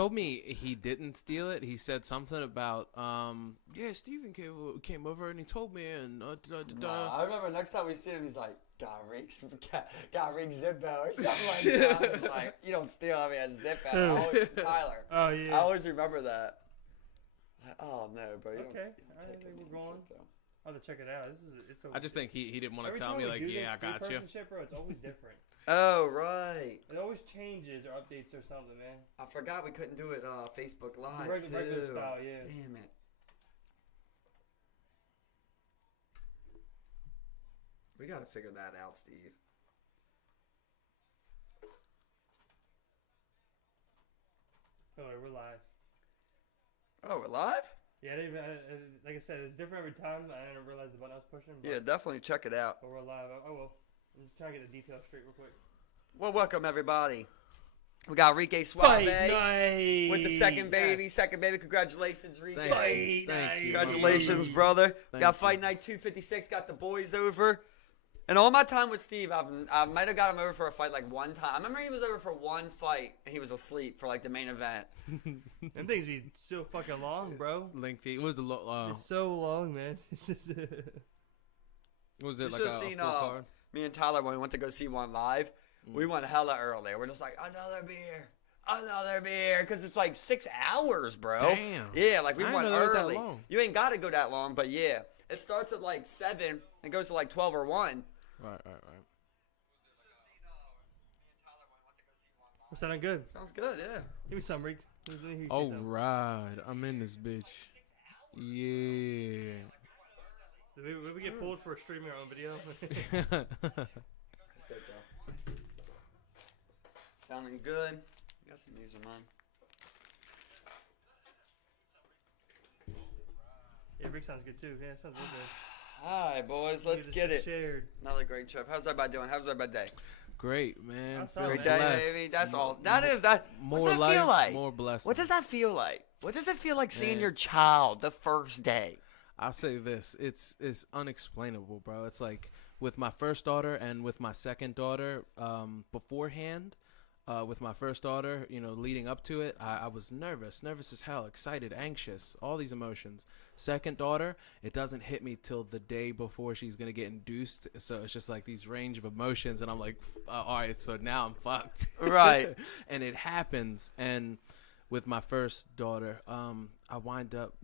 Told me he didn't steal it. He said something about, yeah, Steven came over and he told me and Nah, I remember next time we see him, he's like, got Rick Zippo or something like that. It's like, you don't steal, I mean, a Zippo. Tyler. Oh, yeah. I always remember that. Like, oh, no, bro. You Okay. don't I take think a we're going. Zippo. I'll have to check it out. It's I just think he didn't want to every tell time me we like, do yeah, I this got you. three-person shit, bro, it's always different. Oh, right. It always changes or updates or something, man. I forgot we couldn't do it Facebook Live, Regular too. style, yeah. Damn it. We got to figure that out, Steve. Oh, we're live. Oh, we're live? Yeah, I didn't even, like I said, it's different every time. I didn't realize the button I was pushing. But, Yeah, definitely check it out. but we're live. Oh, well. I'm just trying to get the details straight real quick. Well, welcome, everybody. We got Rique Suave night! with the second baby. Yes. Second baby. Congratulations, Rique. Thank you. Congratulations, brother. Thank Got you. Fight Night 256. Got the boys over. And all my time with Steve, I might have got him over for a fight like one time. I remember he was over for one fight, and he was asleep for like the main event. Them things be so fucking long, bro. Lengthy. It was It's so long, man. was You it like should a have full seen card? me and Tyler when we went to go see one live. We went hella early. We're just like, another beer. Because it's like 6 hours, bro. Damn. Yeah, like we I went didn't know it was that early. long. You ain't got to go that long, but yeah. It starts at like 7 and goes to like 12 or 1. Right. We're sounding good. Sounds good, yeah. Give me some, Rick. Let me hear you say All something. right. I'm in this bitch. Yeah. Did we get pulled for streaming our own video? That's good, though. Sounding good. I got some these are mine. Yeah, Rick sounds good too. Yeah, it sounds real good. All right, boys, let's get it. Shared. Another great trip. How's everybody doing? How's everybody day? Great, man. That's Feeling all, Great man. day, blessed. baby. That's all. That is that. More What's that life, feel like? more blessings. What does that feel like? What does it feel like seeing Man. your child the first day? I'll say this: it's unexplainable, bro. It's like with my first daughter and with my second daughter. Beforehand, with my first daughter, leading up to it, I was nervous as hell, excited, anxious, all these emotions. Second daughter, it doesn't hit me till the day before she's gonna get induced. So it's just like these range of emotions, and I'm like, all right, so now I'm fucked. Right. And it happens, and with my first daughter, I wind up,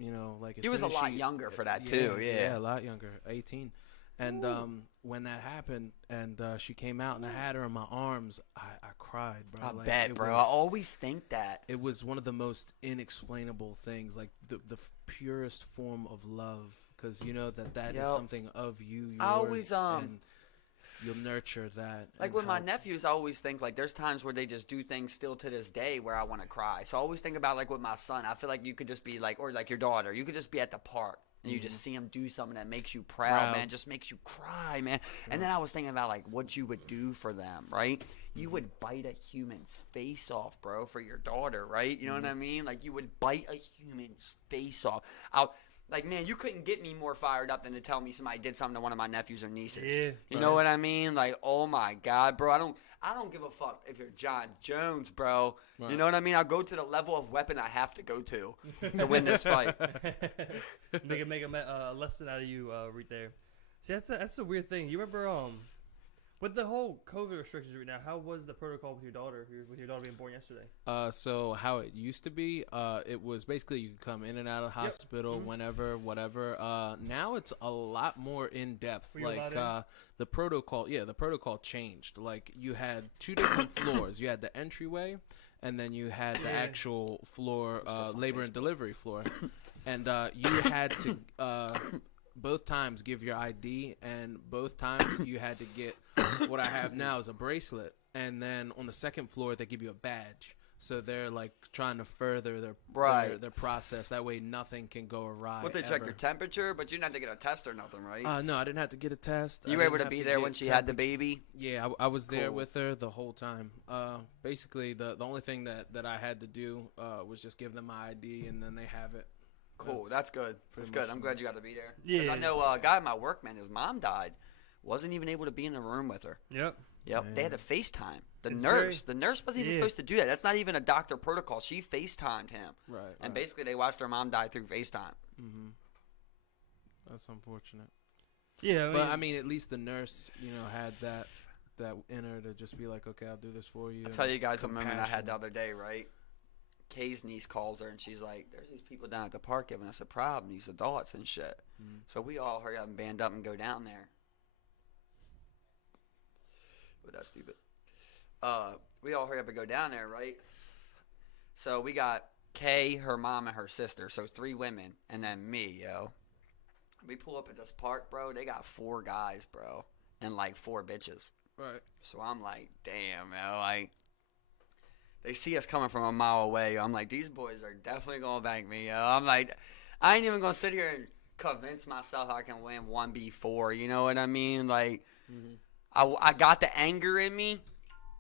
like as He was a soon as lot younger for that too. yeah, Yeah. a lot younger, 18. And when that happened, and she came out, and I had her in my arms, I cried, bro. I Like, bet, it bro. I was- always think that. It was one of the most inexplainable things, like the purest form of love, because you know that is Yep. something of you, yours, I always, and you'll nurture that. Like and with my help. nephews, I always think like there's times where they just do things still to this day where I want to cry. So I always think about like with my son. I feel like you could just be like, or like your daughter, you could just be at the park and you just see him do something that makes you proud, man, just makes you cry, man. And then I was thinking about like what you would do for them, right? You would bite a human's face off, bro, for your daughter, right? You know what I mean? Like you would bite a human's face off. Like, man, you couldn't get me more fired up than to tell me somebody did something to one of my nephews or nieces. Yeah, You know what I mean? Like, oh my God, bro. I don't give a fuck if you're John Jones, bro. Right. You know what I mean? I'll go to the level of weapon I have to go to win this fight. make a lesson out of you right there. See, that's a weird thing. You remember with the whole COVID restrictions right now, how was the protocol with your daughter being born yesterday? So how it used to be, it was basically you could come in and out of the hospital whenever, whatever. Now it's a lot more in depth. Were you allowed Like the protocol changed. Like you had two different floors. You had the entryway, and then you had the actual floor, labor and delivery floor, and you had to both times give your ID, and both times you had to get what I have now is a bracelet, and then on the second floor they give you a badge. So they're like trying to further their process. That way nothing can go awry. What, they check your temperature? But you didn't have to get a test or nothing, right? No, I didn't have to get a test. You I were able didn't to have be there get when she had the baby? Yeah, I was there Cool. with her the whole time. Basically, the only thing that I had to do was just give them my ID, and then they have it. Cool. That's good. That's good. much I'm glad you got to be there. 'Cause Yeah. I know a guy at my work, man, his mom died. Wasn't even able to be in the room with her. Yep. Yep, Man. they had to FaceTime. The It's nurse wasn't even Yeah. supposed to do that. That's not even a doctor protocol. She FaceTimed him. Right. And basically they watched their mom die through FaceTime. Mm-hmm. That's unfortunate. Yeah, But I mean, at least the nurse, had that in her to just be like, okay, I'll do this for you. I'll tell you guys a moment I compassion. had the other day, right? Kay's niece calls her and she's like, there's these people down at the park giving us a problem, these adults and shit. Mm. So we all hurry up and band up and go down there. But that's stupid. We all hurry up and go down there, right? So we got Kay, her mom, and her sister. So 3 women, and then me, yo. We pull up at this park, bro. They got 4 guys, bro, and like 4 bitches. Right. So I'm like, damn, yo, like, they see us coming from a mile away. I'm like, these boys are definitely gonna bank me, yo. I'm like, I ain't even gonna sit here and convince myself I can win 1v4. You know what I mean? Like, I got the anger in me.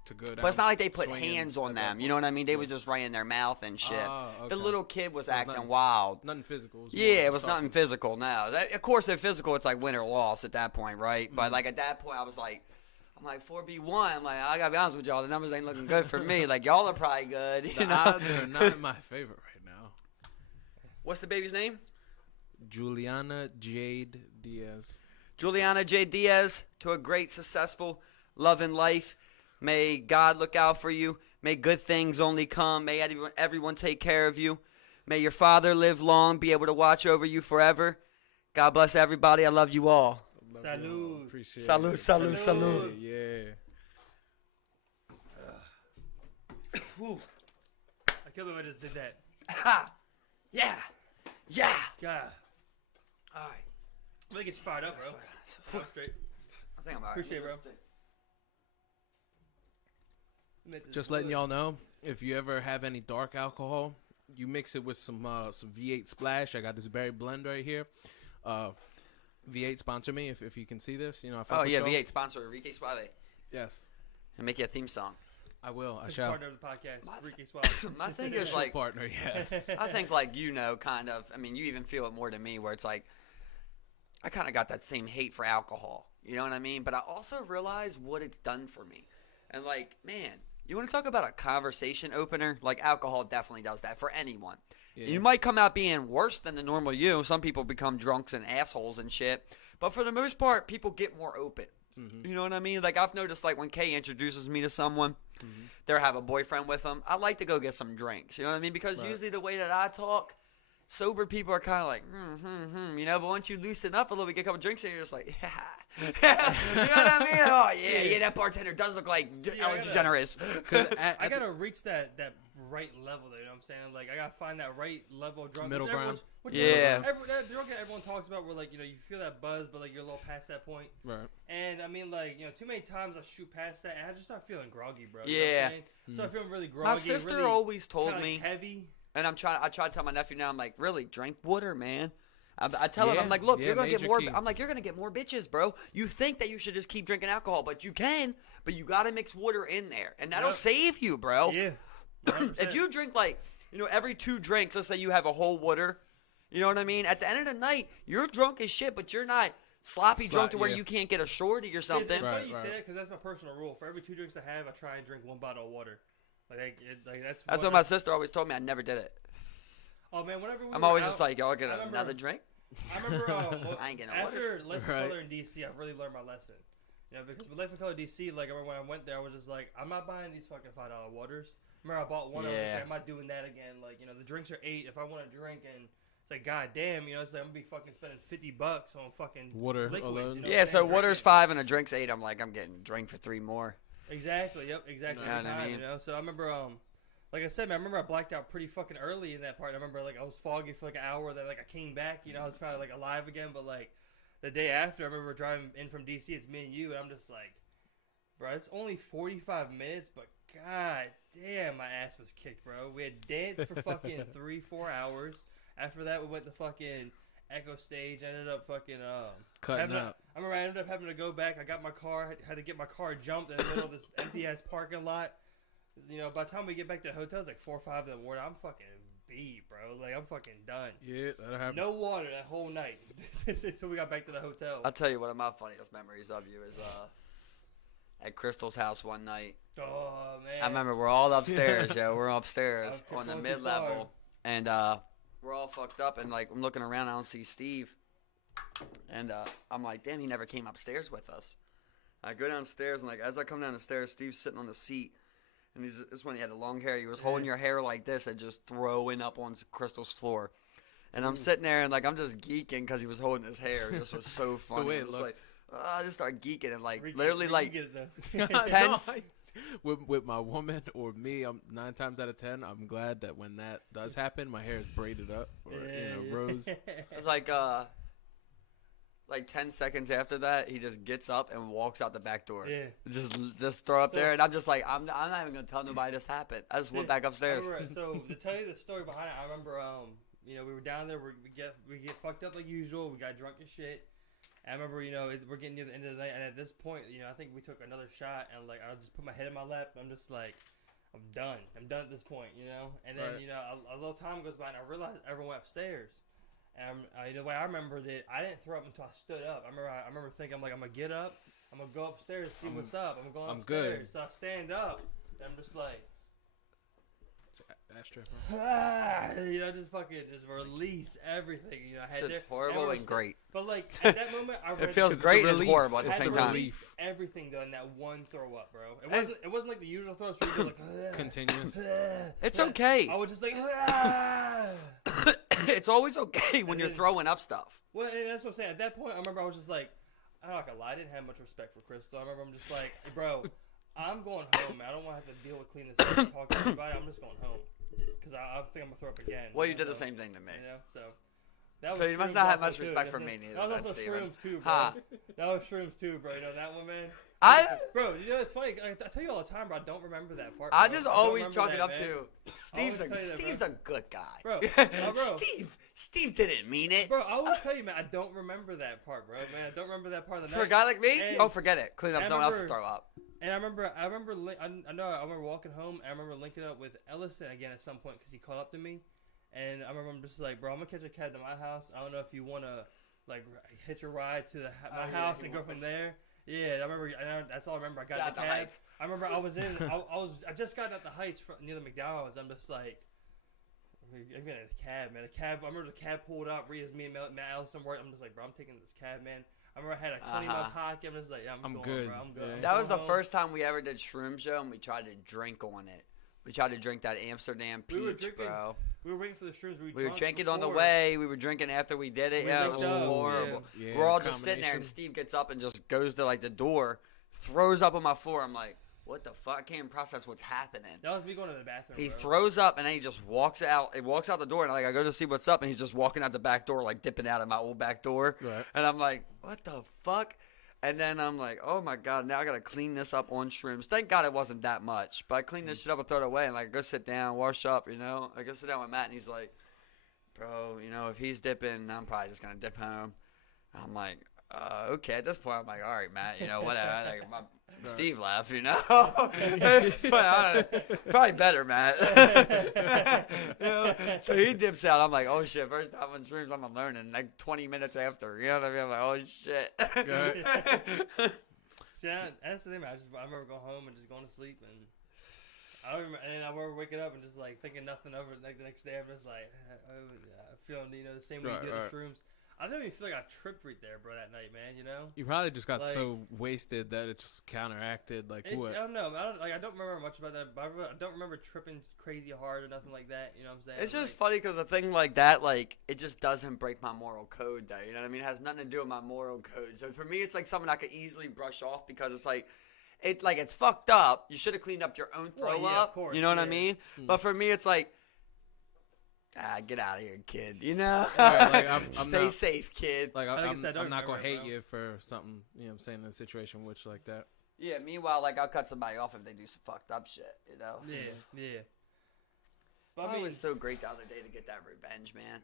To go down, But it's not like they put swinging hands on at that them. You know what I mean? They was just right in their mouth and shit. Oh, The okay. little kid was So it's acting nothing- wild. Nothing physical. Yeah, it was nothing physical. No, of course, if physical, it's like win or loss at that point, right? But like at that point, I was like, I'm like 4v1. I'm like, I gotta be honest with y'all, the numbers ain't looking good for me. Like y'all are probably good. You The know? odds are not in my favor right now. What's the baby's name? Juliana Jade Diaz. Juliana J. Diaz, to a great, successful, loving life. May God look out for you. May good things only come. May everyone take care of you. May your father live long, be able to watch over you forever. God bless everybody. I love you all. Love Salud. you all. Appreciate Salud, it. salud, salud. Yeah. I can't believe I just did that. Ha! Yeah. Yeah. God, All right. let me get you fired up, bro. I'm straight. I think I'm all right. Appreciate it, bro. Just letting y'all know, if you ever have any dark alcohol, you mix it with some V8 Splash. I got this berry blend right here. V8 sponsor me if you can see this. I fuck Oh, with yeah, y'all. V8 sponsor, Rique Suave. Yes, And make you a theme song. I will. I Official shall. partner of the podcast, Rique Suave. My thing is, like, Partner, yes. I think, like, kind of, I mean, you even feel it more than me, where it's like, I kind of got that same hate for alcohol. You know what I mean? But I also realize what it's done for me. And, like, man, you want to talk about a conversation opener? Like, alcohol definitely does that for anyone. Yeah. You might come out being worse than the normal you. Some people become drunks and assholes and shit. But for the most part, people get more open. You know what I mean? Like, I've noticed, like, when Kay introduces me to someone, they have a boyfriend with them, I like to go get some drinks. You know what I mean? Because usually the way that I talk, sober people are kind of like, but once you loosen up a little bit, get a couple drinks in, you're just like, yeah. You know what I mean? Oh, yeah, that bartender does look like Ellen DeGeneres. I gotta reach that right level there, you know what I'm saying? Like, I gotta find that right level of drunk. Middle ground. Yeah. That drunk that everyone talks about where, like, you feel that buzz, but, like, you're a little past that point. Right. And, I mean, like, too many times I shoot past that, and I just start feeling groggy, bro. Yeah. You know what I'm saying? So I feel really groggy. My sister really always told kinda, me, like, heavy. and I try to tell my nephew now, I'm like, really, drink water, man. I tell him, Yeah. I'm like, look, Yeah, you're gonna get major more. key. I'm like, you're gonna get more bitches, bro. You think that you should just keep drinking alcohol, but you can. But you gotta mix water in there, and that'll Yep. save you, bro. Yeah. 100%. If you drink like, every 2 drinks, let's say you have a whole water, you know what I mean? At the end of the night, you're drunk as shit, but you're not sloppy drunk to where yeah. you can't get a shorty or something. It's funny Right, you right. say that because that's my personal rule. For every 2 drinks I have, I try and drink 1 bottle of water. That's That's what my sister always told me. I never did it. Oh man, whenever I'm always just like, y'all get I remember- another drink? I remember I ain't getting no after Life in Right. Color in DC, I've really learned my lesson. Because with Life in Color DC, like I remember when I went there, I was just like, I'm not buying these fucking $5 waters. Remember I bought one. I was just Yeah. like, I'm not doing that again. Like the drinks are $8. If I want to drink, and it's like, god damn, it's like I'm gonna be fucking spending $50 on fucking Water liquids, alone. you know Yeah, what I'm so saying? water's Drinking. 5 and a drink's 8. I'm like, I'm getting a drink for 3 more. Exactly. Yep. Exactly. You know Every what I time, mean? So I remember, like I said, man, I remember I blacked out pretty fucking early in that part. I remember like I was foggy for like an hour, then like I came back. I was probably like alive again. But like the day after, I remember driving in from DC. It's me and you, and I'm just like, bro, it's only 45 minutes, but god damn, my ass was kicked, bro. We had danced for fucking 3-4 hours. After that, we went to fucking Echo Stage. Ended up fucking Cutting up. I remember I ended up having to go back. I got my car, had to get my car jumped in the middle of this empty ass parking lot. By the time we get back to the hotel, it's like 4 or 5 in the morning. I'm fucking beat, bro. Like I'm fucking done. Yeah, that'll happen. No water that whole night until we got back to the hotel. I'll tell you one of my funniest memories of you is at Crystal's house one night. Oh man. I remember we're all upstairs, yo. We're upstairs on the going too mid-level, and we're all fucked up. And like I'm looking around, I don't see Steve, and I'm like, damn, he never came upstairs with us. I go downstairs, and like as I come down the stairs, Steve's sitting on the seat, and this when he had the long hair. He was holding your hair like this and just throwing up on Crystal's floor. And I'm sitting there, and like I'm just geeking because he was holding his hair. It just was so funny. The way it was looked. like, I just started geeking, and like Rique, literally Rique like get it, though. 10 with my woman or me, I'm 9 times out of 10. I'm glad that when that does happen, my hair is braided up or rose. It's like 10 seconds after that, he just gets up and walks out the back door. Yeah. Just throw up there, and I'm just like, I'm not even gonna tell nobody this happened. I just went back upstairs. So to tell you the story behind it, I remember, we were down there. We get fucked up like usual. We got drunk as shit. And I remember, we're getting near the end of the night, and at this point, I think we took another shot, and like I just put my head in my lap. And I'm just like, I'm done. I'm done at this point, And then a little time goes by, and I realized everyone went upstairs. And the way I remembered it, I didn't throw up until I stood up. I remember thinking, I'm like, I'm gonna get up, I'm gonna go upstairs, see what's up. I'm going upstairs. Good. So I stand up, and I'm just like, ashtray. Just release everything. I had Shit's horrible and great. But like at that moment, it feels great and it's horrible at the same time. Everything done that one throw up, bro. It wasn't like the usual throws where you're like continuous. It's okay. I was just like. It's always okay when you're throwing up stuff. Well, and that's what I'm saying. At that point, I remember I was just like, I'm not gonna lie, I didn't have much respect for Crystal. I remember I'm just like, hey, bro, I'm going home, man. I don't want to have to deal with cleaning this up and talk to everybody. I'm just going home because I think I'm gonna throw up again. Well, you did the same thing to me. So you must not have much respect for me neither. That was also shrooms too, bro. That was shrooms too, bro. That one, man. Bro, it's funny. I tell you all the time, bro. I don't remember that part. Bro. I just always chalk it up to Steve's a good guy. Bro, Steve didn't mean it. Bro, I always tell you, man. I don't remember that part, bro. Man, I don't remember that part of the night. For a guy like me, don't forget it. Clean up someone else's throw up. And I remember walking home. And I remember linking up with Ellison again at some point because he called up to me. And I remember I'm just like, bro, I'm gonna catch a cab to my house. I don't know if you wanna like hitch a ride to my house and go from there. Yeah, I remember. That's all I remember. I got the cab. Heights. I remember I was in. I just got at the Heights near the McDonald's. I'm just like, I'm getting a cab, man. I remember the cab pulled up. Me and Matt Allison were. I'm just like, bro, I'm taking this cab, man. I remember I had a 20 in my pocket. I'm just like, yeah, I'm going, good. Bro. I'm good. Yeah. That was the first time we ever did Shrooms Show, and we tried to drink on it. We tried to drink that Amsterdam peach, bro. We were waiting for the shrooms. We were drinking on the way. We were drinking after we did it. Yeah, it was horrible. Yeah, we're all just sitting there, and Steve gets up and just goes to like the door, throws up on my floor. I'm like, what the fuck? I can't even process what's happening. That was me going to the bathroom. He throws up, and then he just walks out. He walks out the door, and I go to see what's up, and he's just walking out the back door, like dipping out of my old back door. Right. And I'm like, what the fuck? And then I'm like, oh my God, now I got to clean this up on shrooms. Thank God it wasn't that much. But I cleaned this shit up and throw it away. And like, go sit down, wash up, I go sit down with Matt, and he's like, bro, if he's dipping, I'm probably just going to dip home. I'm like, okay. At this point, I'm like, all right, Matt, whatever. Like, Steve left, probably better, Matt. So he dips out. I'm like, oh shit, first time on shrooms, I'm learning. Like 20 minutes after, you know what I mean? I'm like, oh shit. See, that's the thing, man. I remember going home and just going to sleep, and I remember waking up and just like thinking nothing over it. Like the next day, I'm just like, feeling the same way you do the shrooms. I don't even feel like I tripped right there, bro, that night, man. You probably just got so wasted that it just counteracted. Like what? I don't know. I don't remember much about that. But I don't remember tripping crazy hard or nothing like that. You know what I'm saying? It's just funny because a thing like that, like it just doesn't break my moral code, though. You know what I mean? It has nothing to do with my moral code. So for me, it's like something I could easily brush off because it's like. It's fucked up. You should have cleaned up your own throw up. Of course, you know what I mean? But for me, it's like, get out of here, kid. Right, Stay safe, kid. Like I'm not gonna hate you for something. I'm saying in a situation which like that. Yeah. Meanwhile, like I'll cut somebody off if they do some fucked up shit. Yeah. But I mean, it was so great the other day to get that revenge, man.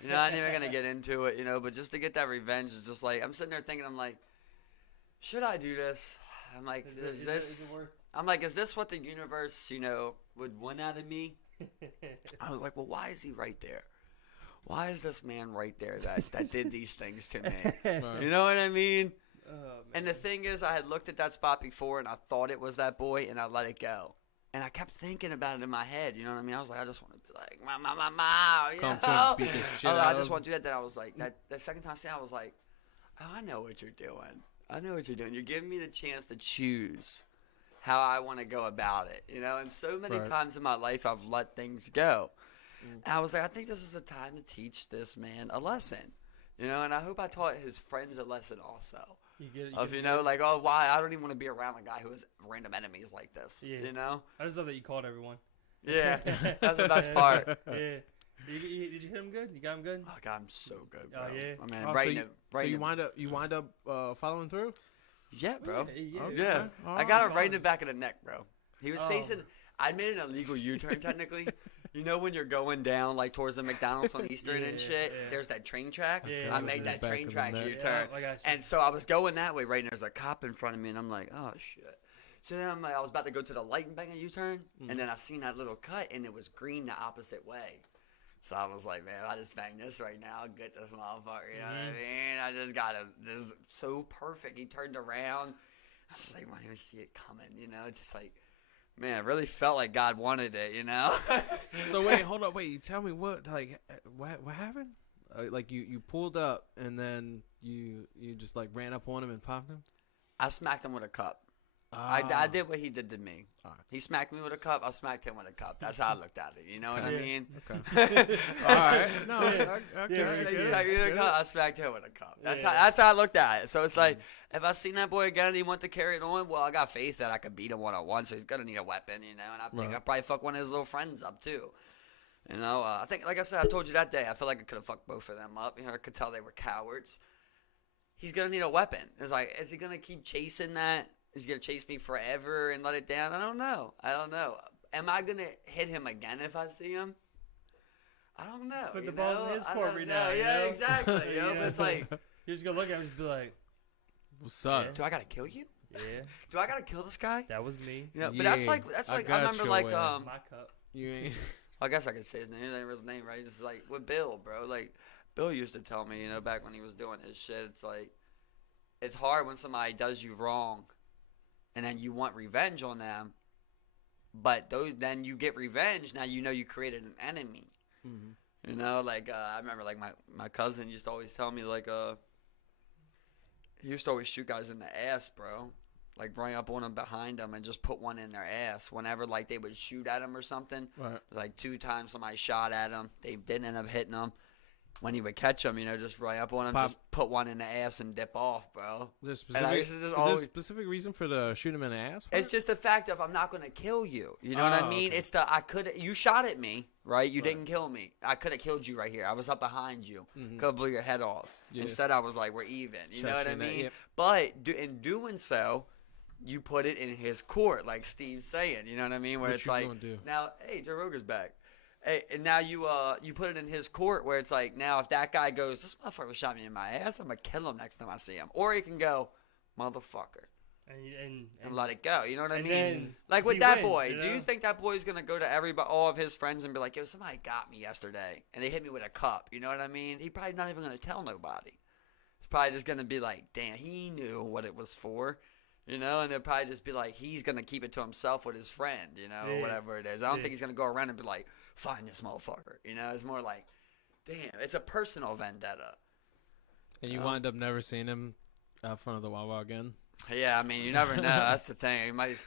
I'm not even gonna get into it, but just to get that revenge is just like I'm sitting there thinking, I'm like, should I do this? I'm like, is this? I'm like, is this what the universe, would want out of me? I was like, well, why is he right there? Why is this man right there that did these things to me? You know what I mean? And the thing is, I had looked at that spot before, and I thought it was that boy, and I let it go. And I kept thinking about it in my head, you know what I mean? I was like, I just want to be like, ma, you know? Beat the shit I out just of want to do that. Then I was like, that second time I seen it, I was like, oh, I know what you're doing. I know what you're doing. You're giving me the chance to choose how I want to go about it, you know? And so many times in my life, I've let things go. And I was like, I think this is the time to teach this man a lesson, you know? And I hope I taught his friends a lesson also. You know, like, oh, why? I don't even want to be around a guy who has random enemies like this, you know? I just love that you called everyone. Yeah, that's the best part. Yeah. Did you hit him good? You got him good? Oh, God, I'm so good, bro. Oh, yeah? I mean, so you wind up following through? Yeah, bro. Yeah. I got him right in the back of the neck, bro. He was facing. I made an illegal U-turn technically. You know when you're going down like towards the McDonald's on Eastern and shit? Yeah. There's that train tracks. Yeah, I made that train tracks U-turn. And so I was going that way, right? And there's a cop in front of me, and I'm like, oh shit. So then I was about to go to the light and bang a U-turn, and then I seen that little cut, and it was green the opposite way. So I was like, man, if I just bang this right now, I'll get this motherfucker. You know what I mean? I just got him. This is so perfect. He turned around. I was like, I didn't even see it coming, you know? Just like, man, it really felt like God wanted it, you know? So wait, hold up, wait. You tell me what happened? Like you pulled up and then you just like ran up on him and popped him? I smacked him with a cup. I did what he did to me. Right. He smacked me with a cup. I smacked him with a cup. That's how I looked at it. You know what I mean? Okay. All right. No, I smacked him with a cup. That's how I looked at it. So it's like, if I seen that boy again and he want to carry it on, well, I got faith that I could beat him one-on-one. So he's gonna need a weapon, you know. And I think I probably fuck one of his little friends up too. You know, I think, like I said, I told you that day, I feel like I could have fucked both of them up. You know, I could tell they were cowards. He's gonna need a weapon. It's like, is he gonna keep chasing that? Is he going to chase me forever and let it down? I don't know. Am I going to hit him again if I see him? I don't know. Put the balls in his court right now. Yeah, exactly. You know? But it's like, you're just going to look at him and just be like, what's up? Yeah. Do I got to kill you? Yeah. Do I got to kill this guy? That was me. You know, but that's like I remember like my cup. You ain't. I guess I could say his name. That was his name, right? It's like with Bill, bro. Like Bill used to tell me, you know, back when he was doing his shit. It's like, it's hard when somebody does you wrong. And then you want revenge on them, but then you get revenge. Now you know you created an enemy. Mm-hmm. You know, like I remember, like my cousin used to always tell me, like he used to always shoot guys in the ass, bro. Like run up on them behind them and just put one in their ass. Whenever like they would shoot at him or something, like 2 times somebody shot at him, they didn't end up hitting them. When he would catch him, you know, just run up on him, just put one in the ass and dip off, bro. Is there a specific reason for the shoot him in the ass? It's just the fact of I'm not going to kill you. You know what I mean? Okay. It's you shot at me, right? You didn't kill me. I could have killed you right here. I was up behind you. Could have blew your head off. Yeah. Instead, I was like, we're even. You know what I mean? But in doing so, you put it in his court, like Steve's saying. You know what I mean? Where it's like, now, hey, Joe Rogan's back. Hey, and now you put it in his court where it's like, now if that guy goes, this motherfucker shot me in my ass, I'm going to kill him next time I see him. Or he can go, motherfucker. And let it go. You know what I mean? Like with that boy, you know? Do you think that boy's going to go to all of his friends and be like, yo, somebody got me yesterday and they hit me with a cup. You know what I mean? He probably not even going to tell nobody. It's probably just going to be like, damn, he knew what it was for. You know, and it'll probably just be like, he's going to keep it to himself with his friend, you know, or whatever it is. I don't think he's going to go around and be like, find this motherfucker. You know, it's more like, damn, it's a personal vendetta. And you wind up never seeing him out front of the Wawa again? Yeah, I mean, you never know. That's the thing. You might.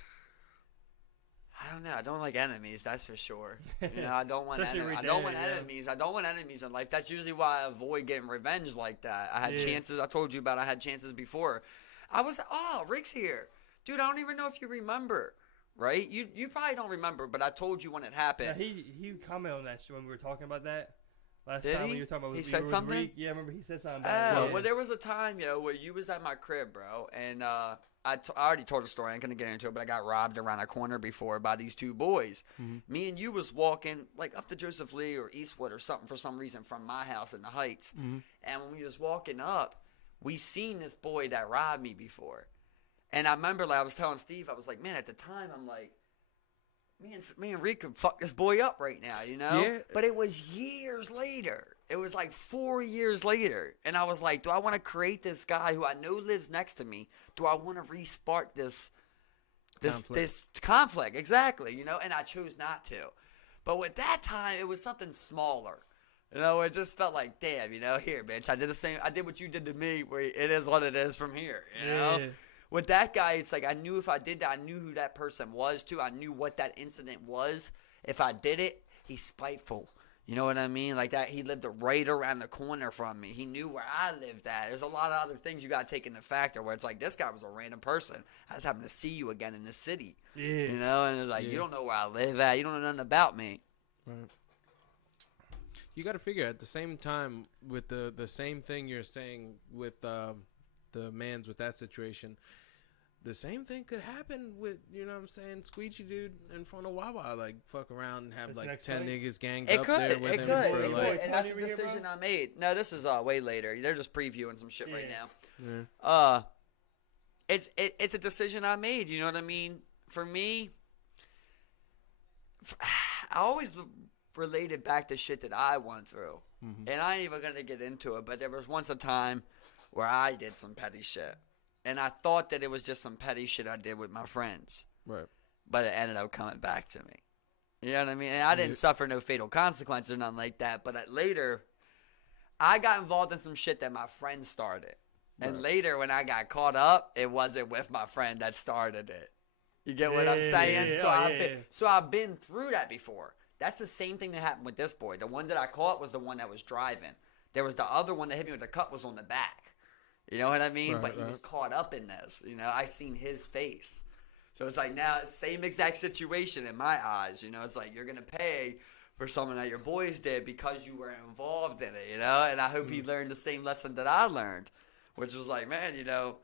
I don't know. I don't like enemies. That's for sure. You know, I don't want enemies. I don't want enemies. I don't want enemies in life. That's usually why I avoid getting revenge like that. I had chances. I told you about. I had chances before. I was. Oh, Rick's here, dude. I don't even know if you remember. Right? You probably don't remember, but I told you when it happened. Yeah, he commented on that when we were talking about that last Did time. He? When you were talking about he said something. Yeah, I remember he said something about it. Well, there was a time, where you was at my crib, bro, and I already told the story. I ain't gonna get into it, but I got robbed around a corner before by these 2 boys. Mm-hmm. Me and you was walking like up to Joseph Lee or Eastwood or something for some reason from my house in the Heights, and when we was walking up, we seen this boy that robbed me before. And I remember, like, I was telling Steve, I was like, man, at the time, I'm like, me and Rique could fuck this boy up right now, you know? Yeah. But it was years later. It was like 4 years later. And I was like, do I want to create this guy who I know lives next to me? Do I want to re-spark this conflict? Exactly, you know? And I chose not to. But with that time, it was something smaller. You know, it just felt like, damn, you know, here, bitch, I did what you did to me, where it is what it is from here, you know? With that guy, it's like I knew if I did that, I knew who that person was, too. I knew what that incident was. If I did it, he's spiteful. You know what I mean? Like that, he lived right around the corner from me. He knew where I lived at. There's a lot of other things you got to take into factor where it's like, this guy was a random person. I just happened to see you again in this city. Yeah. You know? And it's like, you don't know where I live at. You don't know nothing about me. Right. You got to figure at the same time with the same thing you're saying with the mans with that situation. The same thing could happen with, you know what I'm saying, Squeegee dude in front of Wawa, like fuck around and have like 10 niggas ganged up there with him for like. And that's the decision I made. No, this is way later. They're just previewing some shit right now. Yeah. It's a decision I made. You know what I mean? For me, I always related back to shit that I went through, and I ain't even gonna get into it. But there was once a time where I did some petty shit. And I thought that it was just some petty shit I did with my friends. Right. But it ended up coming back to me. You know what I mean? And I didn't suffer no fatal consequences or nothing like that. But later, I got involved in some shit that my friend started. And later, when I got caught up, it wasn't with my friend that started it. You get what I'm saying? So I've been through that before. That's the same thing that happened with this boy. The one that I caught was the one that was driving. There was the other one that hit me with the cut was on the back. You know what I mean? But he was caught up in this. You know, I seen his face. So it's like now, same exact situation in my eyes. You know, it's like you're going to pay for something that your boys did because you were involved in it, you know? And I hope he learned the same lesson that I learned, which was like, man, you know,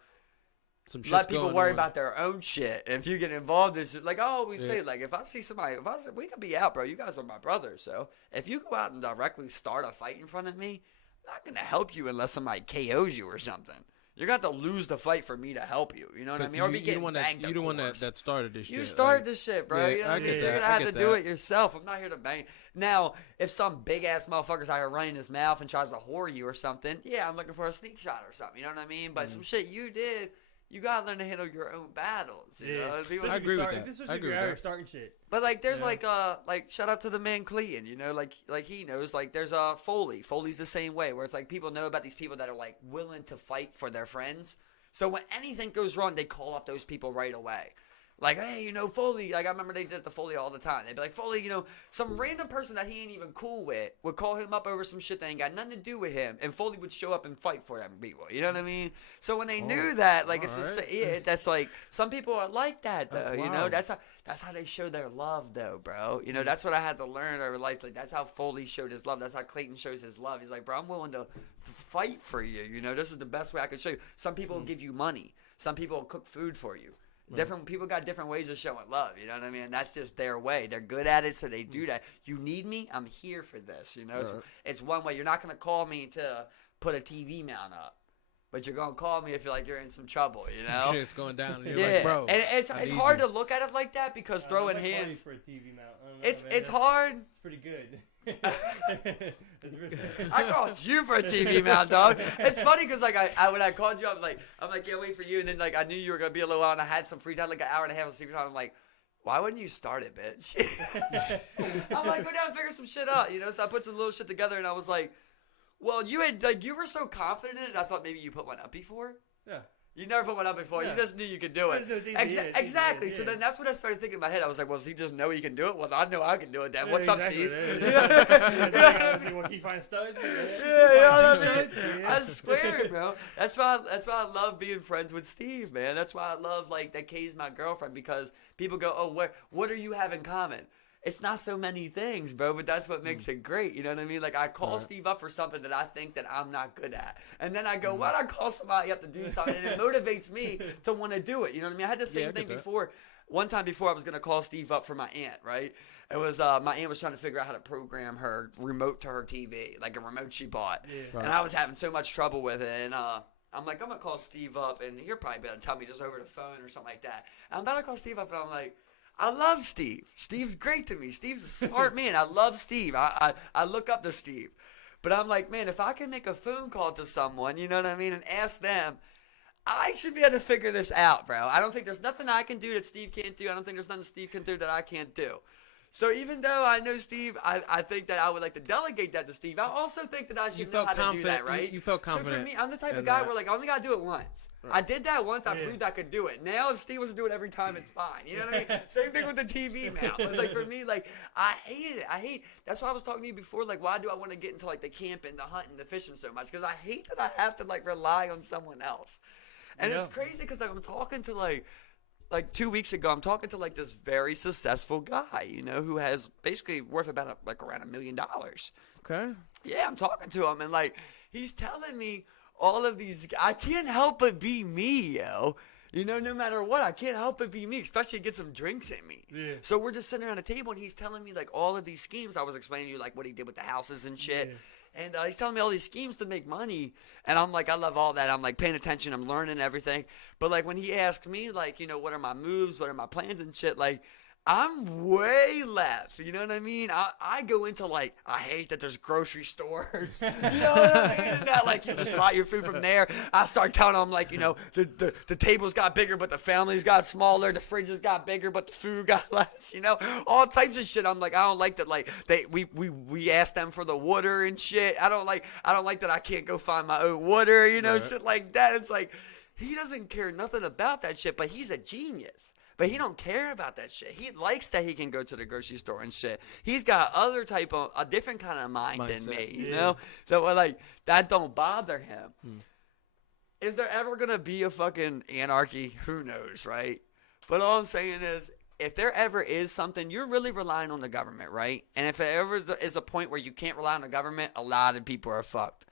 let people worry about their own shit. If you get involved in shit, like I always say, like if I see somebody, we can be out, bro. You guys are my brothers. So if you go out and directly start a fight in front of me, I'm not going to help you unless somebody KOs you or something. You're going to have to lose the fight for me to help you. You know what I mean? Or be getting banged. You're the one that started this shit. You started this shit, bro. You know what I mean? You're going to have to do it yourself. I'm not here to bang. Now, if some big-ass motherfucker's out here running his mouth and tries to whore you or something, yeah, I'm looking for a sneak shot or something. You know what I mean? But some shit you did, you gotta learn to handle your own battles. You know? I agree with that. I agree with that. Starting shit. But like, there's like shout out to the man Clean. You know, like he knows. Like, there's Foley. Foley's the same way, where it's like people know about these people that are like willing to fight for their friends. So when anything goes wrong, they call up those people right away. Like, hey, you know, Foley, like I remember they did it to Foley all the time. They'd be like, Foley, you know, some random person that he ain't even cool with would call him up over some shit that ain't got nothing to do with him, and Foley would show up and fight for them people. You know what I mean? So when they knew that, like, it's that's like, some people are like that, though, you know? That's how they show their love, though, bro. You know, that's what I had to learn over life. Like, that's how Foley showed his love. That's how Clayton shows his love. He's like, bro, I'm willing to fight for you. You know, this is the best way I can show you. Some people will give you money. Some people will cook food for you. Different people got different ways of showing love, you know what I mean? That's just their way. They're good at it, so they do that. You need me? I'm here for this, you know? It's one way. You're not going to call me to put a TV mount up, but you're going to call me if you're like you're in some trouble, you know? Shit's going down, and you're like, bro. And it's hard to look at it like that because throwing hands. For a TV mount. It's hard. It's pretty good. I called you for a TV mount, dog. It's funny because like I when I called you, I'm like, can't wait for you, and then like I knew you were gonna be a little while, and I had some free time, like an hour and a half of sleep time. I'm like, why wouldn't you start it, bitch? I'm like, go down and figure some shit out, you know. So I put some little shit together, and I was like, well, you were so confident in it. I thought maybe you put one up before. Yeah. You never put one up before. You just knew you could do it. Exactly. So then that's what I started thinking in my head. I was like, well, does he just know he can do it? Well, I know I can do it then. What's up, Steve? What, can you find a stud? I swear, bro. That's why I love being friends with Steve, man. That's why I love, like, that Kay's my girlfriend, because people go, oh, what do you have in common? It's not so many things, bro, but that's what makes it great. You know what I mean? Like, I call Steve up for something that I think that I'm not good at. And then I go, why don't I call somebody up to do something? And it motivates me to want to do it. You know what I mean? I had the same thing before. One time before, I was going to call Steve up for my aunt, right? It was, my aunt was trying to figure out how to program her remote to her TV, like a remote she bought. Yeah. And I was having so much trouble with it. And, I'm like, I'm going to call Steve up, and he'll probably be able to tell me just over the phone or something like that. And I'm about to call Steve up, and I'm like, I love Steve. Steve's great to me. Steve's a smart man. I love Steve. I look up to Steve. But I'm like, man, if I can make a phone call to someone, you know what I mean, and ask them, I should be able to figure this out, bro. I don't think there's nothing I can do that Steve can't do. I don't think there's nothing Steve can do that I can't do. So even though I know Steve, I think that I would like to delegate that to Steve. I also think that I should know how to do that, right? You felt confident. So for me, I'm the type of guy where like I only gotta do it once. Right. I did that once. I believed I could do it. Now if Steve was to do it every time, it's fine. You know what I mean? Same thing with the TV now. It's like for me, like I hate it. That's why I was talking to you before. Like why do I want to get into like the camping, the hunting, the fishing so much? Because I hate that I have to like rely on someone else. And it's crazy because like I'm talking to like 2 weeks ago, I'm talking to like this very successful guy, you know, who has basically worth about like around $1 million. Okay. Yeah, I'm talking to him, and like he's telling me all of these. I can't help but be me, yo. You know, no matter what, I can't help but be me, especially get some drinks in me. Yeah. So we're just sitting around the table, and he's telling me like all of these schemes. I was explaining to you like what he did with the houses and shit. Yeah. And he's telling me all these schemes to make money. And I'm like, I love all that. I'm like paying attention. I'm learning everything. But like when he asked me like, you know, what are my moves? What are my plans and shit? Like I'm way left. You know what I mean? I go into like, I hate that there's grocery stores. You know what I mean? And that like you just buy your food from there. I start telling them like, you know, the tables got bigger, but the families got smaller. The fridges got bigger, but the food got less. You know, all types of shit. I'm like, I don't like that. Like we ask them for the water and shit. I don't like that. I can't go find my own water. You know, shit like that. It's like he doesn't care nothing about that shit, but he's a genius. But he don't care about that shit. He likes that he can go to the grocery store and shit. He's got a different kind of mind than me, you know? So, like, that don't bother him. Is there ever going to be a fucking anarchy? Who knows, right? But all I'm saying is, if there ever is something, you're really relying on the government, right? And if there ever is a point where you can't rely on the government, a lot of people are fucked.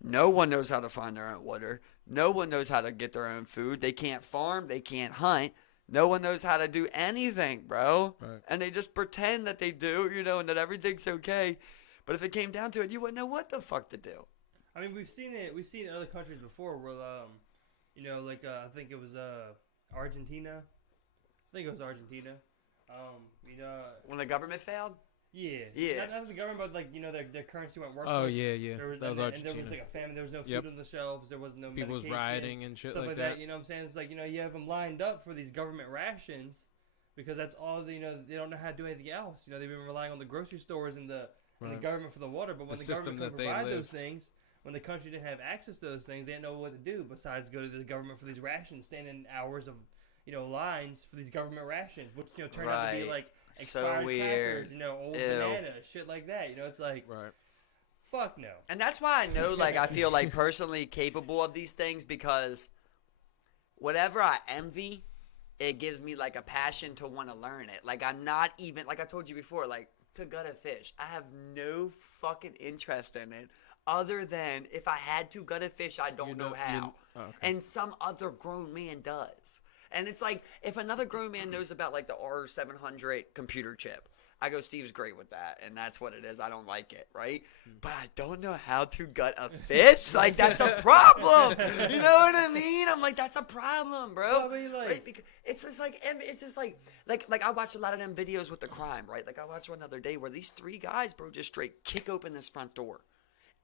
No one knows how to find their own water. No one knows how to get their own food. They can't farm. They can't hunt. No one knows how to do anything, bro. Right. And they just pretend that they do, you know, and that everything's okay. But if it came down to it, you wouldn't know what the fuck to do. I mean, we've seen it in other countries before where, you know, like, I think it was Argentina. You know. When the government failed? Yeah. Not the government, but, like, you know, their currency went worthless. Oh, yeah. That was Argentina. And there was, like, a famine. There was no food on the shelves. There was no People was medication. rioting and shit stuff like that. You know what I'm saying? It's like, you know, you have them lined up for these government rations because that's all, you know, they don't know how to do anything else. You know, they've been relying on the grocery stores and the government for the water. But when the government couldn't provide those things, when the country didn't have access to those things, they didn't know what to do besides go to the government for these rations, stand in hours of, you know, lines for these government rations, which, you know, turned out to be, like, expired crackers, you know, old bananas, shit like that. You know, it's like, fuck no. And that's why I know, like, I feel like personally capable of these things because whatever I envy, it gives me like a passion to want to learn it. Like I'm not even, like I told you before, like to gut a fish. I have no fucking interest in it other than if I had to gut a fish, I don't know how. And some other grown man does. And it's like, if another grown man knows about, like, the R700 computer chip, I go, Steve's great with that, and that's what it is. I don't like it, right? But I don't know how to gut a fish. Like, that's a problem. You know what I mean? I'm like, that's a problem, bro. Well, I mean, like, right? Because it's just like I watch a lot of them videos with the crime, right? Like, I watched one the other day where these 3 guys, bro, just straight kick open this front door.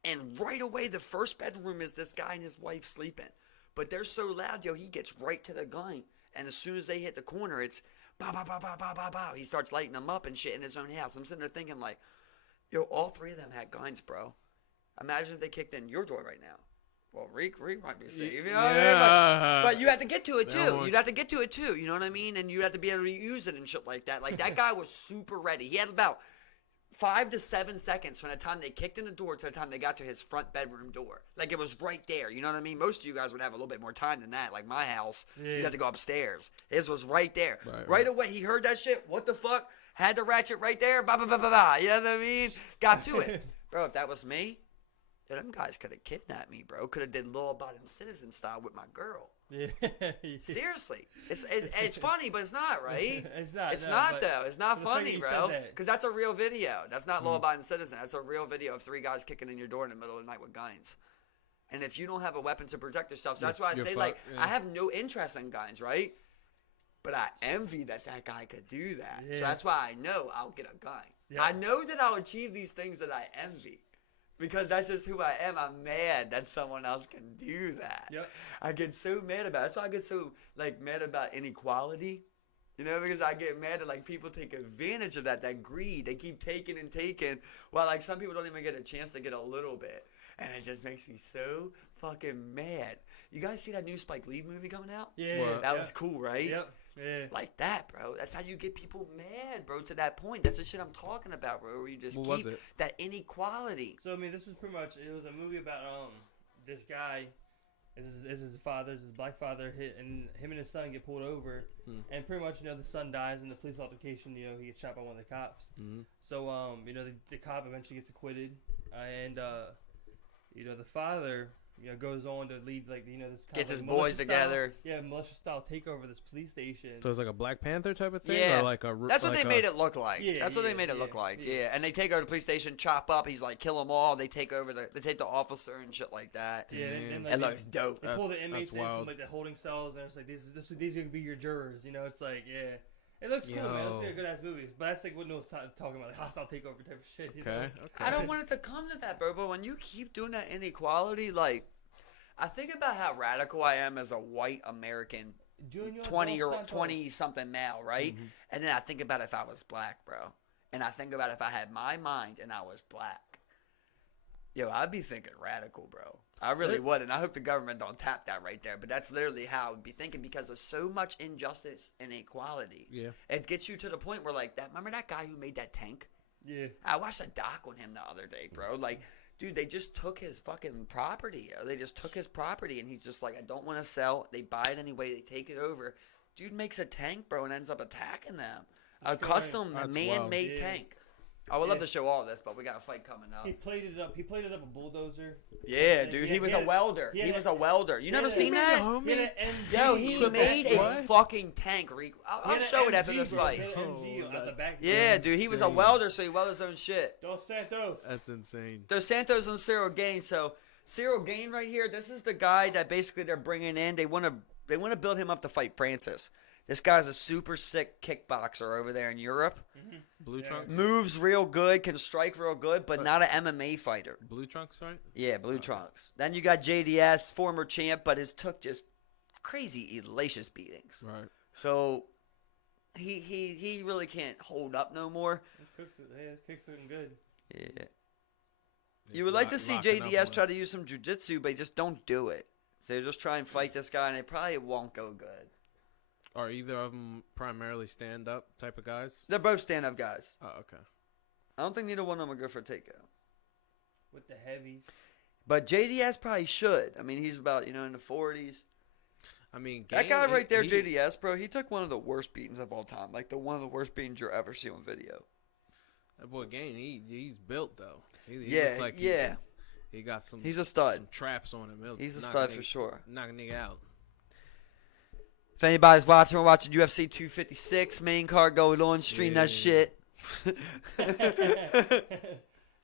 And right away, the first bedroom is this guy and his wife sleeping. But they're so loud, yo, he gets right to the gun. And as soon as they hit the corner, it's bow, bow, bow, bow, bow, bow, bow. He starts lighting them up and shit in his own house. I'm sitting there thinking, like, yo, all 3 of them had guns, bro. Imagine if they kicked in your door right now. Well, Rique might be safe. You know what I mean? But you have to get to it, too. You'd have to get to it, too. You know what I mean? And you have to be able to use it and shit like that. Like, that guy was super ready. He had about 5 to 7 seconds from the time they kicked in the door to the time they got to his front bedroom door. Like, it was right there. You know what I mean? Most of you guys would have a little bit more time than that. Like, my house, you'd have to go upstairs. His was right there. Right away, he heard that shit. What the fuck? Had the ratchet right there. Bah, bah, bah, bah, bah. You know what I mean? Got to it. Bro, if that was me, them guys could have kidnapped me, bro. Could have did law-abiding citizen style with my girl. Yeah. Seriously, it's funny, but it's not, right? It's not. It's not though. It's not funny, bro. Because that's a real video. That's not law-abiding citizen. That's a real video of 3 guys kicking in your door in the middle of the night with guns. And if you don't have a weapon to protect yourself, so that's why I say, like, I have no interest in guns, right? But I envy that guy could do that. Yeah. So that's why I know I'll get a gun. Yeah. I know that I'll achieve these things that I envy. Because that's just who I am. I'm mad that someone else can do that. Yep. I get so mad about it. That's why I get so like mad about inequality. You know, because I get mad that like people take advantage of that greed. They keep taking and taking, while like some people don't even get a chance to get a little bit, and it just makes me so fucking mad. You guys see that new Spike Lee movie coming out? Yeah. That was cool, right? Yep. Yeah. Like that, bro. That's how you get people mad, bro. To that point, that's the shit I'm talking about, bro. Where you just keep that inequality. So I mean, this was pretty much it was a movie about this guy. Is his father, his black father, and him and his son get pulled over, and pretty much the son dies in the police altercation. He gets shot by one of the cops. So the cop eventually gets acquitted, and the father goes on to lead this kind gets of his boys together. Militia style takeover of this police station. So it's like a Black Panther type of thing? Yeah, or like a, that's what like they made it look like. Yeah, that's what they made it look like. Yeah, and they take over the police station, chop up. He's like, kill them all. They take over they take the officer and shit like that. Yeah, and it looks dope. They pull the inmates in from like the holding cells, and it's like these are gonna be your jurors. It's like it looks cool, man. It looks like a good ass movie. But that's like what Noah's talking about, like hostile takeover type of shit. Okay. I don't want it to come to that, bro. But when you keep doing that inequality, like. I think about how radical I am as a white American 20-something male, right? Mm-hmm. And then I think about if I was black, bro. And I think about if I had my mind and I was black. Yo, I'd be thinking radical, bro. I really would. And I hope the government don't tap that right there. But that's literally how I would be thinking because there's so much injustice and inequality. Yeah. It gets you to the point where, like, remember that guy who made that tank? Yeah. I watched a doc on him the other day, bro. Like, dude, they just took his fucking property. They just took his property, and he's just like, I don't want to sell. They buy it anyway. They take it over. Dude makes a tank, bro, and ends up attacking them. A custom, man-made tank. I would love to show all this, but we got a fight coming up. He plated it up. He plated up a bulldozer. Yeah, dude. He was a welder. He was a welder. You never seen that? Yo, he made a fucking tank, Rique. I'll show it after this fight. Yeah, dude. He was a welder, so he welded his own shit. Dos Santos. That's insane. Dos Santos and Cyril Gain. So Cyril Gain right here, this is the guy that basically they're bringing in. They want to build him up to fight Francis. This guy's a super sick kickboxer over there in Europe. Mm-hmm. Blue Trunks? Moves real good, can strike real good, but not an MMA fighter. Blue Trunks, right? Yeah, Blue Trunks. Then you got JDS, former champ, but has took just crazy, hellacious beatings. Right. So he really can't hold up no more. His kick's looking good. Yeah. You would like to see JDS try to use some jiu-jitsu, but just don't do it. So they just try and fight this guy, and it probably won't go good. Are either of them primarily stand-up type of guys? They're both stand-up guys. Oh, okay. I don't think neither one of them will go for a takeout. With the heavies. But JDS probably should. I mean, he's about, in the 40s. I mean, that guy right there, JDS, bro, he took one of the worst beatings of all time. Like, one of the worst beatings you'll ever see on video. That boy Gain, he's built, though. He looks like he got some. He's a stud. Some traps on him. He's a stud for sure. Knock a nigga out. If anybody's watching, we're watching UFC 256. Main card going on. Stream that shit.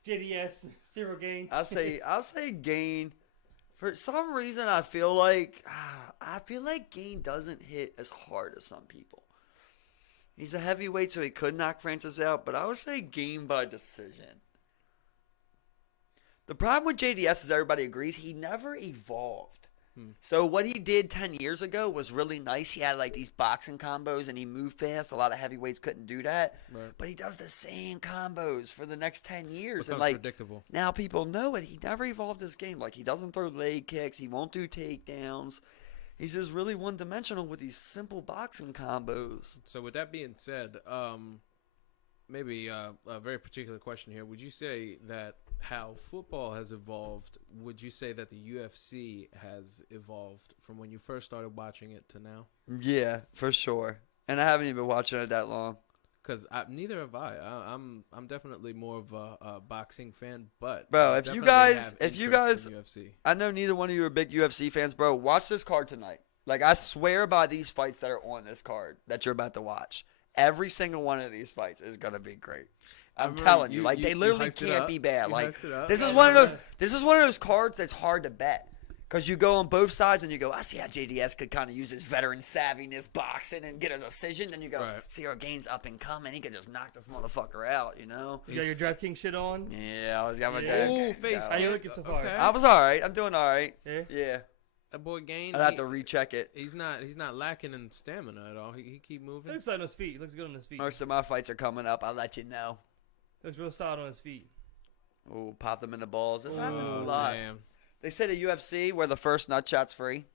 JDS, Cyril Gain. I'll say Gain. For some reason, I feel like Gain doesn't hit as hard as some people. He's a heavyweight, so he could knock Francis out, but I would say Gain by decision. The problem with JDS is everybody agrees he never evolved. So what he did 10 years ago was really nice. He had like these boxing combos and he moved fast. A lot of heavyweights couldn't do that. Right. But he does the same combos for the next 10 years. And like predictable. Now people know it. He never evolved his game. Like he doesn't throw leg kicks. He won't do takedowns. He's just really one-dimensional with these simple boxing combos. So with that being said, maybe a very particular question here. Would you say that how football has evolved, would you say that the UFC has evolved from when you first started watching it to now? Yeah, for sure. And I haven't even been watching it that long. Because neither have I. I'm definitely more of a boxing fan, but bro, if you guys, UFC. I know neither one of you are big UFC fans, bro. Watch this card tonight. Like I swear by these fights that are on this card that you're about to watch. Every single one of these fights is gonna be great. I'm telling you, like they literally can't be bad. Like this is one of those cards that's hard to bet Because you go on both sides and you go, I see how JDS could kind of use his veteran savviness boxing and get a decision. Then you go, see our game's up and coming. He could just knock this motherfucker out, you know? You got your DraftKings shit on? Yeah, I was got my Ooh, face. How you looking so far? Okay. I was all right. I'm doing all right. Yeah? That boy Gain. I'd have to recheck it. He's not lacking in stamina at all. He keep moving. He looks on his feet. He looks good on his feet. Most of my fights are coming up. I'll let you know. Looks real solid on his feet. Ooh, pop them in the balls. This happens a lot. Damn. They said at UFC where the first nut shot's free.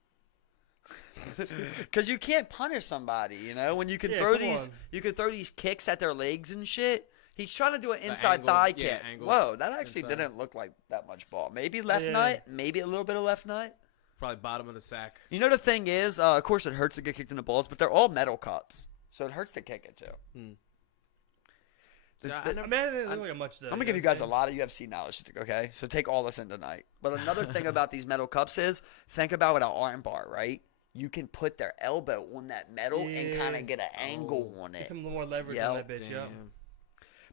Because you can't punish somebody, you know, when you can throw these kicks at their legs and shit. He's trying to do an inside thigh kick. Whoa, that actually didn't look like that much ball. Maybe left nut, maybe a little bit of left nut. Probably bottom of the sack. You know the thing is, of course it hurts to get kicked in the balls, but they're all metal cups, so it hurts to kick it too. I didn't look like much. I'm gonna give you guys a lot of UFC knowledge, okay? So take all this in tonight. But another thing about these metal cups is, think about an arm bar, right? You can put their elbow on that metal and kind of get an angle on it. Get some more leverage on that bitch, yeah.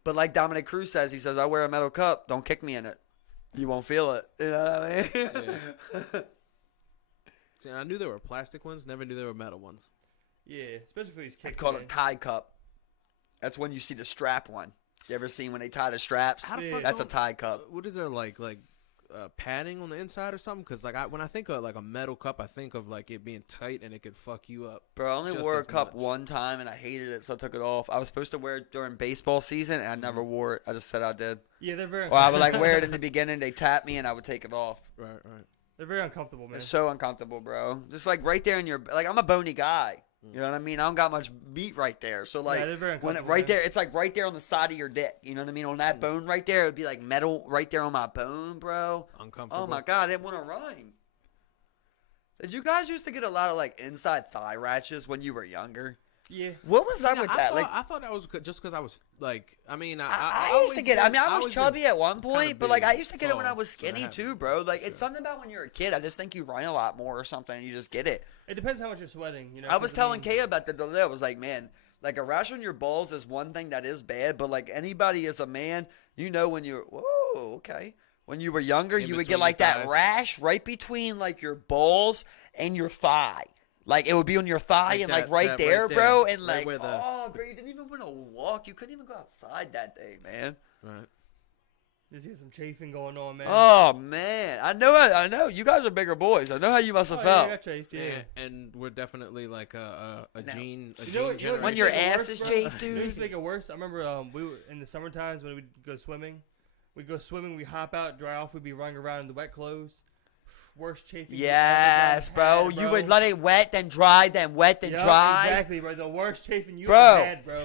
But like Dominic Cruz says, he says, I wear a metal cup, don't kick me in it. You won't feel it. You know what I mean? Yeah. See, I knew there were plastic ones, never knew there were metal ones. Yeah, especially for these kicks. It's called a tie cup. That's when you see the strap one. You ever seen when they tie the straps? That's a tie cup. What is there like padding on the inside or something? Because like when I think of like a metal cup, I think of like it being tight and it could fuck you up. Bro, I only wore a cup one time and I hated it, so I took it off. I was supposed to wear it during baseball season and I never wore it. I just said I did. Yeah, they're very. Or I would like wear it in the beginning. They tap me and I would take it off. Right. They're very uncomfortable, man. It's so uncomfortable, bro. Just like right there in your like, I'm a bony guy. You know what I mean? I don't got much meat right there. So like when it right there, it's like right there on the side of your dick. You know what I mean? On that bone right there, it would be like metal right there on my bone, bro. Uncomfortable. Oh my God, it wouldn't rhyme. Did you guys used to get a lot of like inside thigh rashes when you were younger? Yeah. What was up with that? I thought that was just because I was like, I mean, I used to get it. I mean, I was chubby at one point, but like I used to get it when I was so skinny too, bro. Like it's something about when you're a kid. I just think you run a lot more or something, and you just get it. It depends how much you're sweating. You know. I was telling Kay about that the other day. I was like, man, like a rash on your balls is one thing that is bad, but like anybody as a man, you know, when you're when you were younger, you would get like that rash right between like your balls and your thigh. Like, it would be on your thigh like and, like, right there, bro. And, like, oh, bro, you didn't even want to walk. You couldn't even go outside that day, man. Right. Just get some chafing going on, man. Oh, man. I know. You guys are bigger boys. I know how you must have felt. Yeah, I got chafed, yeah. And we're definitely, like, a gene generation. When your ass is chafed, dude. You know what make it worse? I remember we were in the summer times when we'd go swimming. We'd go swimming, we'd hop out, dry off, we'd be running around in the wet clothes. Worst chafing. Yes, bro. You would let it wet, then dry, then wet, then dry. Exactly, bro. The worst chafing you ever had, bro.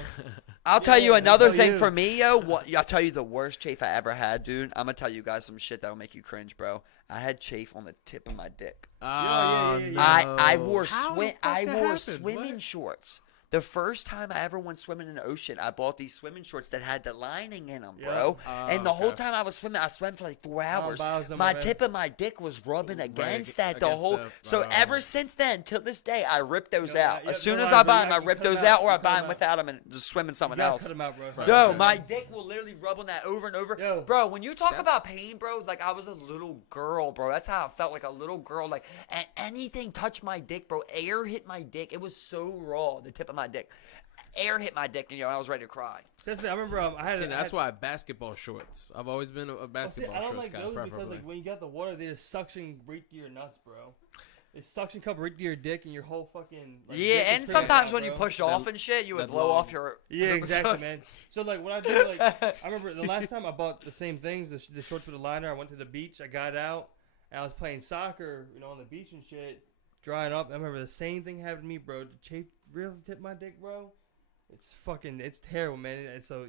I'll tell you another thing for me, yo. I'll tell you the worst chafe I ever had, dude. I'm gonna tell you guys some shit that'll make you cringe, bro. I had chafe on the tip of my dick. Oh, no. I wore swimming shorts. The first time I ever went swimming in the ocean, I bought these swimming shorts that had the lining in them, bro. And the whole time I was swimming, I swam for like 4 hours. My tip of my dick was rubbing against that the whole. So ever since then, till this day, I rip those out. As soon as I buy them, I rip those out, or I buy them without them and just swim in someone else. Cut them out, bro. Yo, my dick will literally rub on that over and over. Bro, when you talk about pain, bro, like I was a little girl, bro. That's how I felt, like a little girl. Like, and anything touched my dick, bro. Air hit my dick. It was so raw, the tip of my dick. Air hit my dick, and I was ready to cry. I remember that's why basketball shorts. I've always been a basketball shorts guy. I don't like those because like when you got the water, they just suction right to your nuts, bro. They suction cup right to your dick and your whole fucking. Like, and sometimes when you push off and shit, you would blow off your. Yeah, exactly, man. So like what I do, like I remember the last time I bought the same things, the shorts with the liner. I went to the beach, I got out, and I was playing soccer, on the beach and shit, drying up. I remember the same thing happened to me, bro. The chafe really tip my dick, bro. It's terrible, man. And so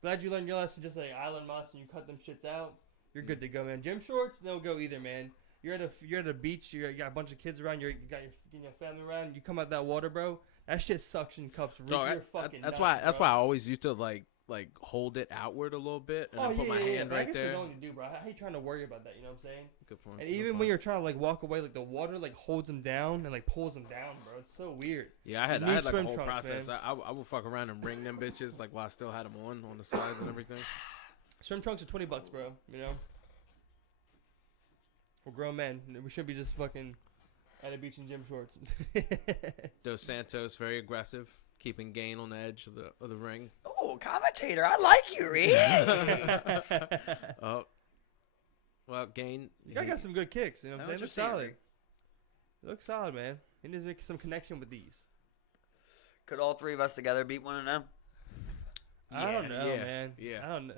glad you learned your lesson, just like I learned my lesson. You cut them shits out, you're good to go, man. Gym shorts, no go either, man. You're at a beach, you got a bunch of kids around, you got your family around. You come out that water, bro. That shit suction cups your fucking. That's why I always used to like hold it outward a little bit and then put my hand right there. That's annoying to do, bro. I hate trying to worry about that. You know what I'm saying? Good point. And even when you're trying to like walk away, like the water like holds them down and like pulls them down, bro. It's so weird. Yeah, I had like a whole process. I would fuck around and bring them bitches like while I still had them on the sides and everything. Swim trunks are $20, bro. We're grown men. We shouldn't be just fucking at a beach in gym shorts. Dos Santos very aggressive, keeping Gain on the edge of the ring. Oh, commentator, I like you, Rique. Oh, well, Gain. You guy got some good kicks. You know what I'm saying? They're just saying, solid. Rique. They look solid, man. He needs to make some connection with these. Could all three of us together beat one of them? I don't know, man. Yeah. I don't know.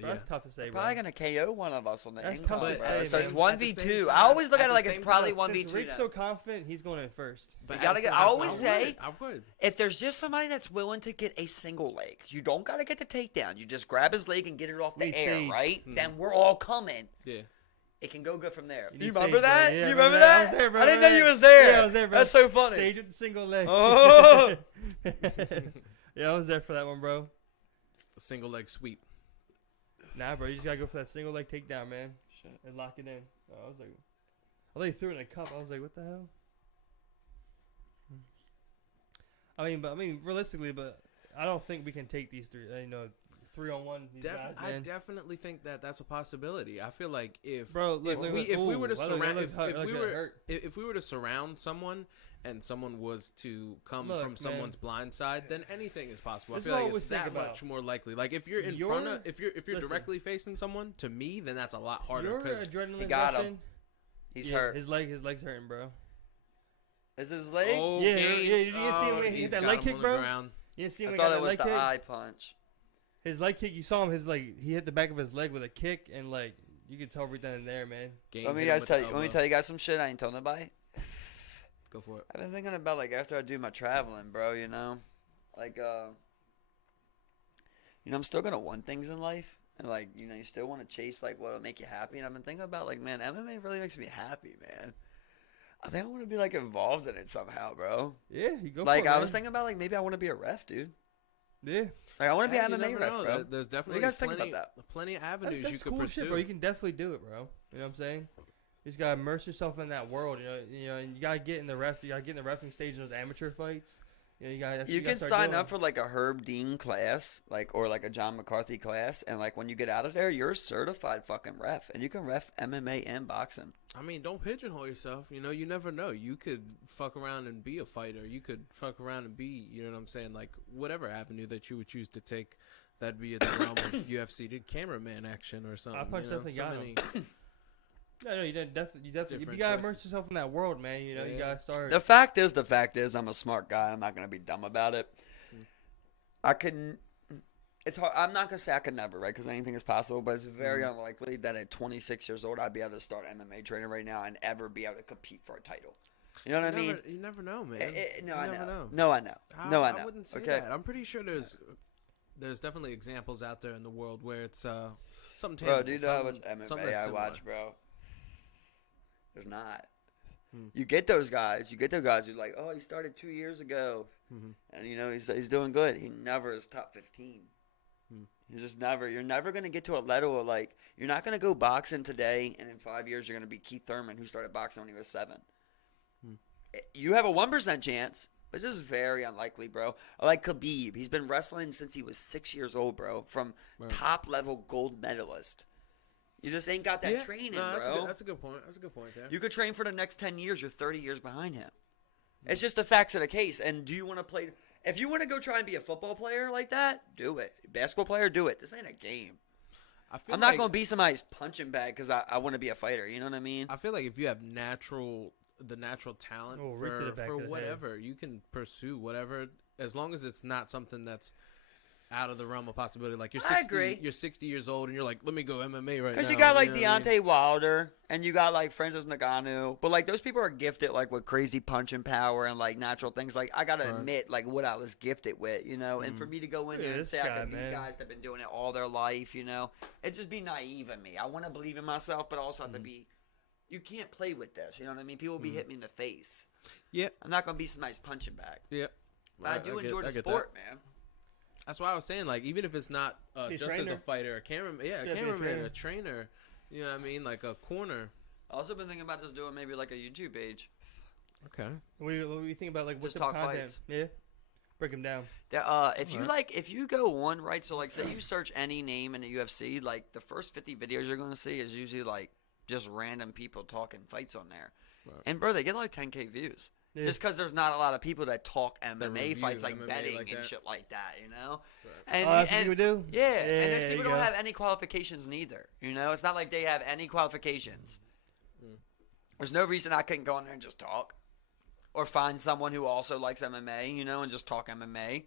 That's tough to say, bro. Probably gonna KO one of us on the That's incline, tough to bro. say, So it's man. 1v2. I always look at it like it's probably time, 1v2. Rick's now. so confident, he's going in first. But You gotta get- I always say- I would. If there's just somebody that's willing to get a single leg, you don't gotta get the takedown. You just grab his leg and get it off the Need air, Sage. right? Then we're all coming. Yeah. It can go good from there. You You need remember Sage, that? bro. Yeah, you remember that? I was there, bro. I didn't know you was there. Yeah, I was there, bro. That's so funny. Sage with the single leg. Oh. Yeah, I was there for that one, bro. A single leg sweep. Nah, bro, you just gotta go for that single leg takedown, man, and lock it in. I was like, I thought he threw it in a cup. I was like, what the hell? I mean, realistically, but I don't think we can take these three. 3-on-1. These guys, I man. definitely think that that's a possibility. I feel like if Bro, look, if we were to surround if we were to surround someone and someone was to come Look, from man. someone blind side, then anything is possible. This I feel is what I like always it's think that about. much more likely. Like if you're in Your- front of if you're listen. directly facing someone, to me, then that's a lot harder. your 'Cause adrenaline He got him. rushing, He's yeah, hurt. His leg's hurting, bro. Is his leg? oh, Yeah, Gain, yeah, you didn't see him hit he's that got leg him kick, on the bro? ground. You didn't see him I when he thought got it that was leg the kick? eye punch. His leg kick, you saw him. He hit the back of his leg with a kick, and like you could tell right then and there, man. Gain Let me hit him guys with tell the you. Let me elbow. tell you guys some shit I ain't told nobody. Go for it. I've been thinking about like after I do my traveling, bro. You know, like I'm still gonna want things in life, and like you still want to chase like what'll make you happy. And I've been thinking about like, man, MMA really makes me happy, man. I think I want to be like involved in it somehow, bro. Yeah, you go. Like for it, I was man. thinking about like maybe I want to be a ref, dude. Yeah, Like I want to be Hey, an you MMA never ref, know. bro. There's definitely What do you guys think about plenty of that's avenues you could cool pursue. shit, bro. You can definitely do it, bro. You know what I'm saying? You just gotta immerse yourself in that world. And you gotta get in the ref. You gotta get in the reffing stage in those amateur fights. You gotta. You can sign up for like a Herb Dean class, or like a John McCarthy class, and like when you get out of there, you're a certified fucking ref, and you can ref MMA and boxing. I mean, don't pigeonhole yourself. You never know. You could fuck around and be a fighter. You could fuck around and be, you know what I'm saying, like whatever avenue that you would choose to take. That'd be in the realm of UFC, did cameraman action or something. I punch definitely got him. No, you definitely. You Different gotta choices. immerse yourself in that world, man. You Yeah. gotta start. The fact is, I'm a smart guy. I'm not gonna be dumb about it. I can. It's hard. I'm not gonna say I could never, right? Because anything is possible, but it's very unlikely that at 26 years old I'd be able to start MMA training right now and ever be able to compete for a title. You know what I mean? You never know, man. No, You I never know. No, I know. No, I know. I wouldn't say okay. that. I'm pretty sure there's definitely examples out there in the world where it's something Bro, tangible. do you know how much something MMA that's I similar. watch, bro? There's not. You get those guys. You get those guys who like, oh, he started 2 years ago, and he's doing good. He never is top 15. You just never. You're never gonna get to a level of like. You're not gonna go boxing today, and in 5 years you're gonna be Keith Thurman, who started boxing when he was 7. You have a 1% chance, but it's just very unlikely, bro. I like Khabib. He's been wrestling since he was 6 years old, bro. From top level gold medalist. You just ain't got that training, bro. That's a good point. That's a good point there. You could train for the next 10 years. You're 30 years behind him. It's just the facts of the case. And do you want to play? If you want to go try and be a football player like that, do it. Basketball player, do it. This ain't a game. I'm not going to be somebody's punching bag because I want to be a fighter. You know what I mean? I feel like if you have the natural talent Rick to the back for of the head. whatever, you can pursue whatever as long as it's not something that's out of the realm of possibility. Like I agree. You're 60 years old and you're like, let me go MMA right now. Because you got like know what I Deontay mean? Wilder and you got like Francis Ngannou, but like those people are gifted like with crazy punching power and like natural things. Like I gotta admit, like what I was gifted with, and for me to go in there and this say I guy, can beat man. guys that've been doing it all their life, it just be naive in me. I want to believe in myself, but also have to be. You can't play with this. You know what I mean? People will be hitting me in the face. Yeah. I'm not gonna be somebody's punching bag. Yeah. But I do enjoy the sport, man. That's why I was saying, like, even if it's not Be a just as a trainer. fighter, a cameraman, Should be a cameraman, a trainer, you know what I mean, like a corner. I also been thinking about just doing maybe like a YouTube page. Okay. What do you think about like what's Just the talk content? fights. Yeah, break them down. If you go one right, so like say you search any name in the UFC, like the first 50 videos you're gonna see is usually like just random people talking fights on there. Right. And, bro, they get like 10K views. Yeah. Just because there's not a lot of people that talk MMA review fights, like MMA betting like and that. shit like that, you know? Right. And, that's what you would do? Yeah, and these there people you don't go. have any qualifications neither, you know? It's not like they have any qualifications. There's no reason I couldn't go in there and just talk. Or find someone who also likes MMA, you know, and just talk MMA.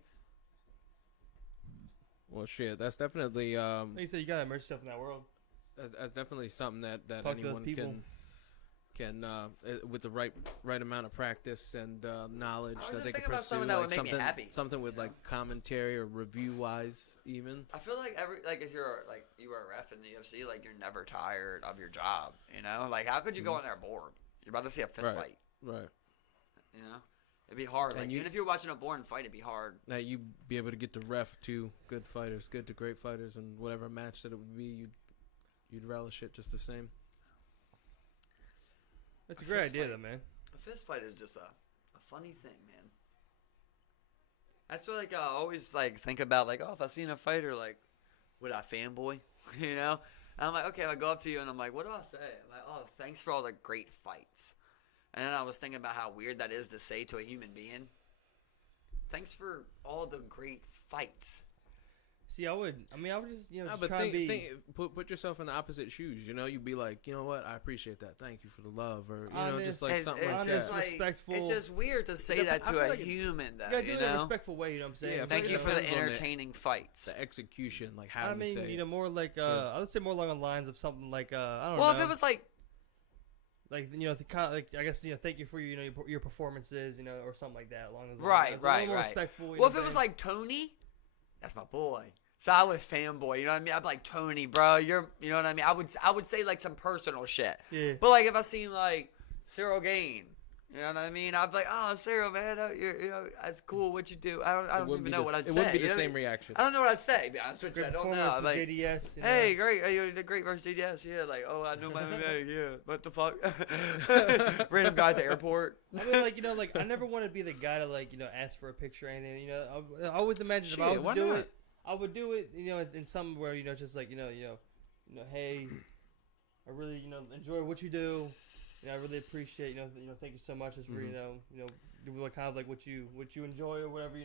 Well, shit, that's definitely Like you said, you gotta immerse yourself in that world. that's definitely something that Talk to those anyone people. can with the right amount of practice and knowledge I was that just they can thinking about pursue, something that like would make me something happy, something with like commentary or review wise even. I feel like if you're like you were a ref in the UFC, like you're never tired of your job, you know? Like how could you go in there bored? You're about to see a fist fight, Right. you know? It'd be hard. And Like even if you're watching a boring fight, it'd be hard. That you be able to get the ref two good fighters, good to great fighters, and whatever match that it would be, you'd relish it just the same. That's a A great fist idea, fight. though, man. A fist fight is just a funny thing, man. That's what like I always like think about. Like, oh, if I seen a fighter, like, would I fanboy? You know? And I'm like, okay, if I go up to you and I'm like, what do I say? I'm like, oh, thanks for all the great fights. And then I was thinking about how weird that is to say to a human being. Thanks for all the great fights. See, I would just, No, just but try and be. put yourself in the opposite shoes. You know, you'd be like, you know what, I appreciate that. Thank you for the love, or you know, just like something like honest, that. respectful. It's just weird to say The- that I to feel a like human, You though. gotta do You it in a know? respectful way, you know what I'm saying? Yeah, Thank it you for the depends on entertaining fights. The execution, like how I do mean, you say? you know, more like I would say more along the lines of something like I don't know. Well, if it was like, the kind of, like I guess thank you for your performances, or something like that along those lines. Right, That's a right, little more right. Respectful. You well, know if what it I'm was saying? like Tony, that's my boy. So I would fanboy, you know what I mean? I'd be like, Tony, bro, you know what I mean? I would say like some personal shit. Yeah. But like if I seen like Cyril Gain, you know what I mean? I'd be like, oh, Cyril, man, that's cool what you do. I don't even know what I'd say. It wouldn't be you the know what I same mean? reaction. I don't know what I'd say, to be honest with you. Great I don't performance know. with Like, JDS. hey, great. You did great versus JDS. Yeah, like, oh, I know my MMA. Yeah, what the fuck? Random guy at the airport. I mean, I never want to be the guy to ask for a picture or anything. I always imagine if I Shit, was why to do not? it, I would do it, in something where just like hey, I really enjoy what you do. I really appreciate thank you so much just for kind of like what you enjoy or whatever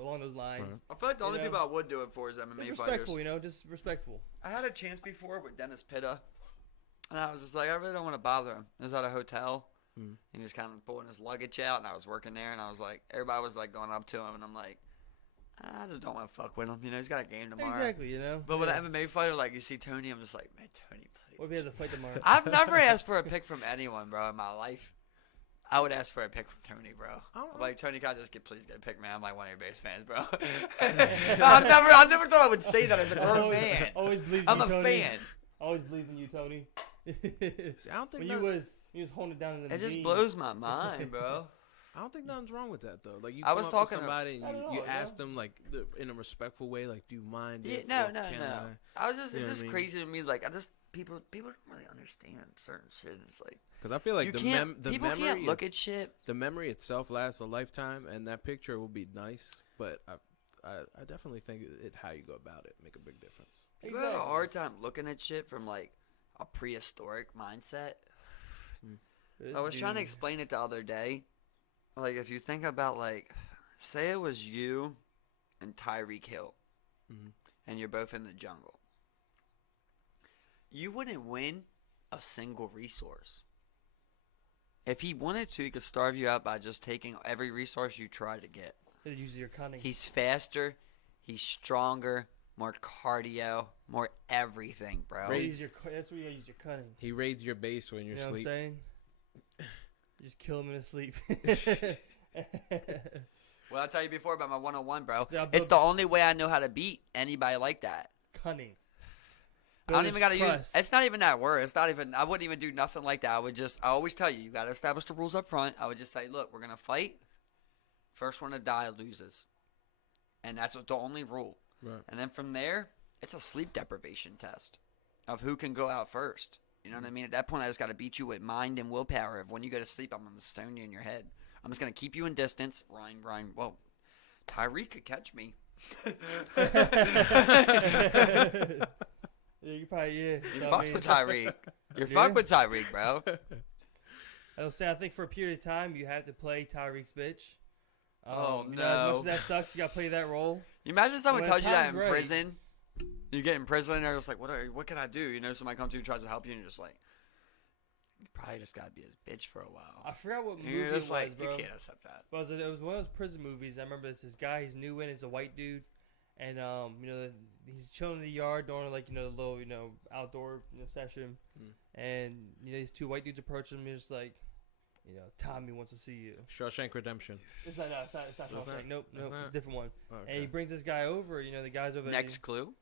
along those lines. Right. I feel like the only You know? people I would do it for is MMA Respectful, fighters. just respectful. I had a chance before with Dennis Pitta, and I was just like, I really don't want to bother him. It was at a hotel. He was kind of pulling his luggage out, and I was working there, and I was like, everybody was like going up to him, and I'm like, I just don't want to fuck with him. He's got a game tomorrow. Exactly, But with an MMA fighter, like you see Tony, I'm just like, man, Tony, please. What if he has a fight tomorrow? I've never asked for a pic from anyone, bro, in my life. I would ask for a pic from Tony, bro. I'm like, Tony, can I just please get a pic, man? I'm like one of your biggest fans, bro. I never thought I would say that as a grown man. Always believe in I'm you, a Tony. fan. Always believe in you, Tony. See, I don't think when that- you was holding it down in the It just jeans. blows my mind, bro. I don't think nothing's wrong with that though. Like you I come was up talking to to- somebody I and don't you know, ask them like in a respectful way, like, do you mind? Yeah, if, no. or can I? I was just, You know it's what just I mean? crazy to me. Like, people don't really understand certain shit. It's like, Because I feel like the people memory, can't look at shit. the memory itself lasts a lifetime, and that picture will be nice. But I definitely think how you go about it make a big difference. People have a hard time looking at shit from like a prehistoric mindset. I was trying to explain it the other day. Like, if you think about, like, say it was you and Rique Hill, and you're both in the jungle. You wouldn't win a single resource. If he wanted to, he could starve you out by just taking every resource you try to get. Use your cunning. He's faster, he's stronger, more cardio, more everything, bro. That's where you use your cunning. He raids your base when you're You know asleep. what I'm saying? You just kill him in his sleep. Well, I tell you before about my 101, bro. Yeah, It's the only way I know how to beat anybody like that. Cunning. I don't Build even gotta his use. trust. It's not even that word. It's not even. I wouldn't even do nothing like that. I always tell you, you gotta establish the rules up front. I would just say, look, we're gonna fight. First one to die loses, and that's the only rule. Right. And then from there, it's a sleep deprivation test of who can go out first. You know what I mean? At that point, I just gotta beat you with mind and willpower. Of when you go to sleep, I'm gonna stone you in your head. I'm just gonna keep you in distance. Ryan. Well, Tyreek could catch me. Yeah, you probably You fucked with Tyreek. You're fucked with Tyreek, bro. I was saying, I think for a period of time, you have to play Tyreek's bitch. Oh, you know, as much no. as that sucks, you got to play that role. You imagine someone When tells you that time's in right. prison. You get in prison and they're just like, what can I do? You know, somebody comes to you and tries to help you and you're just like, you probably just got to be his bitch for a while. I forgot what movie You're it just was, like, bro. you can't accept that. But it was one of those prison movies. I remember this guy, he's new in, he's a white dude. And, you know, he's chilling in the yard during, like, you know, the little, you know, outdoor session. And, you know, these two white dudes approach him and he's just like, you know, Tommy wants to see you. Shawshank Redemption. It's not Shawshank. Nope, It's it's not? a different one. Oh, okay. And he brings this guy over, you know, the guy's over Next clue?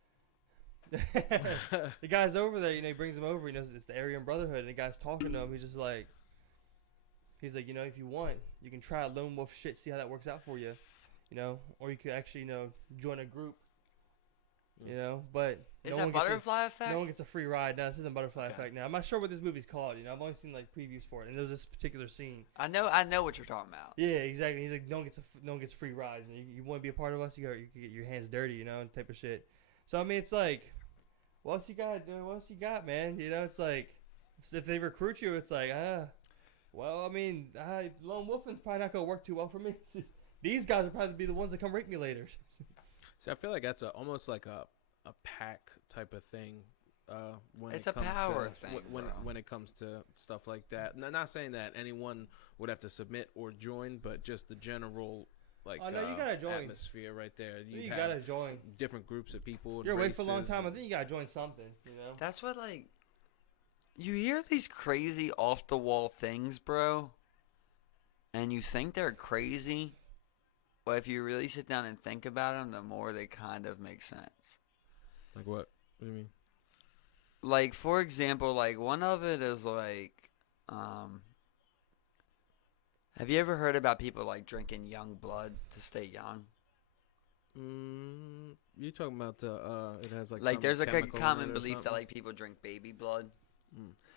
there. The guy's over there, you know, he brings him over, you know, it's the Aryan Brotherhood, and the guy's talking to him, he's like, you know, if you want, you can try lone wolf shit, see how that works out for you, you know, or you could actually, you know, join a group, you know, but Is that Butterfly Effect? no one gets a free ride. No, this isn't Butterfly Okay. Effect now. I'm not sure what this movie's called, you know, I've only seen, like, previews for it, and there's this particular scene. I know what you're talking about. Yeah, exactly. He's like, no one gets free rides, and you want to be a part of us, you can get your hands dirty, you know, and type of shit. So, I mean, it's like, what else you got, dude? What else you got, man? You know, it's like, if they recruit you, it's like, well, I mean, lone wolfing's probably not going to work too well for me. These guys will probably be the ones that come rape me later. See, I feel like that's almost like a pack type of thing. When It's it a comes power to, thing, bro. when it comes to stuff like that. Not saying that anyone would have to submit or join, but just the general like Oh, no, you gotta join. atmosphere right there. You have gotta join. different groups of people. and You're away for a long races time. I and- think you gotta join something, you know? That's what, like, you hear these crazy off the wall things, bro, and you think they're crazy, but if you really sit down and think about them, the more they kind of make sense. Like what? What do you mean? Like, for example, like, one of it is like, have you ever heard about people like drinking young blood to stay young? You talking about the it has like Like, some there's like a chemical in common it or belief that something? like people drink baby blood.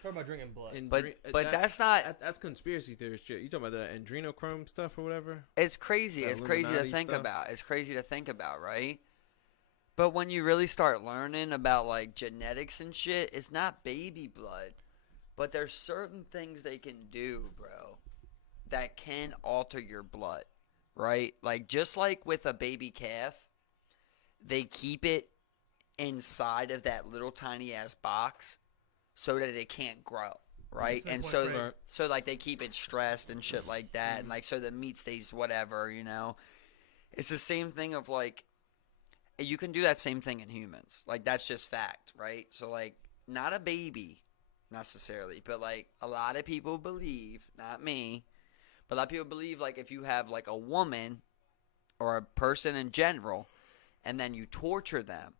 Talking about drinking blood. But that's not. that's conspiracy theory shit. You talking about the adrenochrome stuff or whatever? It's crazy. That It's crazy to Illuminati think stuff? about. It's crazy to think about, right? But when you really start learning about like genetics and shit, it's not baby blood, but there's certain things they can do, bro, that can alter your blood, right? Like, just like with a baby calf, they keep it inside of that little tiny ass box so that it can't grow, right? That's And like so point Right. so like they keep it stressed and shit like that, and like so the meat stays whatever, you know. It's the same thing of like, you can do that same thing in humans. Like, that's just fact, right? So like, not a baby necessarily, but like a lot of people believe, not me, but a lot of people believe like if you have like a woman or a person in general and then you torture them,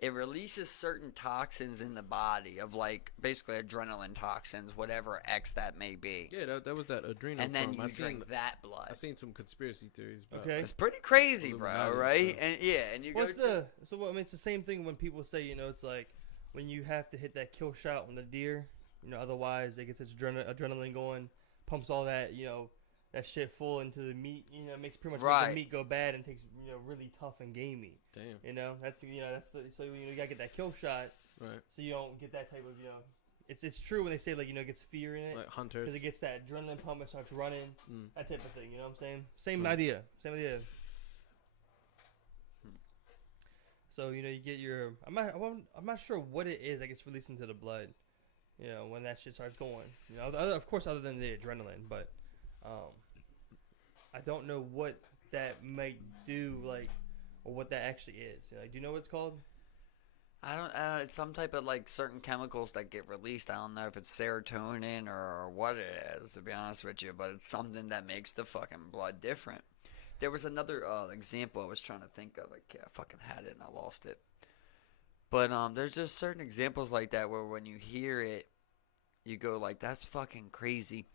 it releases certain toxins in the body of like basically adrenaline toxins, whatever X that may be. Yeah, that was that adrenochrome. And then you I drink seen, that blood. I seen some conspiracy theories. About Okay. It's pretty crazy, bro, Illuminati right? stuff. And yeah, and you What's go to, I mean, it's the same thing when people say, you know, it's like when you have to hit that kill shot on the deer, you know, otherwise it gets its adrenaline going, pumps all that, you know, that shit full into the meat, you know, makes pretty much make Right. the meat go bad and takes, you know, really tough and gamey. Damn. You know, so you gotta get that kill shot Right. so you don't get that type of, you know, it's true when they say like, you know, it gets fear in it Like hunters. because it gets that adrenaline pump and starts running, Mm. that type of thing. You know what I'm saying? Same Right. idea. Same idea. So you know, you get your. I'm not sure what it is that gets released into the blood. You know, when that shit starts going. You know, of course, other than the adrenaline, but I don't know what that might do, like, or what that actually is. Like, do you know what it's called? I don't. It's some type of like certain chemicals that get released. I don't know if it's serotonin or what it is, to be honest with you. But it's something that makes the fucking blood different. There was another example I was trying to think of. I fucking had it and I lost it. But there's just certain examples like that where when you hear it, you go like, "That's fucking crazy."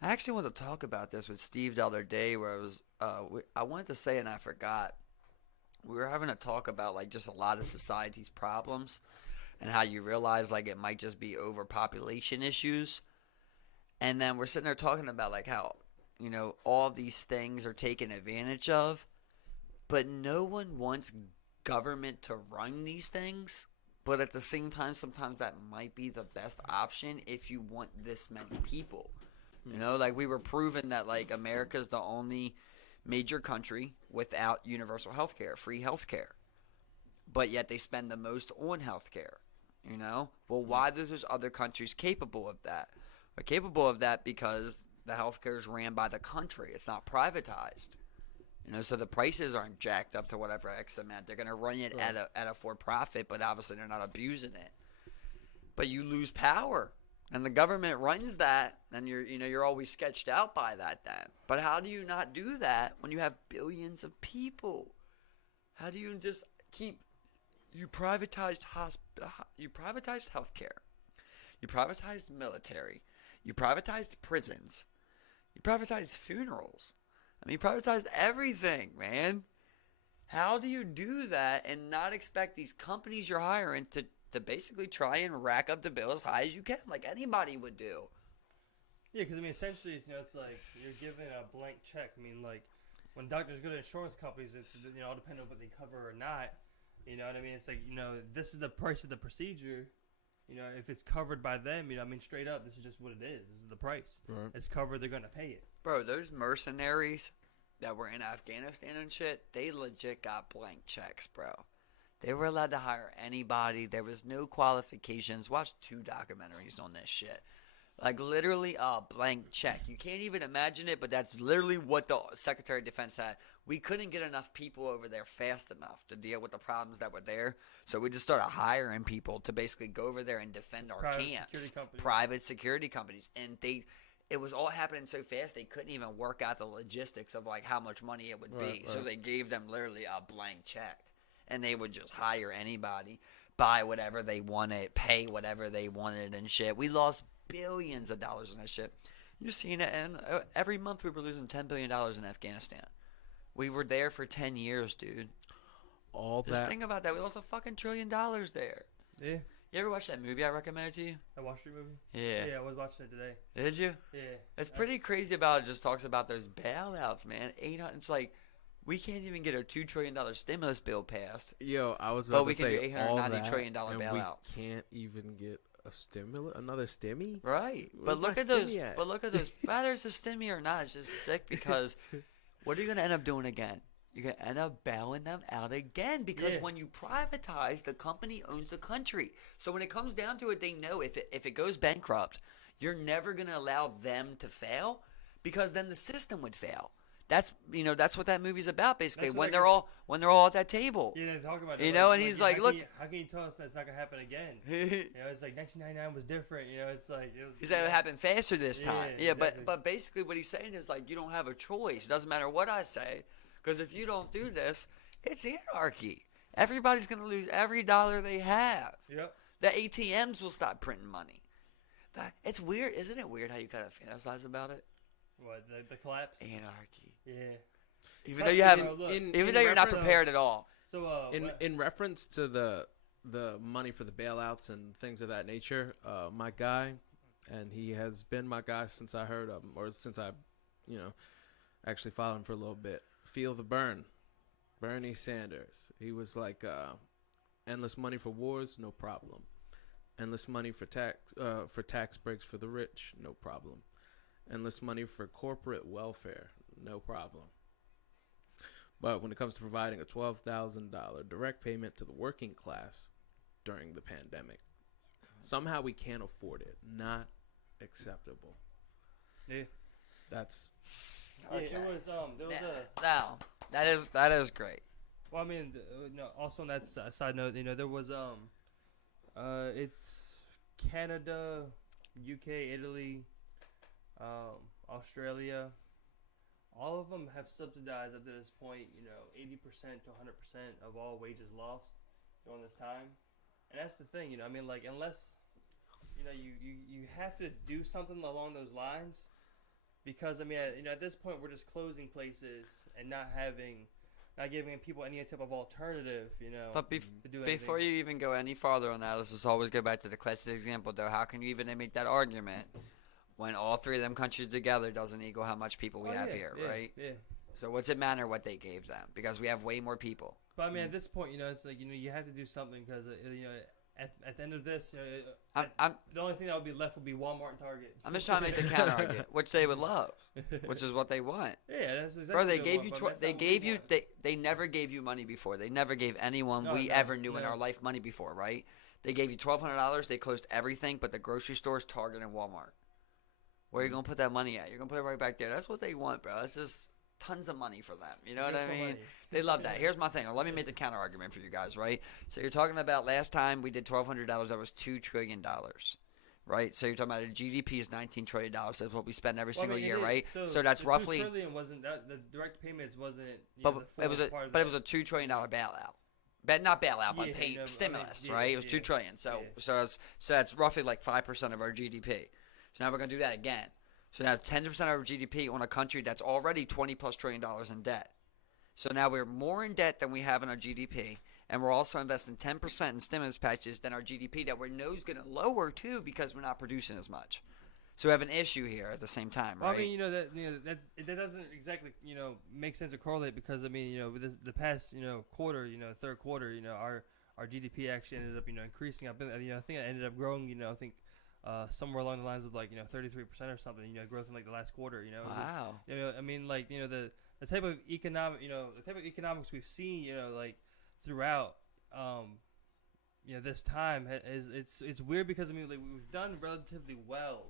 I actually want to talk about this with Steve the other day, where I was I wanted to say and I forgot. We were having a talk about like just a lot of society's problems and how you realize like it might just be overpopulation issues. And then we're sitting there talking about like how, you know, all these things are taken advantage of, but no one wants government to run these things, But at the same time, sometimes that might be the best option if you want this many people. You know, like we were proven that like America's the only major country without universal health care, free health care. But yet they spend the most on health care. You know? Well, why are those other countries capable of that? They're capable of that because the healthcare is ran by the country. It's not privatized. You know, so the prices aren't jacked up to whatever X amount. They're going to run it at a for-profit, but obviously they're not abusing it. But you lose power, and the government runs that, and you're always sketched out by that then. But how do you not do that when you have billions of people? How do you just keep you privatized healthcare, you privatized military, you privatized prisons, you privatized funerals. I mean, you privatized everything, man. How do you do that and not expect these companies you're hiring to basically try and rack up the bill as high as you can, like anybody would do? Yeah, because I mean, essentially, it's like you're given a blank check. I mean, like when doctors go to insurance companies, it's all depending on what they cover or not. You know what I mean? It's like, this is the price of the procedure. If it's covered by them, I mean, straight up, this is just what it is. This is the price. Right. It's covered. They're going to pay it. Bro, those mercenaries that were in Afghanistan and shit, they legit got blank checks, bro. They were allowed to hire anybody. There was no qualifications. Watch 2 documentaries on this shit. Like, literally a blank check. You can't even imagine it, but that's literally what the Secretary of Defense said. We couldn't get enough people over there fast enough to deal with the problems that were there. So we just started hiring people to basically go over there and defend our camps. Private security companies. And it was all happening so fast, they couldn't even work out the logistics of, like, how much money it would be. Right. So they gave them literally a blank check. And they would just hire anybody, buy whatever they wanted, pay whatever they wanted and shit. We lost billions of dollars in that shit. You're seeing it, and every month we were losing $10 billion in Afghanistan. We were there for 10 years, dude. Just think about that. We lost a fucking $1 trillion there. Yeah. You ever watch that movie I recommended to you? I watched your movie? Yeah. Yeah, I was watching it today. Did you? Yeah. It's pretty crazy about it. Just talks about those bailouts, man. It's like, we can't even get a $2 trillion stimulus bill passed. Yo, I was about to say, but we can do $890 trillion bailouts. We can't even get another stimmy? Right. But look at those. Whether it's a stimmy or not, it's just sick because what are you going to end up doing again? You're going to end up bailing them out again because when you privatize, the company owns the country. So when it comes down to it, they know if it goes bankrupt, you're never going to allow them to fail because then the system would fail. That's what that movie's about basically. When they're all at that table. Yeah, they're talking about it. And he's like, look, how can you tell us that's not gonna happen again? It's like 1999 was different. It's like he said it happened faster this time. Yeah, exactly. but basically what he's saying is like you don't have a choice. It doesn't matter what I say because if you don't do this, it's anarchy. Everybody's gonna lose every dollar they have. Yep. The ATMs will stop printing money. It's weird, isn't it? Weird how you kind of fantasize about it. What the collapse? Anarchy. Yeah. Even though you're not prepared at all. So in reference to the money for the bailouts and things of that nature, my guy, and he has been my guy since I heard of him, or since I, actually followed him for a little bit. Feel the burn, Bernie Sanders. He was like, endless money for wars, no problem. Endless money for tax breaks for the rich, no problem. Endless money for corporate welfare, no problem. But when it comes to providing a $12,000 direct payment to the working class during the pandemic, somehow we can't afford it. Not acceptable. Yeah. That's... Okay. There was that is great. Well, I mean, also on that side note, there was it's Canada, UK, Italy, Australia. All of them have subsidized up to this point, 80% to 100% of all wages lost during this time. And that's the thing, unless, you have to do something along those lines. Because, at this point, we're just closing places and not giving people any type of alternative, But to do anything. Before you even go any farther on that, let's just always go back to the classic example, though. How can you even make that argument when all three of them countries together doesn't equal how much people we have here, right? Yeah. So what's it matter what they gave them? Because we have way more people. But, at this point, it's like, you have to do something because, at the end of this, I'm the only thing that would be left would be Walmart and Target. I'm just trying to make the counter argument, which they would love, which is what they want. Yeah, that's exactly. Bro, they what gave want, you but tw- that's they not what gave we you want. they never gave you money before. They never gave anyone No, we no, ever knew in no. our life money before, right? They gave you $1,200. They closed everything but the grocery stores, Target, and Walmart. Where are you gonna put that money at? You're gonna put it right back there. That's what they want, bro. It's just tons of money for them. You know what I Useful mean? money. They love that. Here's my thing. Let me make the counter argument for you guys, right? So you're talking about last time we did $1,200. That was $2 trillion, right? So you're talking about a GDP is $19 trillion. That's what we spend every single year, right? So that's the roughly. $2 trillion wasn't that, the direct payments wasn't. But it was a $2 trillion bailout. Not bailout, but Yeah, no, stimulus, yeah, right? It was yeah. $2 trillion. So Yeah. so that's roughly like 5% of our GDP. So now we're gonna do that again. So now 10% of our GDP on a country that's already $20+ trillion in debt. So now we're more in debt than we have in our GDP, and we're also investing 10% in stimulus packages than our GDP that we know is going to lower too because we're not producing as much. So we have an issue here at the same time, right? Well, I mean, that doesn't exactly make sense or correlate because I mean with the past quarter, third quarter, our GDP actually ended up increasing. I think it ended up growing. I think somewhere along the lines of like 33% or something. Growth in like the last quarter. Wow. I mean like the type of economics we've seen like throughout this time it's weird because I mean like we've done relatively well.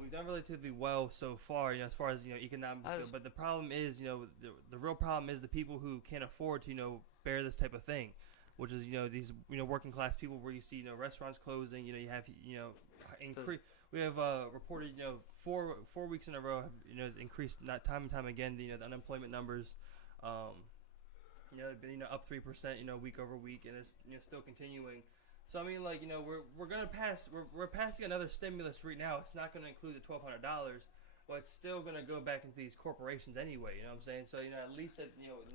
We've done relatively well so far, as far as economics go. But the problem is, the real problem is the people who can't afford to, bear this type of thing, which is, these, working class people where you see, restaurants closing. You have, we have reported, 4 weeks in a row have, increased not time and time again. The unemployment numbers, been up 3%, week over week, and it's still continuing. So I mean, like we're gonna pass. We're passing another stimulus right now. It's not gonna include the $1,200, but it's still gonna go back into these corporations anyway. You know what I'm saying? So at least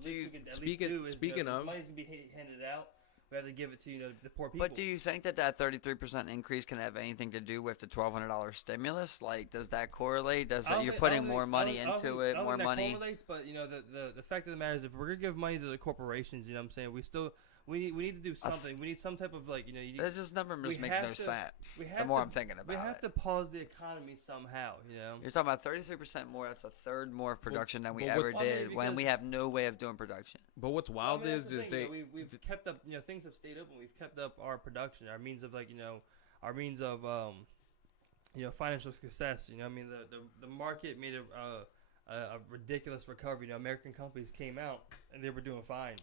we can at least do is speaking of money's gonna be handed out. We have to give it to the poor people. But do you think that 33% increase can have anything to do with the $1,200 stimulus? Like, does that correlate? You're putting more money into it, more money? That correlates, but the fact of the matter is, if we're gonna give money to the corporations, what I'm saying, we need to do something. We need some type of like This just number just makes no sense. The more I'm thinking about it, we have to pause the economy somehow. You're talking about 33% more. That's a third more of production than we but ever what- did when we have no way of doing production. But what's wild that's the is thing, we've kept up. Things have stayed open. We've kept up our production, our means of our means of financial success. I mean the market made a ridiculous recovery. American companies came out and they were doing fine.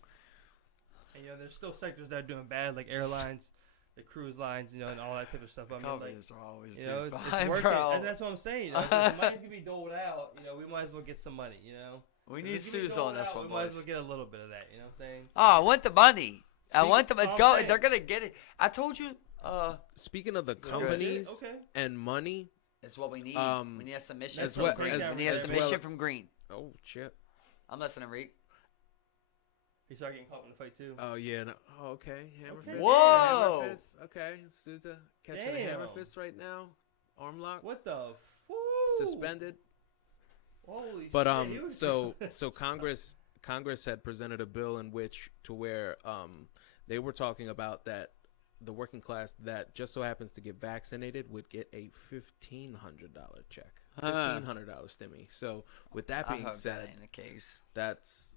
And there's still sectors that are doing bad, like airlines, the cruise lines, and all that type of stuff. I mean, Companies are always it's fine, working, bro. and that's what I'm saying. If the money's gonna be doled out, we might as well get some money. We If need it's gonna be Suze doled on this out, one, we might as boys. well get a little bit of that. You know what I'm saying? Oh, I want the money. I want them. It's I'm going. saying. They're gonna get it. I told you. speaking of the companies Okay. and money. It's what we need. We need a submission as from well- Green. as- We need a as submission well- from Green. Oh shit. I'm listening, Reek. He started getting caught in the fight too. Oh yeah. No. Oh, okay. Hammer Okay. fist. Whoa. Hammer fist. Okay. Souza catching a hammer Damn. fist right now. Arm lock. What the? Suspended. Holy But shit. he was- so Congress had presented a bill in which to where they were talking about that the working class that just so happens to get vaccinated would get a $1,500 check, $1,500 stimmy. So with that I being hope said, that ain't the case. that's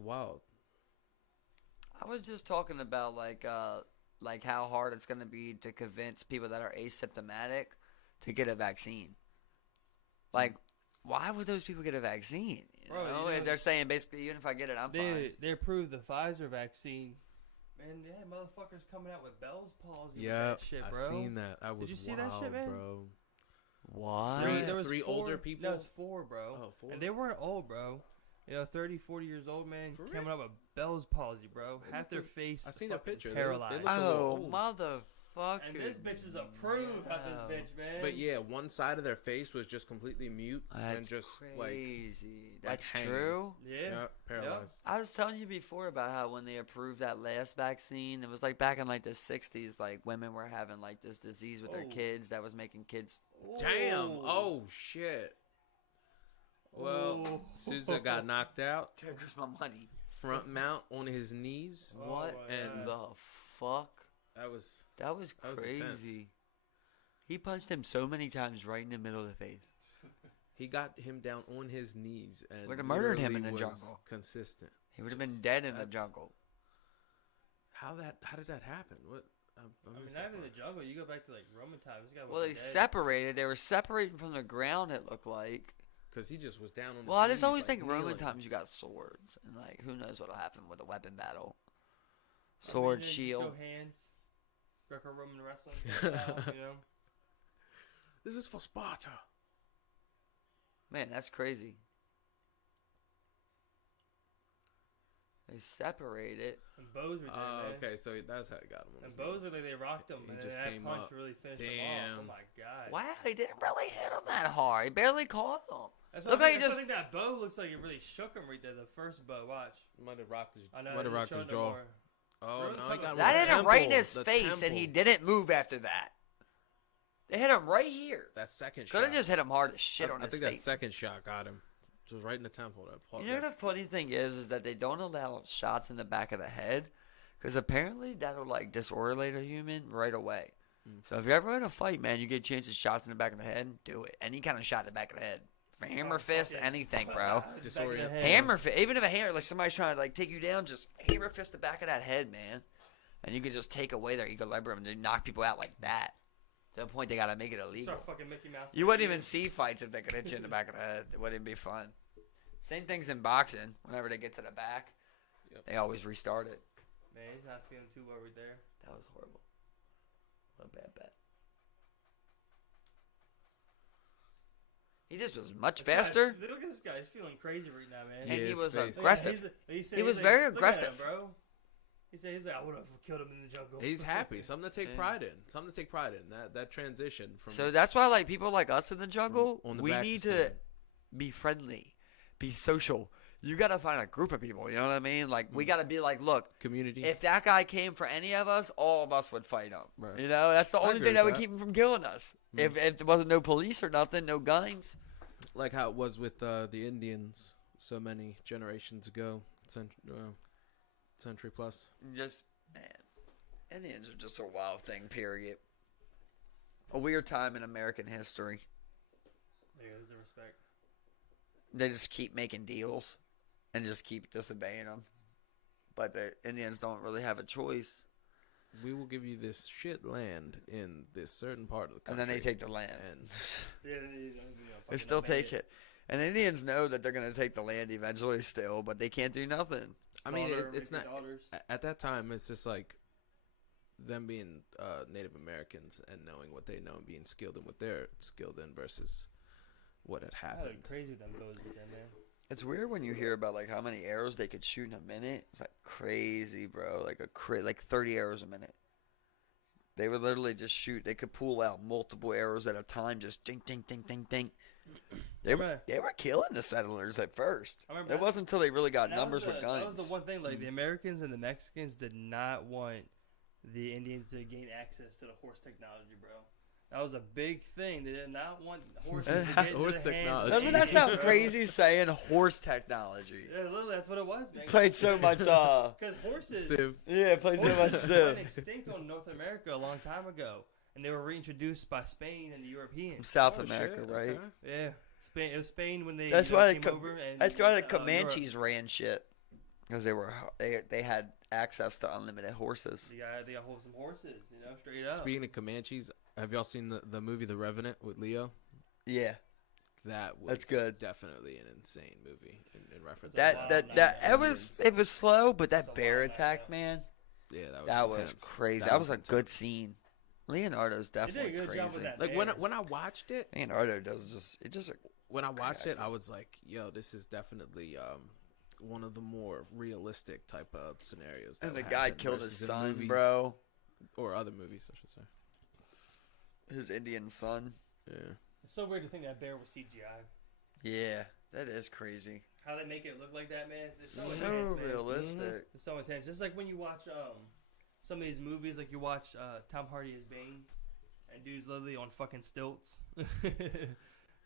wild. I was just talking about like how hard it's gonna be to convince people that are asymptomatic to get a vaccine. Like, why would those people get a vaccine? Bro, If they're saying basically, even if I get it, I'm fine. They approved the Pfizer vaccine. Man, yeah, motherfuckers coming out with Bell's palsy. Yeah, With that shit, bro. I seen that. I was you see wild, that shit, man? bro. What? Three- was three four- older people? No, it's 4, bro. Oh, 4. And they weren't old, bro. 30, 40 years old, man, For coming real? up with Bell's palsy, bro. They Half their look- face I is seen a fucking picture. They paralyzed. look a little Oh, old. motherfucker! And this bitch is approved at this bitch, man. But yeah, one side of their face was just completely mute That's and just crazy. like That's hanging. true. Yeah. paralyzed. I was telling you before about how when they approved that last vaccine, it was like back in like the 60s, like women were having like this disease with their Oh. kids that was making kids. Damn! Ooh. Oh shit! Well, Ooh. Souza got knocked out. There goes my money. Front mount on his knees. Oh What my and God. the fuck? That was That was intense. crazy. He punched him so many times right in the middle of the face. He got him down on his knees and Would have murdered him in the literally was jungle. Consistent. He would have been dead in the that's- jungle. How did that happen? What? I I missed mean, that not even the part. jungle. You go back to like Roman times. This guy Well, was they dead. separated. They were separating from the ground, it looked like. Because he just was down on. Well, I his just knees, always like, think Roman kneeling. times you got swords. And, like, who knows what'll happen with a weapon battle. I mean, Sword, you just shield. Go hands. Greco-Roman wrestling. Style, you know. This is for Sparta. Man, that's crazy. They separated. And bows were there, man. Okay, so that's how he got him. On And his bows knees. were like they rocked him, He and just then that came punch up. really finished him off. Damn. Oh my god! Wow, he didn't really hit him that hard. He barely caught him. That's Look why I like he think- just. I think that bow looks like it really shook him right there. The first bow, watch. Might have rocked his. I know. Might have it rocked showed his no jaw. more. Oh Really no, took he a- got him That on hit the him right in temple, his the face, and he temple. didn't move after that. They hit him right here. That second Could shot. have just hit him hard as shit on I his think face. that second shot got him. Just right in the temple. That part. You know the funny thing is that they don't allow shots in the back of the head, because apparently that'll like disorient a human right away. So if you're ever in a fight, man, you get chances shots in the back of the head, do it. Any kind of shot in the back of the head, hammer fist, fucking- anything, bro. Disorient. Head. Hammer fist, even if a hammer, like somebody's trying to like take you down, just hammer fist the back of that head, man, and you can just take away their equilibrium and then knock people out like that. To the point they gotta make it illegal. Start fucking Mickey Mouse. You wouldn't even see fights if they could hit you in the back of the head. It wouldn't be fun. Same things in boxing. Whenever they get to the back, Yep. they always restart it. Man, he's not feeling too well right there. That was horrible. What a bad bet. He just was much faster. Look at this guy. He's feeling crazy right now, man. And he his was face. aggressive. He was like, very "Look at aggressive." him, bro. He's like, I would have killed him in the jungle. He's happy. Something to take Yeah. pride in. Something to take pride in. That transition from. So that's why, like, people like us in the jungle, on the we back need to to stand. be friendly, be social. You gotta find a group of people. You know what I mean? Like, we gotta be like, look, community. if that guy came for any of us, all of us would fight him. Right. You know, that's the only agree thing that with would that. keep him from killing us. If there wasn't no police or nothing, no guns. Like how it was with the Indians so many generations ago, century plus. Just, man, Indians are just a wild thing, period. A weird time in American history. Yeah, there's the respect. They just keep making deals and just keep disobeying them. But the Indians don't really have a choice. We will give you this shit land in this certain part of the And country. then they take the land. And Yeah, They still take it. And Indians know that they're going to take the land eventually still, but they can't do nothing. I mean, Slaughter, it's rape not your daughters. at that time. It's just like them being Native Americans and knowing what they know and being skilled in what they're skilled in versus what had I happened. look crazy with them bows with them, man. It's weird when you hear about like how many arrows they could shoot in a minute. It's like crazy, bro. Like like 30 arrows a minute. They would literally just shoot. They could pull out multiple arrows at a time, just ding, ding, ding, ding, ding. They were killing the settlers at first. I remember It that- wasn't until they really got That numbers was with the- guns. That was the one thing. Like the Americans and the Mexicans did not want the Indians to gain access to the horse technology, bro. That was a big thing. They did not want horses to get into Horse the hands of technology. the Doesn't that Indians, sound bro. crazy saying horse technology? Yeah, literally, that's what it was, man. Played so much, Because horses, Civ. yeah, played so much horses went Civ. extinct on North America a long time ago, and they were reintroduced by Spain and the Europeans. South Oh, America, shit, right? okay. Yeah, Spain. It was Spain when they That's why came over. And, That's why the Europe. Comanches ran shit, because they had access to unlimited horses. They got some horses, straight up. Speaking of Comanches, have y'all seen the movie The Revenant with Leo? Yeah, That was That's good. Definitely an insane movie in reference. that to it was slow, but It's a that bear wild night, attack, though. man, yeah, that was intense. crazy. That was a intense. good scene. Leonardo's They did a definitely good crazy. job with that. Like bear. when I watched it, Leonardo does just when I watched it, crazy. I was like, "Yo, this is definitely one of the more realistic type of scenarios." That and the would guy happen killed his versus in son, movies, bro. or other movies, I should say. His Indian son. Yeah, It's so weird to think that bear was CGI. Yeah, that is crazy. How they make it look like that, man. It's so, So intense, man. realistic. It's so intense. Just like when you watch some of these movies, like you watch Tom Hardy as Bane, and dude's literally on fucking stilts.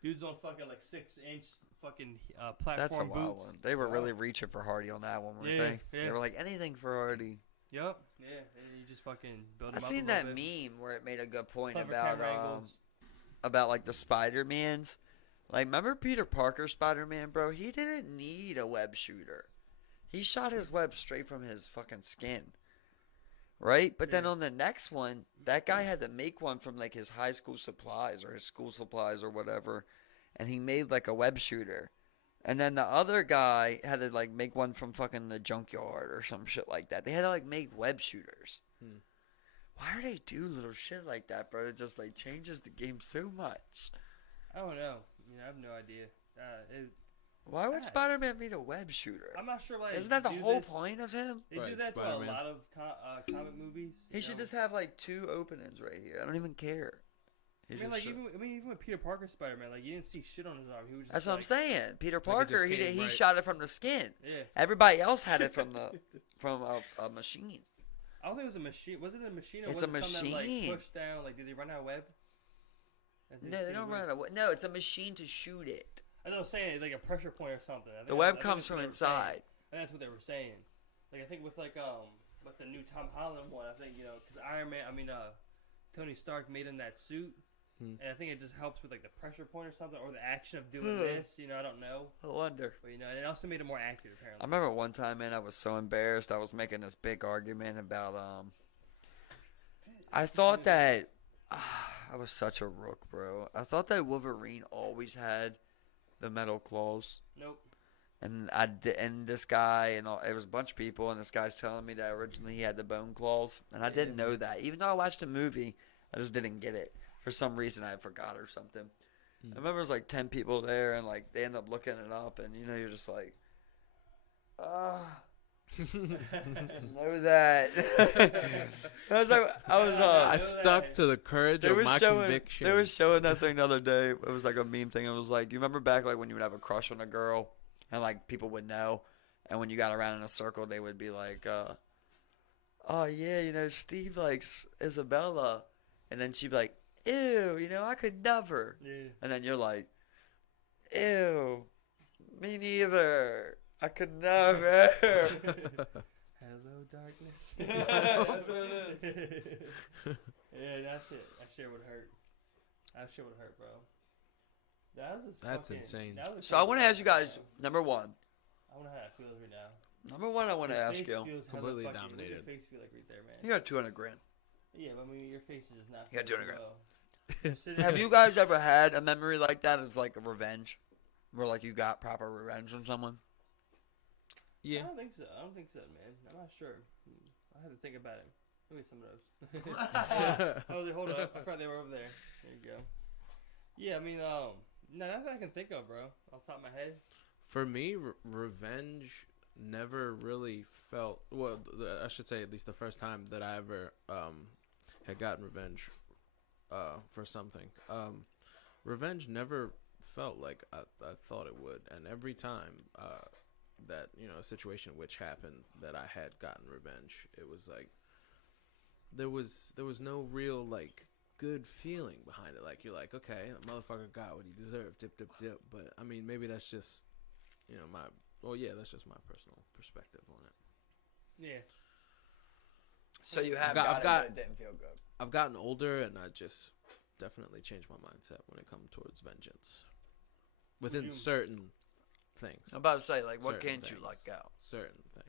Dude's on fucking like 6-inch fucking platform That's a wild boots. one. They were Wow. really reaching for Hardy on that one, weren't Yeah, they? yeah. They were like anything for Hardy. Yup. Yeah. And you just fucking build I them up. seen a that little bit. meme where it made a good point Clever about camera angles. like the Spider-Mans. Like, remember Peter Parker Spider-Man, bro? He didn't need a web shooter. He shot his web straight from his fucking skin. Right? But then Yeah. on the next one, that guy had to make one from like his high school supplies or his school supplies or whatever. And he made like a web shooter. And then the other guy had to like make one from fucking the junkyard or some shit like that. They had to like make web shooters. Why do they do little shit like that, bro? It just like changes the game so much. I don't know. I have no idea. Why would Yes. Spider-Man need a web shooter? I'm not sure why. Isn't that the they do whole this. point of him? They do Right, that to a Spider-Man. lot of comic movies. He should just have like 2 openings right here. I don't even care. He I mean, just like should. even with Peter Parker Spider-Man, like you didn't see shit on his arm. He was just That's what I'm like, saying. Peter it just Parker, came he right- shot it from the skin. Yeah. Everybody else had it from the from a machine. I don't think it was a machine. Was it a machine or It's was a it something that machine. like pushed down? Like, did they run out of web? No, they don't run out of web. No, it's a machine to shoot it. I know, I'm saying like a pressure point or something. I think The I web think comes that's what from they were saying. inside. And that's what they were saying. Like I think with with the new Tom Holland one, I think because Tony Stark made him that suit, and I think it just helps with like the pressure point or something, or the action of doing this. I don't know, I wonder. but and it also made it more accurate I apparently. remember one time, man, I was so embarrassed. I was making this big argument about I thought that I was such a rook, bro. I thought that Wolverine always had the metal claws. Nope. And and this guy and all, it was a bunch of people, and this guy's telling me that originally he had the bone claws, and I didn't know that. Even though I watched the movie, I just didn't get it for some reason. I forgot or something. I remember it was like 10 people there, and like they end up looking it up, and you're just like, know that. I stuck to the courage of my convictions. They were showing that thing the other day. It was like a meme thing. It was like, you remember back like when you would have a crush on a girl, and like people would know, and when you got around in a circle, they would be like, oh yeah, Steve likes Isabella, and then she'd be like, ew, I could never. Yeah. And then you're like, ew, me neither. I could never. Hello, darkness. That's what it is. Yeah, that shit would hurt. That shit would hurt, bro. That's insane. So I want to ask you guys, number one. I want to know how it feels right now. Number one, I want to Your ask face you. feels hella Completely fucking- dominated. What's your face feel like right there, man? You got 200 grand. Yeah, but I mean, your face is just not. You got feeling 200 well. Have you guys ever had a memory like that of like a revenge? Where like you got proper revenge on someone? Yeah. I don't think so. Man. I'm not sure. I have to think about it. Look at some of those. Oh, hold up. I thought they were over there. There you go. Yeah, I mean, no, nothing I can think of, bro. Off the top of my head. For me, revenge never really felt. Well, I should say at least the first time that I ever had gotten revenge for something. Revenge never felt like I thought it would, and every time that a situation which happened that I had gotten revenge, it was like there was no real like good feeling behind it. Like you're like, okay, that motherfucker got what he deserved, dip dip dip. But I mean, maybe that's just that's just my personal perspective on it. Yeah. So you have I've got- but it didn't feel good. I've gotten older, and I just definitely changed my mindset when it comes towards vengeance within you- certain things. I'm about to say, like, what Certain can't you things. let go? Certain things.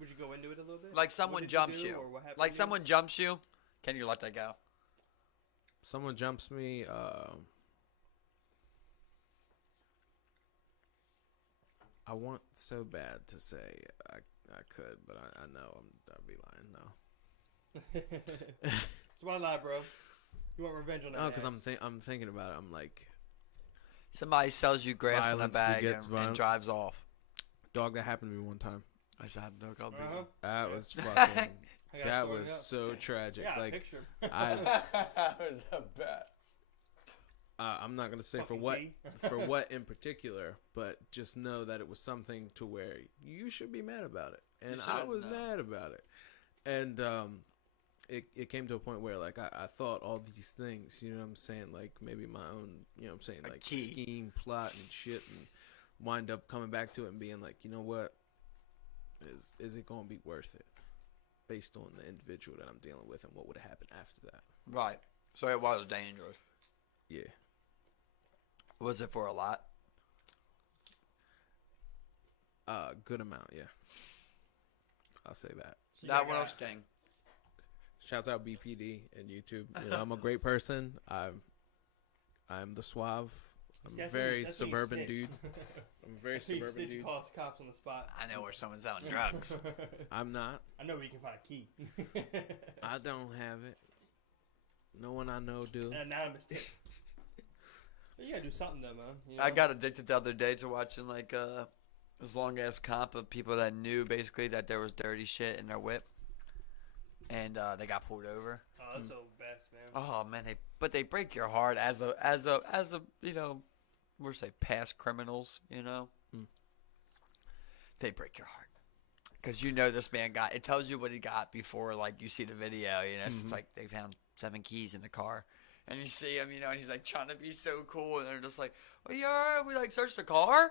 Would you go into it a little bit? Like What someone did jumps do, you. or what happened Like to you? someone jumps you. Can you let that go? Someone jumps me. I want so bad to say I could, but I know I'd be lying now. So why lie, bro? You want revenge on that? No, because ass. I'm thinking about it. I'm like, Somebody sells you grass in a Violence bag begets and violence. drives off. dog, that happened to me one time. I said, no, I'll be Uh-huh. That was fucking. I got that stored was up. so tragic. Yeah, Like picture. That was the best. I'm not gonna say for Fucking what G. for what in particular, but just know that it was something to where you should be mad about it, and I should, was no. mad about it, and it came to a point where like I thought all these things, you know what I'm saying, like maybe my own, you know what I'm saying, A like key. scheme, plot, and shit, and wind up coming back to it and being like, you know what, is it gonna be worth it? based on the individual that I'm dealing with and what would have happened after that. Right. So it was dangerous. Yeah. Was it for a lot? Good amount, yeah. I'll say that. So That one will sting. Shouts out BPD and YouTube. You know, I'm a great person. I'm the Suave. I'm a very suburban dude. I'm a very suburban dude. Calls cops on the spot. I know where someone's selling drugs. I'm not. I know where you can find a key. I don't have it. No one I know do. Anonymous tip. You gotta do something though, man. You know? I got addicted the other day to watching like this long ass comp of people that knew basically that there was dirty shit in their whip, and they got pulled over. Oh, that's the best, man. Oh man, they break your heart as a you know, we're say past criminals, you know. They break your heart because you know this man got. It tells you what he got before like you see the video. You know, it's just like they found 7 keys in the car. And you see him, you know, and he's like trying to be so cool, and they're just like, "Oh, you alright? We like searched the car."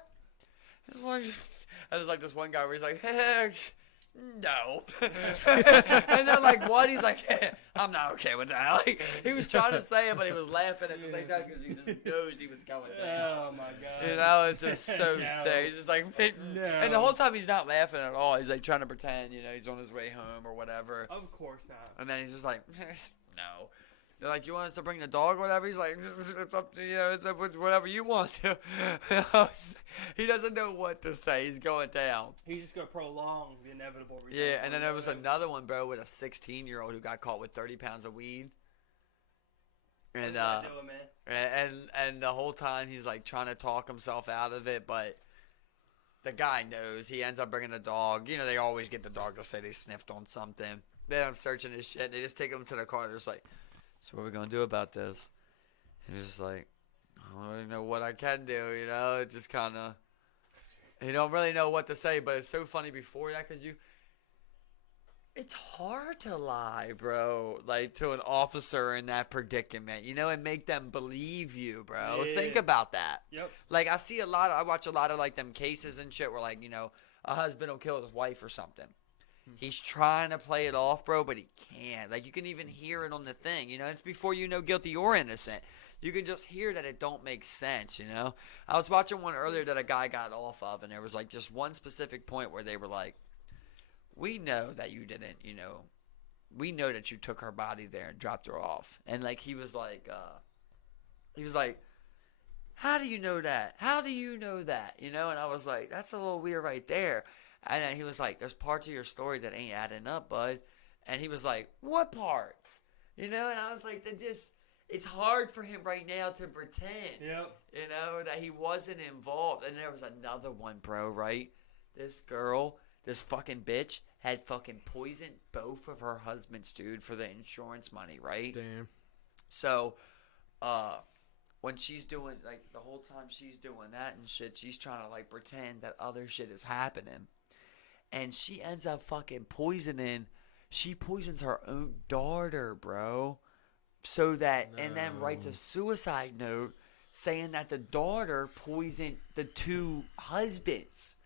It's like, and there's like this one guy where he's like, "No," and they're like, "What?" He's like, "I'm not okay with that." Like he was trying to say it, but he was laughing at the same time because he just knows he was going down. Oh my god! You know, it's just so sad. He's just like, No. And the whole time he's not laughing at all. He's like trying to pretend, you know, he's on his way home or whatever. Of course not. And then he's just like, "No." They're like, "You want us to bring the dog or whatever?" He's like, "It's up to you. It's up to whatever you want to." He doesn't know what to say. He's going down. He's just going to prolong the inevitable. Yeah, and then there was another one, bro, with a 16-year-old who got caught with 30 pounds of weed. And and the whole time he's like trying to talk himself out of it, but the guy knows. He ends up bringing the dog. You know, they always get the dog to say they sniffed on something. Then I'm searching his shit. They just take him to the car. They're just like, "So what are we going to do about this?" And he's just like, "I don't really know what I can do," you know? It just kind of, you don't really know what to say, but it's so funny before that because it's hard to lie, bro, like to an officer in that predicament, you know, and make them believe you, bro. Yeah. Think about that. Yep. Like I watch a lot of like them cases and shit where like, you know, a husband will kill his wife or something. He's trying to play it off, bro, but he can't. Like, you can even hear it on the thing, you know? It's before you know guilty or innocent. You can just hear that it don't make sense, you know? I was watching one earlier that a guy got off of, and there was, like, just one specific point where they were like, "We know that you didn't, you know, we know that you took her body there and dropped her off." And, like, he was like, "How do you know that? How do you know that?" You know? And I was like, that's a little weird right there. And then he was like, "There's parts of your story that ain't adding up, bud." And he was like, "What parts?" You know? And I was like, it's hard for him right now to pretend, Yep. you know, that he wasn't involved. And there was another one, bro, right? This girl, this fucking bitch, had fucking poisoned both of her husbands, dude, for the insurance money, right? Damn. So, when she's doing, like, the whole time she's doing that and shit, she's trying to, like, pretend that other shit is happening. And she ends up fucking she poisons her own daughter, bro. So that, and then writes a suicide note saying that the daughter poisoned the 2 husbands.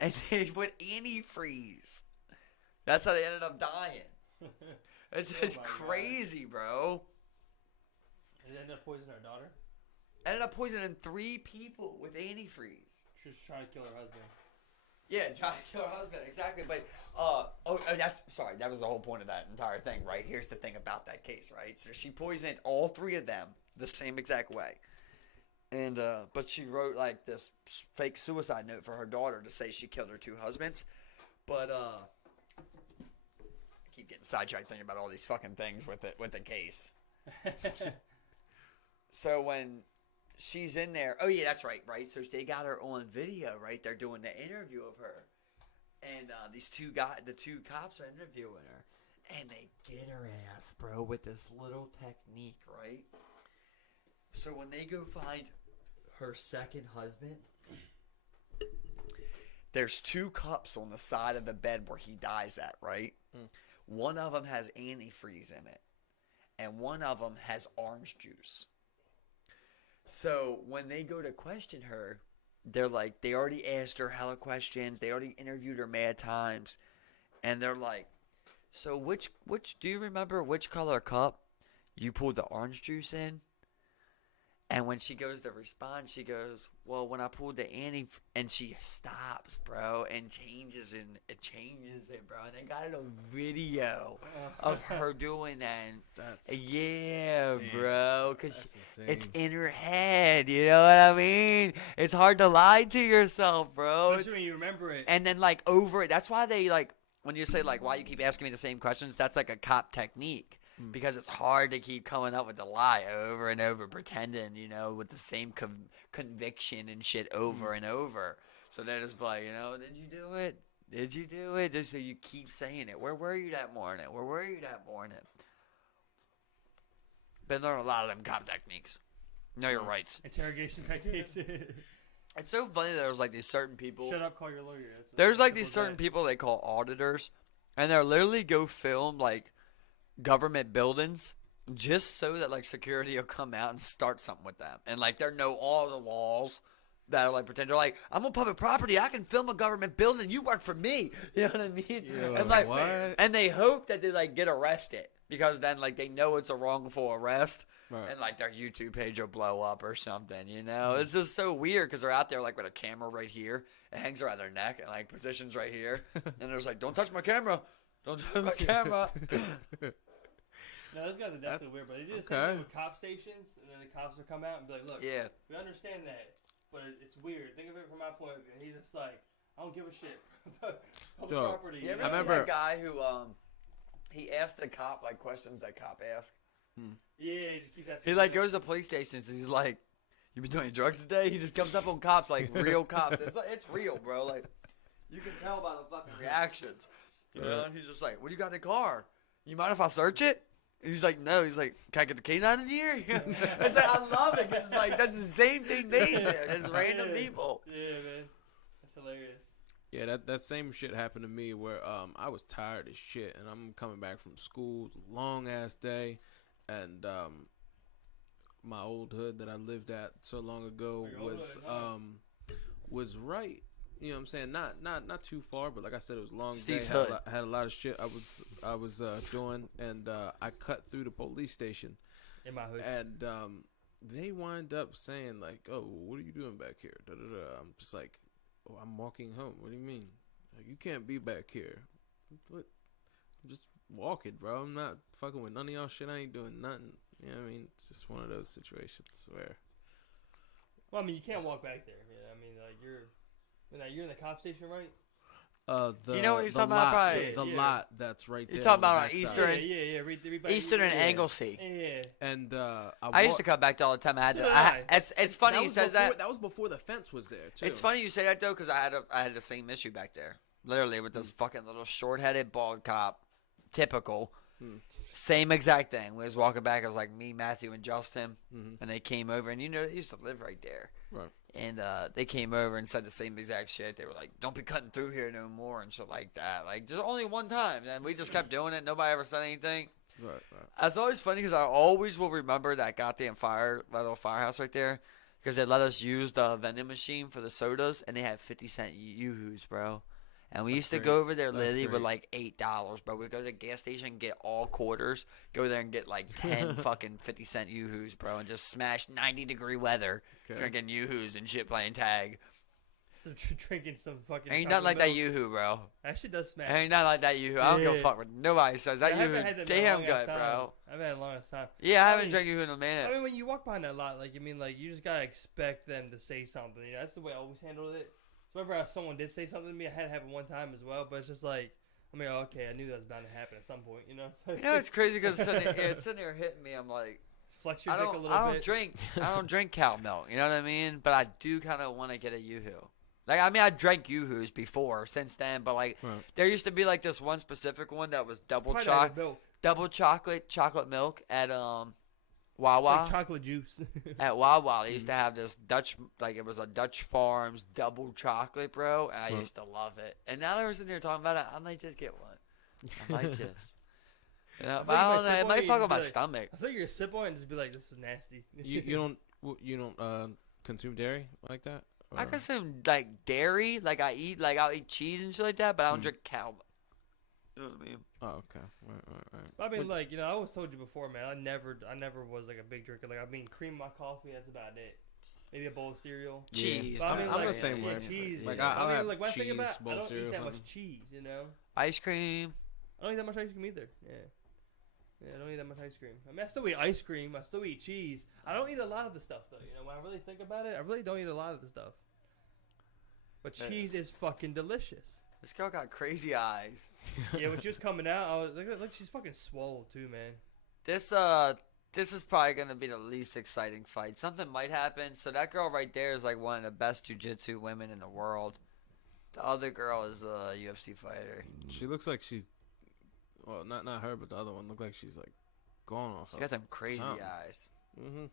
And they put antifreeze. That's how they ended up dying. It's just crazy, bro. And ended up poisoning her daughter? Ended up poisoning 3 people with antifreeze. She was trying to kill her husband. Yeah, trying to kill her husband, exactly. But, that was the whole point of that entire thing, right? Here's the thing about that case, right? So she poisoned all 3 of them the same exact way. And, but she wrote, like, this fake suicide note for her daughter to say she killed her 2 husbands. But, I keep getting sidetracked thinking about all these fucking things with the case. So when she's in there, oh yeah, that's right. So they got her on video, right? They're doing the interview of her, and the 2 cops are interviewing her, and they get her ass, bro, with this little technique, right? So when they go find her second husband, there's 2 cups on the side of the bed where he dies at, right? One of them has antifreeze in it, and one of them has orange juice. So when they go to question her, they're like, they already asked her hella questions. They already interviewed her mad times. And they're like, So which do you remember which color cup you pulled the orange juice in? And when she goes to respond, she goes, "Well, when I pulled the and she stops, bro, and changes it, bro. And they got it on video of her doing that. Yeah, bro, because it's in her head. You know what I mean? It's hard to lie to yourself, bro. Especially when you remember it. And then like over it. That's why they like when you say like, why you keep asking me the same questions. That's like a cop technique. Because it's hard to keep coming up with the lie over and over, pretending, you know, with the same conviction and shit over and over. So they're just like, you know, did you do it? Did you do it? Just so you keep saying it. Where were you that morning? Where were you that morning? Been learning a lot of them cop techniques. Know your rights. Interrogation techniques. It's so funny that there's like these certain people. Shut up, call your lawyer. There's like these certain people they call auditors, and they'll literally go film like government buildings just so that like security will come out and start something with them, and like they know all the laws that are like pretend they're like, I'm on public property, I can film a government building, you work for me, you know what I mean? Yeah, and like what? and they hope that they like get arrested because then like they know it's a wrongful arrest. Right. And like their YouTube page will blow up or something, you know? It's just so weird because they're out there like with a camera right here, it hangs around their neck and like positions right here, and there's like, don't touch my camera, don't touch my camera. No, those guys are definitely weird, but they do the same thing with cop stations, and then the cops will come out and be like, look, we understand that, but it's weird. Think of it from my point of view. And he's just like, I don't give a shit about public property. You ever seen that guy who, he asked the cop, like, questions that cop asked? Yeah, he just keeps asking. He, like, goes to police stations, and he's like, you been doing drugs today? He just comes up on cops, like, real cops. It's real, bro. Like, you can tell by the fucking reactions. You know? And he's just like, what do you got in the car? You mind if I search it? He's like, no. He's like, can I get the canine in here? It's like, I love it because it's like that's the same thing they do. It's random people. Yeah, man, that's hilarious. Yeah, that same shit happened to me where I was tired as shit and I'm coming back from school, long ass day, and my old hood that I lived at so long ago was right. You know what I'm saying? Not too far, but like I said, it was a long day. I had a lot of shit I was doing, and I cut through the police station. In my hood. And they wind up saying like, "Oh, what are you doing back here?" Da, da, da. I'm just like, "Oh, I'm walking home." What do you mean? Like, you can't be back here. What? I'm just walking, bro. I'm not fucking with none of y'all shit. I ain't doing nothing. You know what I mean? It's just one of those situations where. Well, I mean, you can't walk back there. You know, I mean, like you're in the cop station, right? You know what he's talking about, probably? The lot that's right there. You're talking about on Eastern? Yeah. Eastern and Anglesey. Yeah. And I used to come back there all the time. It's funny he says that. That was before the fence was there, too. It's funny you say that, though, because I had the same issue back there. Literally, with this fucking little short-headed bald cop. Typical. Same exact thing. We was walking back. It was like me, Matthew, and Justin. And they came over. And, you know, they used to live right there. Right. And they came over and said the same exact shit. They were like, don't be cutting through here no more and shit like that. Like, just only one time. And we just kept doing it. Nobody ever said anything. Right. It's always funny because I always will remember that goddamn little firehouse right there. Because they let us use the vending machine for the sodas. And they had 50-cent yoo-hoos, bro. And we used to go over there literally with like $8, bro. We'd go to the gas station, get all quarters, go there and get like 10 fucking 50-cent yoo-hoos, bro, and just smash 90-degree weather, drinking yoo-hoos and shit, playing tag. Drinking some fucking. Ain't nothing like that yoo-hoo, bro. That shit does smash. Ain't nothing like that yoo-hoo. I don't give a fuck what nobody says. That yoo-hoo damn good, bro. I've had a long time. Yeah, I haven't drank yoo-hoo in a minute. I mean, when you walk behind that lot, like, I mean, like, you just gotta expect them to say something. You know, that's the way I always handled it. So whenever someone did say something to me, I had it happen one time as well. But it's just like, I mean, okay, I knew that was bound to happen at some point. You know, you know, it's crazy because it's sitting there hitting me. I'm like, flex your dick a little bit. I don't drink cow milk. You know what I mean? But I do kind of want to get a yoo-hoo. Like, I mean, I drank yoo-hoos before, since then. But like, there used to be like this one specific one that was double chocolate milk at Wawa. Like chocolate juice. At Wawa, they used to have this Dutch, like it was a Dutch Farms double chocolate, bro. And I used to love it. And now that we're sitting here talking about it, I might just get one. I might just. You know, but I don't know. It might fuck up my stomach. I think you're gonna sip on it and just be like, "This is nasty." You don't consume dairy like that? Or? I consume like dairy, like I'll eat cheese and shit like that, but I don't drink cow milk. You know what I mean? Oh, okay. Right. I mean, like, I always told you before, man. I never was like a big drinker. Like, I mean, cream in my coffee. That's about it. Maybe a bowl of cereal. Cheese. But I mean, I'm like, the same way. Cheese. Like, I I'll mean, have like, when I think cheese, about, bowl I don't cereal eat that or much something. cheese. Ice cream. I don't eat that much ice cream either. Yeah, I don't eat that much ice cream. I mean, I still eat ice cream. I still eat cheese. I don't eat a lot of the stuff, though. When I really think about it, I really don't eat a lot of the stuff. But cheese is fucking delicious. This girl got crazy eyes. Yeah, when she was coming out, I was like, she's fucking swole too, man. This is probably gonna be the least exciting fight. Something might happen. So that girl right there is like one of the best jiu-jitsu women in the world. The other girl is a UFC fighter. She looks like she's, well, not her, but the other one looked like she's like going off. She got them crazy something. eyes. Mm-hmm.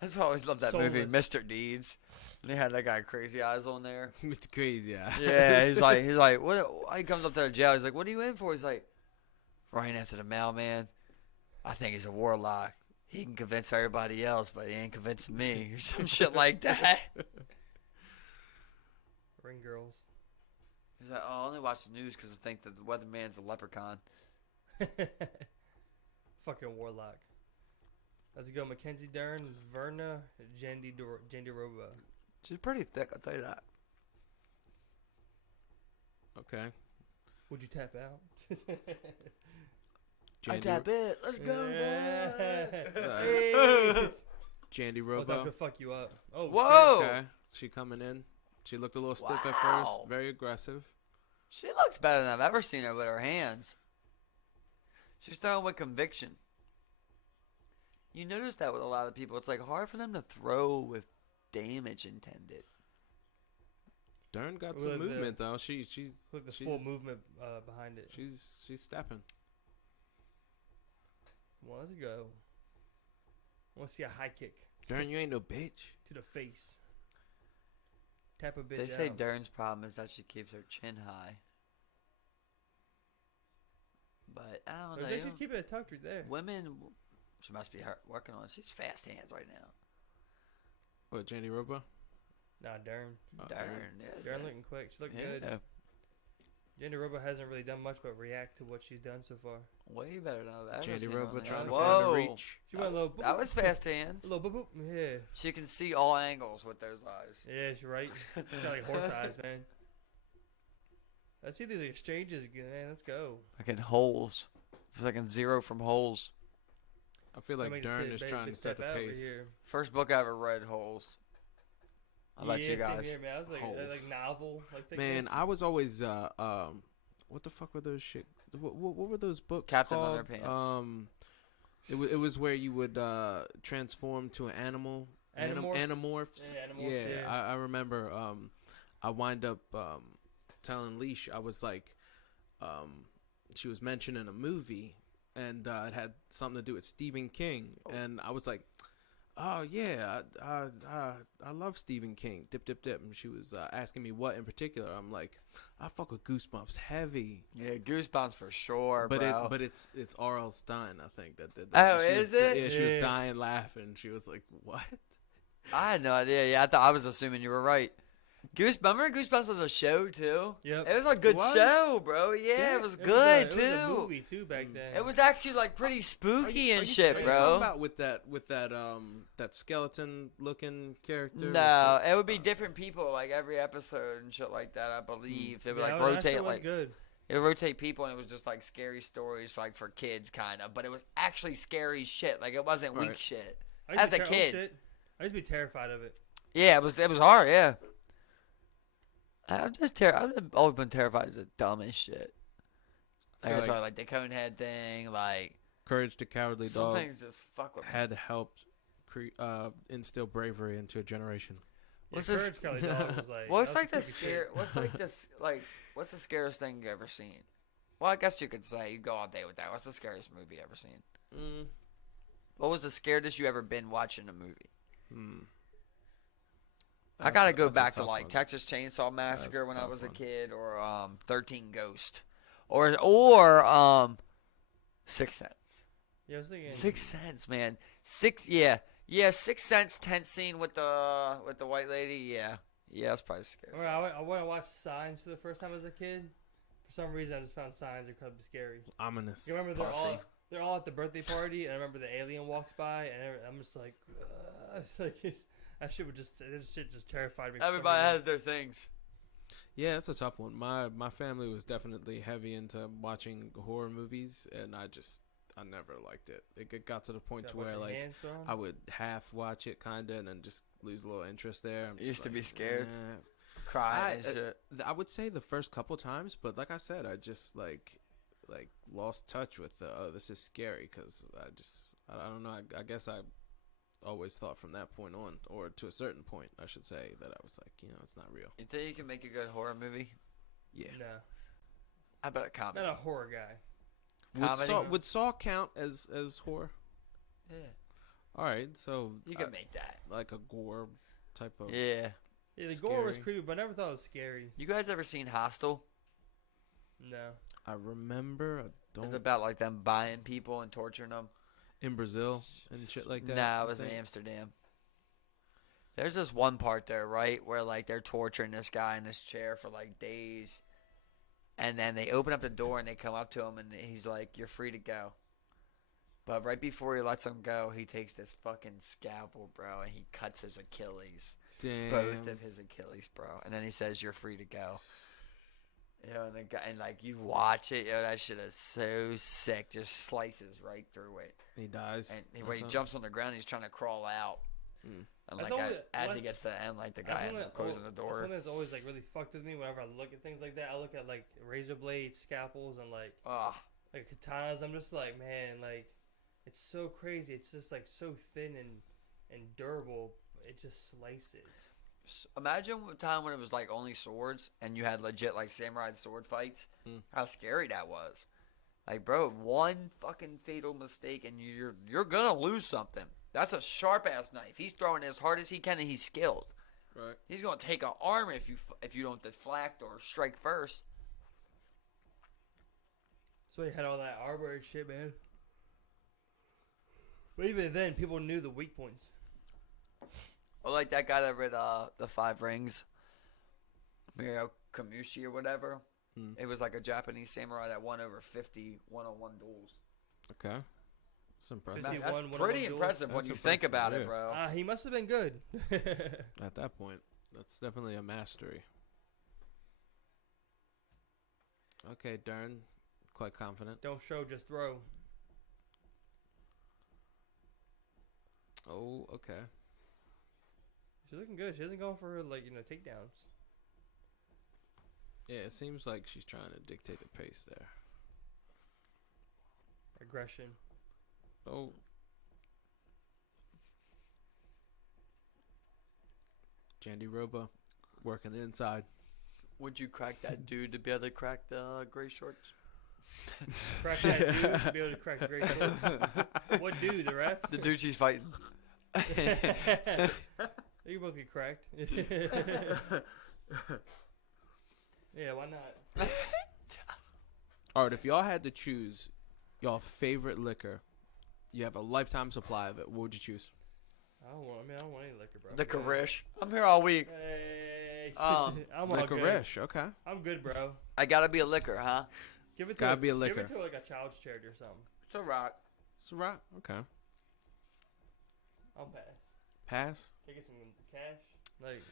That's why I always loved that movie, Mr. Deeds. And they had that guy Crazy Eyes on there. Mr. Crazy Eye. Yeah, he's like, what? He comes up to the jail. He's like, what are you in for? He's like, right after the mailman. I think he's a warlock. He can convince everybody else, but he ain't convincing me, or some shit like that. Ring girls. He's like, oh, I only watch the news because I think that the weatherman's a leprechaun. Fucking warlock. Let's go, Mackenzie Dern, Verna, Jandiroba. She's pretty thick, I'll tell you that. Okay. Would you tap out? I tap it. Let's go, Hey. Jandy Well, Robo. to fuck you up. Oh, Whoa. shit. Okay. She coming in. She looked a little stiff at Wow. first. Very aggressive. She looks better than I've ever seen her with her hands. She's throwing with conviction. You notice that with a lot of people. It's like hard for them to throw with damage intended. Dern got Well, some movement though. She's Look, the she's full movement behind it. she's stepping. Well, let's go. I want to see a high kick. Dern, you ain't no bitch. To the face. Tap a bitch They say out. Dern's problem is that she keeps her chin high. But I don't Or know. they just keep it tucked right there. Women, she must be working on it. She's fast hands right now. What, Jandy Robo? Nah, Dern. Oh, Dern, yeah. Dern looking quick. She looked good. Yeah. Jandiroba hasn't really done much but react to what she's done so far. Way better than I've ever Jandy seen Robo on trying to there. find a Whoa. reach. She went a little boop. That was fast hands. A little boop boop. Yeah. She can see all angles with those eyes. Yeah, she's right. She's got like horse eyes, man. Let's see these exchanges again, man. Let's go. Fucking holes. Fucking zero from holes. I feel like Somebody Dern just is take a trying big to set the step out right pace. here. First book I ever read, holes. How about you Same guys? here, man. I was like, Holes. like novel. Like Man, I was always what the fuck were those shit? What were those books Captain called? Underpants. It was where you would transform to an animal. Animorph? Animorphs. Yeah, Animorphs, yeah. I remember. I wind up telling Leash I was like, she was mentioning a movie, and it had something to do with Stephen King, and I was like, oh yeah, I love Stephen King. Dip dip dip. And she was asking me what in particular. I'm like, I fuck with Goosebumps heavy. Yeah, Goosebumps for sure, bro. But it's R.L. Stein, I think that did Oh, that. is it? Yeah, she Yeah. was dying laughing. She was like, what? I had no idea. Yeah, I was assuming you were right. Remember Goosebumps was a show too? Yep. It was a good It was? show, bro. Yeah, Yeah, it was It good was too. a movie too back then. It was actually like pretty spooky and shit, Are you bro. talking about with that skeleton looking character? No, it would be different people like every episode and shit like that. I believe it would Yeah, like that rotate shit was like good. it would rotate people, and it was just like scary stories like for kids, kind of. But it was actually scary shit. Like it wasn't weak Right. shit. I used As to a be kid. shit. I used to be terrified of it. Yeah, it was hard. Yeah, I've always been terrified of the dumbest shit. I Like, feel it's like all, like the Conehead thing, like Courage the Cowardly some Dog things just fuck with me. had helped instill bravery into a generation. What's yeah, this- Courage Kelly Dog was like. What's that was like the creepy shit. scare? What's like this? Like, what's the scariest thing you ever seen? Well, I guess you could say you go all day with that. What's the scariest movie you ever seen? What was the scariest you ever been watching a movie? I gotta go back to like Texas Chainsaw Massacre That's a when I tough was a one. kid, or 13 Ghost, or Sixth Sense. Yeah, I was thinking. Sixth Sense, man. Sixth Sense tent scene with the white lady. Yeah, that's probably scary. Or I want to watch Signs for the first time as a kid. For some reason, I just found signs are kind of scary. Ominous. You remember Pussy. they're all at the birthday party, and I remember the alien walks by, and I'm just like, it's like that shit just terrified me. For some Everybody reason. has their things. Yeah, it's a tough one. My family was definitely heavy into watching horror movies, and I never liked it. It got to the point to where like I would half watch it kinda, and then just lose a little interest there. You used to be scared, cry and shit. I would say the first couple times, but like I said, I just like lost touch with this is scary because I don't know. I guess I always thought from that point on, or to a certain point, I should say, that I was like, it's not real. You think you can make a good horror movie? Yeah. No. How about a comedy? Not a horror guy. Would Saw count as horror? Yeah. All right, so You can make that. like a gore type of. Yeah. Yeah, the gore was Scary. creepy, but I never thought it was scary. You guys ever seen Hostel? No. I remember. I don't. It's about like them buying people and torturing them. In Brazil and shit like that. Nah, it I was in think. Amsterdam. There's this one part there, right, where like they're torturing this guy in this chair for like days, and then they open up the door and they come up to him and he's like, "You're free to go." But right before he lets him go, he takes this fucking scalpel, bro, and he cuts his Achilles, Damn. both of his Achilles, bro, and then he says, "You're free to go." And the guy, and like you watch it, that shit is so sick. Just slices right through it. He dies. And when he jumps on the ground, he's trying to crawl out. Mm. And That's like always- as he that's- gets to the end, like the That's guy one ends up that- closing the That's door. one that's always like really fucked with me whenever I look at things like that. I look at like razor blades, scalpels, and like katanas. I'm just like, man, like it's so crazy. It's just like so thin and durable. It just slices. Imagine a time when it was like only swords and you had legit like samurai sword fights. How scary that was. Like, bro, one fucking fatal mistake and you're gonna lose something. That's a sharp ass knife. He's throwing it as hard as he can and he's skilled. Right. He's gonna take an arm if you don't deflect or strike first. So he had all that armor and shit, man. But even then, people knew the weak points. Or like that guy that read the Five Rings, Mirio Kamushi or whatever. It was like a Japanese samurai that won over 50 one-on-one duels. Okay. That's impressive. Man, That's 51 pretty duels. impressive when That's you think impressive, about yeah. it, bro. He must have been good. At that point, that's definitely a mastery. Okay, Dern. Quite confident. Don't show, just throw. Oh, okay. She's looking good. She isn't going for her, like, takedowns. Yeah, it seems like she's trying to dictate the pace there. Aggression. Oh. Jandy Roba working the inside. Would you crack that dude to be able to crack the gray shorts? Crack that dude to be able to crack the great shorts. What dude, the ref? The dude she's fighting. You both get cracked. Yeah, why not? All right, if y'all had to choose y'all favorite liquor, you have a lifetime supply of it. What would you choose? I don't want any liquor, bro. The Karish. I'm here all week. Hey, Um, I'm all good. Licorice, okay. I'm good, bro. I gotta be a liquor, huh? Give it to Gotta be a liquor. Give it to like a child's charity or something. It's a rock. It's a rock. Okay. I'll pass. Pass. Can I get some cash? Like,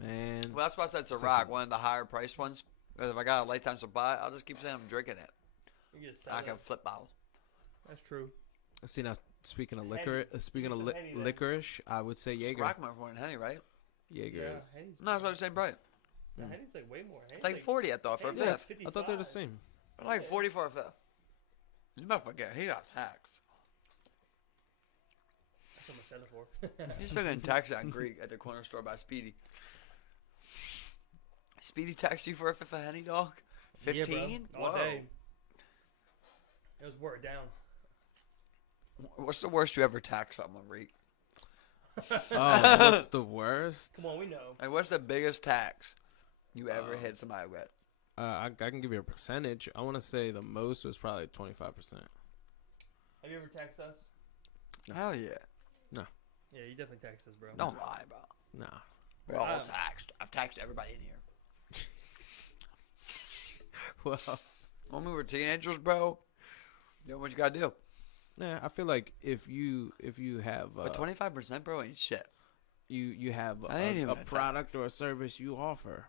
Man. Well, that's why I said it's a It's rock, like one of the higher priced ones. Because if I got a lifetime supply, I'll just keep saying I'm drinking it. you just sell I can it. flip bottles. That's true. See now, speaking of liquor, speaking of Some Henny then. licorice, I would say It's Jaeger. rock more than Henny, right? Jaeger Yeah, is. Henny's, No, it's like the same price. Henny's like way more. It's like 40, I thought, for a Henny's like fifth. I thought they're the 55. same. Like Yeah. 40 for a fifth. You might forget, he got taxed. That's what I'm gonna sell it for. He's still getting taxed on Greek at the corner store by Speedy. Speedy taxed you for a fifth of Henny, dog? 15? Yeah, bro. All day. It was word down. What's the worst you ever taxed someone, Reek? Oh, what's the worst? Come on, we know. Like, what's the biggest tax you ever hit somebody with? I can give you a percentage. I want to say the most was probably 25%. Have you ever taxed us? Hell yeah. Yeah, you definitely taxed us, bro. Don't lie, bro. Nah. We're all Um, taxed. I've taxed everybody in here. Well, when we were teenagers, bro, you know what you gotta do. yeah, I feel like if you have But 25%, bro, ain't shit. you have I ain't even a a product or a service you offer,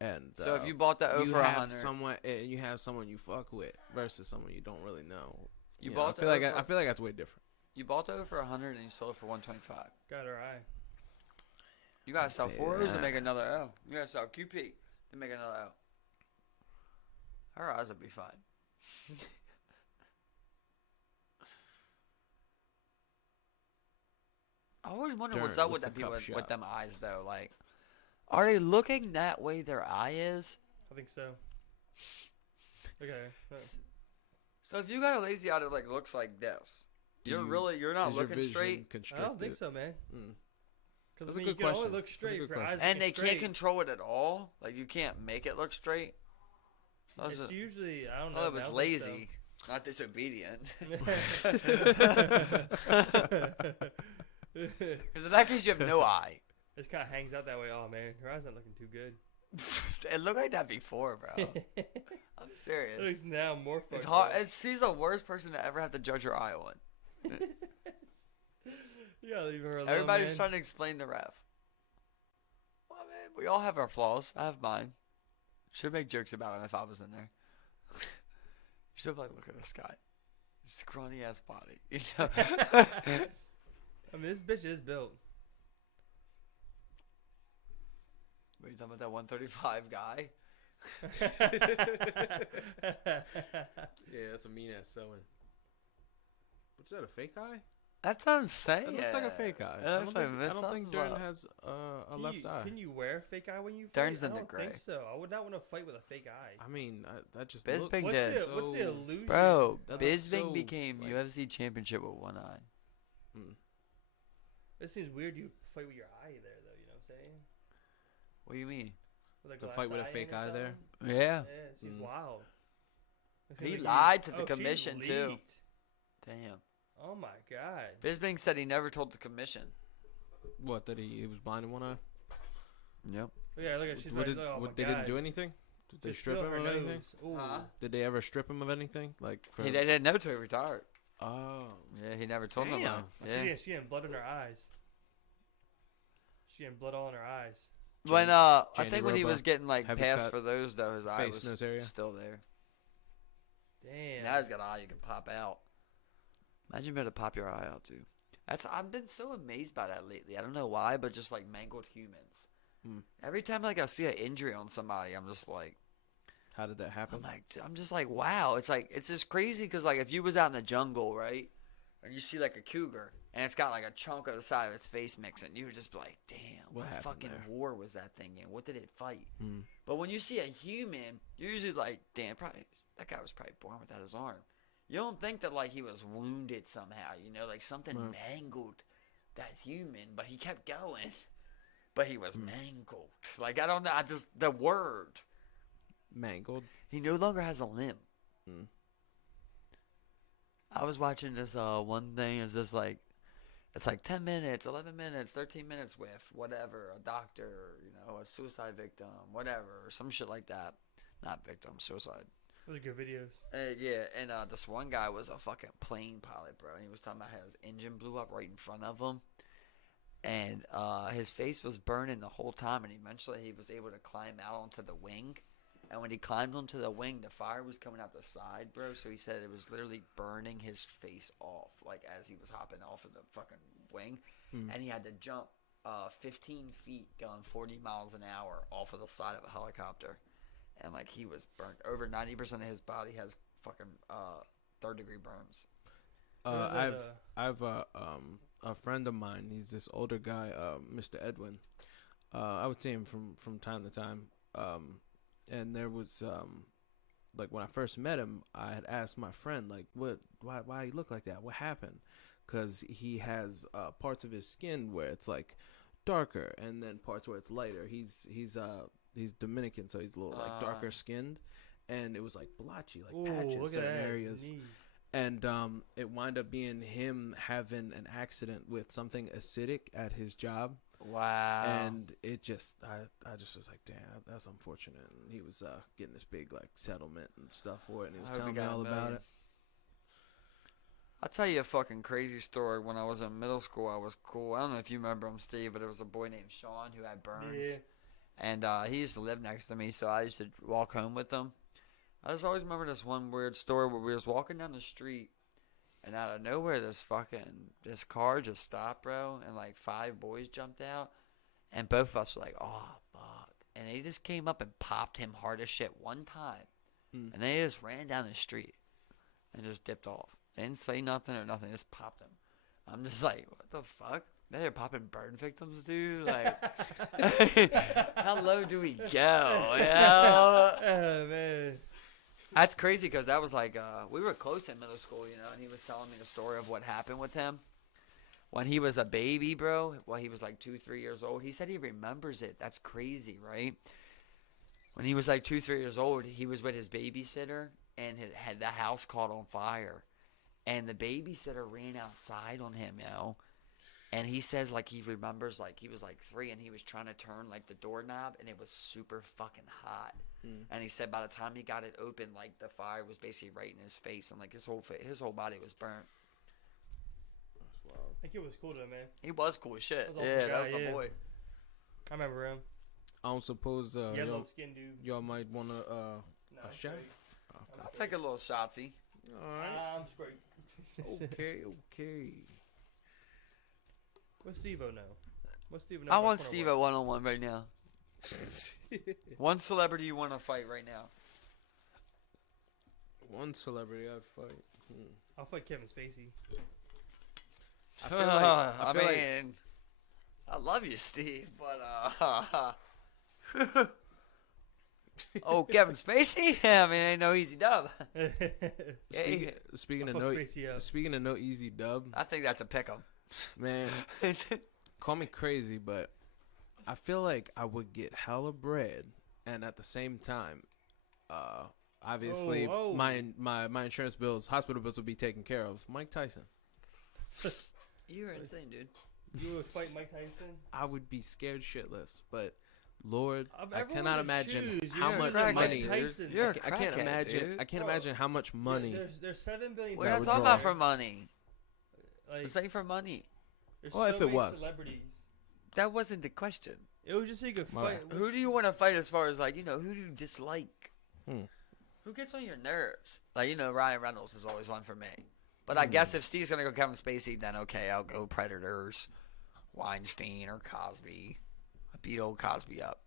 and So if you bought that you over have 100, someone you have someone you fuck with versus someone you don't really know. You know, bought I feel the like over- I feel like that's way different. you bought that for 100 and you sold it for 125. Got her eye. You gotta I'd sell say 4 O's to that. make another L. You gotta sell QP to make another L. Her eyes would be fine. I always wonder what's Darn, up with what's them the people cup with shot? them eyes though. Like, are they looking that way their eye is? I think so. Okay. So if you got a lazy eye that like looks like this, you're not Is your looking vision straight, I don't think constricted? so, man. Mm. Because That's a you good can only question. look That's a straight good for your eyes. question. and they looking can't straight. control it at all. Like you can't make it look straight. It's usually I don't know. Oh, it man, was I don't think so. lazy, not disobedient. Because in that case, you have no eye. It kind of hangs out that way. Oh man, her eyes not looking too good. It looked like that before, bro. I'm serious. At least now more fucked It's hard. up. She's the worst person to ever have to judge her eye on. You gotta leave her alone. Everybody's man. trying to explain the ref. Well, man, we all have our flaws. I have mine. Should make jokes about him if I was in there. Should be like, look at this guy. Scrawny ass body. You know? I mean, this bitch is built. What are you talking about, that 135 guy? Yeah, that's a mean ass sewing. What's that? A fake eye? That's what I'm saying. That looks like a fake eye. That looks like I don't think Dern has a Can left you, eye. Can you wear a fake eye when you fight? Dern's I in the don't gray. think so. I would not want to fight with a fake eye. I mean, that just Bisping looks did. What's the so- illusion? Bro, That looks Bisping so, became like- UFC championship with one eye. Hmm. It seems weird you fight with your eye there, though. You know what I'm saying? What do you mean? With a To glass fight with a eye fake in or eye there? something? Yeah. Yeah, it seems Mm. wild. It He seems lied to the she's commission, too. leaked. Damn. Oh my god. Bisping said he never told the commission. What? That he was blind in one eye? Yep. Yeah, look at she's What like, did, oh my what, they god. didn't do anything? Did they Just strip feel him her of anything? nose. Ooh. Huh? Did they ever strip him of anything? Like, for, They didn't know till he retired. oh, Yeah, he never told them. Damn. Yeah. She getting blood in her eyes. She getting blood all in her eyes. When I Jandy think when he Ropa, was getting like heavy passed cut, for those though, his eye face, was nose area. still there. Damn. Now he's got an eye you can pop out. Imagine being able to pop your eye out too. I've been so amazed by that lately. I don't know why, but just like mangled humans. Hmm. Every time like I see an injury on somebody, I'm just like, how did that happen? I'm just like, wow. It's just crazy because like if you was out in the jungle, right, and you see like a cougar and it's got like a chunk of the side of its face mixing, you would just be like, damn, What what happened fucking there? war was that thing in? What did it fight? Hmm. But when you see a human, you're usually like, damn, probably that guy was probably born without his arm. You don't think that like he was wounded somehow, you know, like something Right. mangled that human, but he kept going. But he was mangled. Like I don't know, the word. Mangled. He no longer has a limb. Hmm. I was watching this one thing. It's just like, it's like 10 minutes, 11 minutes, 13 minutes with whatever, a doctor, you know, a suicide victim, whatever, or some shit like that. Not victim, suicide. Those are good videos. Yeah, and this one guy was a fucking plane pilot, bro. And he was talking about how his engine blew up right in front of him. And his face was burning the whole time. And eventually he was able to climb out onto the wing. And when he climbed onto the wing, the fire was coming out the side, bro. So he said it was literally burning his face off, like as he was hopping off of the fucking wing. Hmm. And he had to jump 15 feet going 40 miles an hour off of the side of a helicopter. And like he was burnt. Over 90% of his body has fucking third-degree burns. I've a friend of mine. He's this older guy, Mr. Edwin. I would see him from time to time. And there was like when I first met him, I had asked my friend like, why he look like that? What happened? Because he has parts of his skin where it's like darker, and then parts where it's lighter. He's Dominican, so he's a little like darker skinned, and it was like blotchy, like Ooh, patches, look at certain that areas. knee. and it wound up being him having an accident with something acidic at his job. Wow. And it just, I just was like, damn, that's unfortunate. And he was getting this big like settlement and stuff for it, and he was telling me all about it. I'll tell you a fucking crazy story. When I was in middle school, I was cool. I don't know if you remember him, Steve, but it was a boy named Sean who had burns. Yeah. And he used to live next to me, so I used to walk home with him. I just always remember this one weird story where we was walking down the street, and out of nowhere, this car just stopped, bro, and like 5 boys jumped out, and both of us were like, oh, fuck. And they just came up and popped him hard as shit one time, and they just ran down the street and just dipped off. They didn't say nothing or nothing, just popped him. I'm just like, what the fuck? They're popping burn victims, dude. Like, how low do we go? You know? Oh, man. That's crazy because that was like, we were close in middle school, you know, and he was telling me the story of what happened with him when he was a baby, bro. Well, he was like 2, 3 years old. He said he remembers it. That's crazy, right? When he was like 2, 3 years old, he was with his babysitter, and the house caught on fire. And the babysitter ran outside on him, you know. And he says, like, he remembers, like, he was, like, 3, and he was trying to turn, like, the doorknob, and it was super fucking hot. And he said by the time he got it open, like, the fire was basically right in his face, and, like, his whole body was burnt. That's wild. That kid was cool, though, man. He was cool as shit. That was Yeah, awesome that was guy, my yeah. boy. I remember him. I don't suppose Yellow skin dude. y'all might want to No, a shot. straight. I'll take a little shotsy. All right. I'm straight. Okay. What's Steve-O know? What's Steve-O know? I about want corner Steve-O one-on-one right now. One celebrity you want to fight right now? One celebrity I'd fight. I'll fight Kevin Spacey. I mean, I love you, Steve, but oh, Kevin Spacey? I mean, ain't no easy dub. Speaking I'll fuck Spacey up. speaking of no easy dub, I think that's a pick 'em. man. Call me crazy, but I feel like I would get hella bread, and at the same time, obviously Whoa. my insurance bills, hospital bills would be taken care of. Mike Tyson. You're insane, dude. You would fight Mike Tyson? I would be scared shitless, but Lord, I Everyone cannot would imagine choose. how You're much not money. Mike Tyson. You're a I can't crackhead, imagine. dude. I can't Bro, imagine how much money. There's 7 billion. We're That not would talking draw. about for money. Like, It's like for money. there's Well, so if it many was. celebrities. That wasn't the question. It was just so you could My fight. Who do you want to fight as far as, like, you know, who do you dislike? Hmm. Who gets on your nerves? Like, you know, Ryan Reynolds is always one for me. But I guess if Steve's going to go Kevin Spacey, then okay, I'll go Predators, Weinstein, or Cosby. I beat old Cosby up.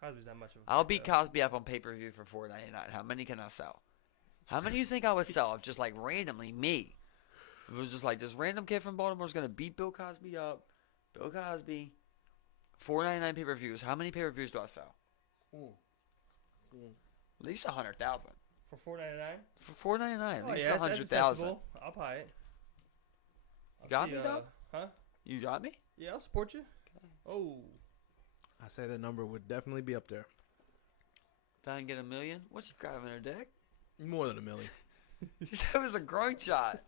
Cosby's not much of a I'll fight, beat though. Cosby up on pay-per-view for $4.99. How many can I sell? How many do you think I would sell if just, like, randomly me? If it was just like this random kid from Baltimore's going to beat Bill Cosby up. Bill Cosby. $4.99 pay-per-views. How many pay-per-views do I sell? At least 100,000. For $4.99? For $4.99, at Oh, least yeah, that's 100,000. accessible. I'll buy it. I'll Got see, me, dog? Huh? You got me? Yeah, I'll support you. Oh. I say the number would definitely be up there. If I can get $1 million, what's you grabbing her dick? More than $1 million. You said it was a groin shot.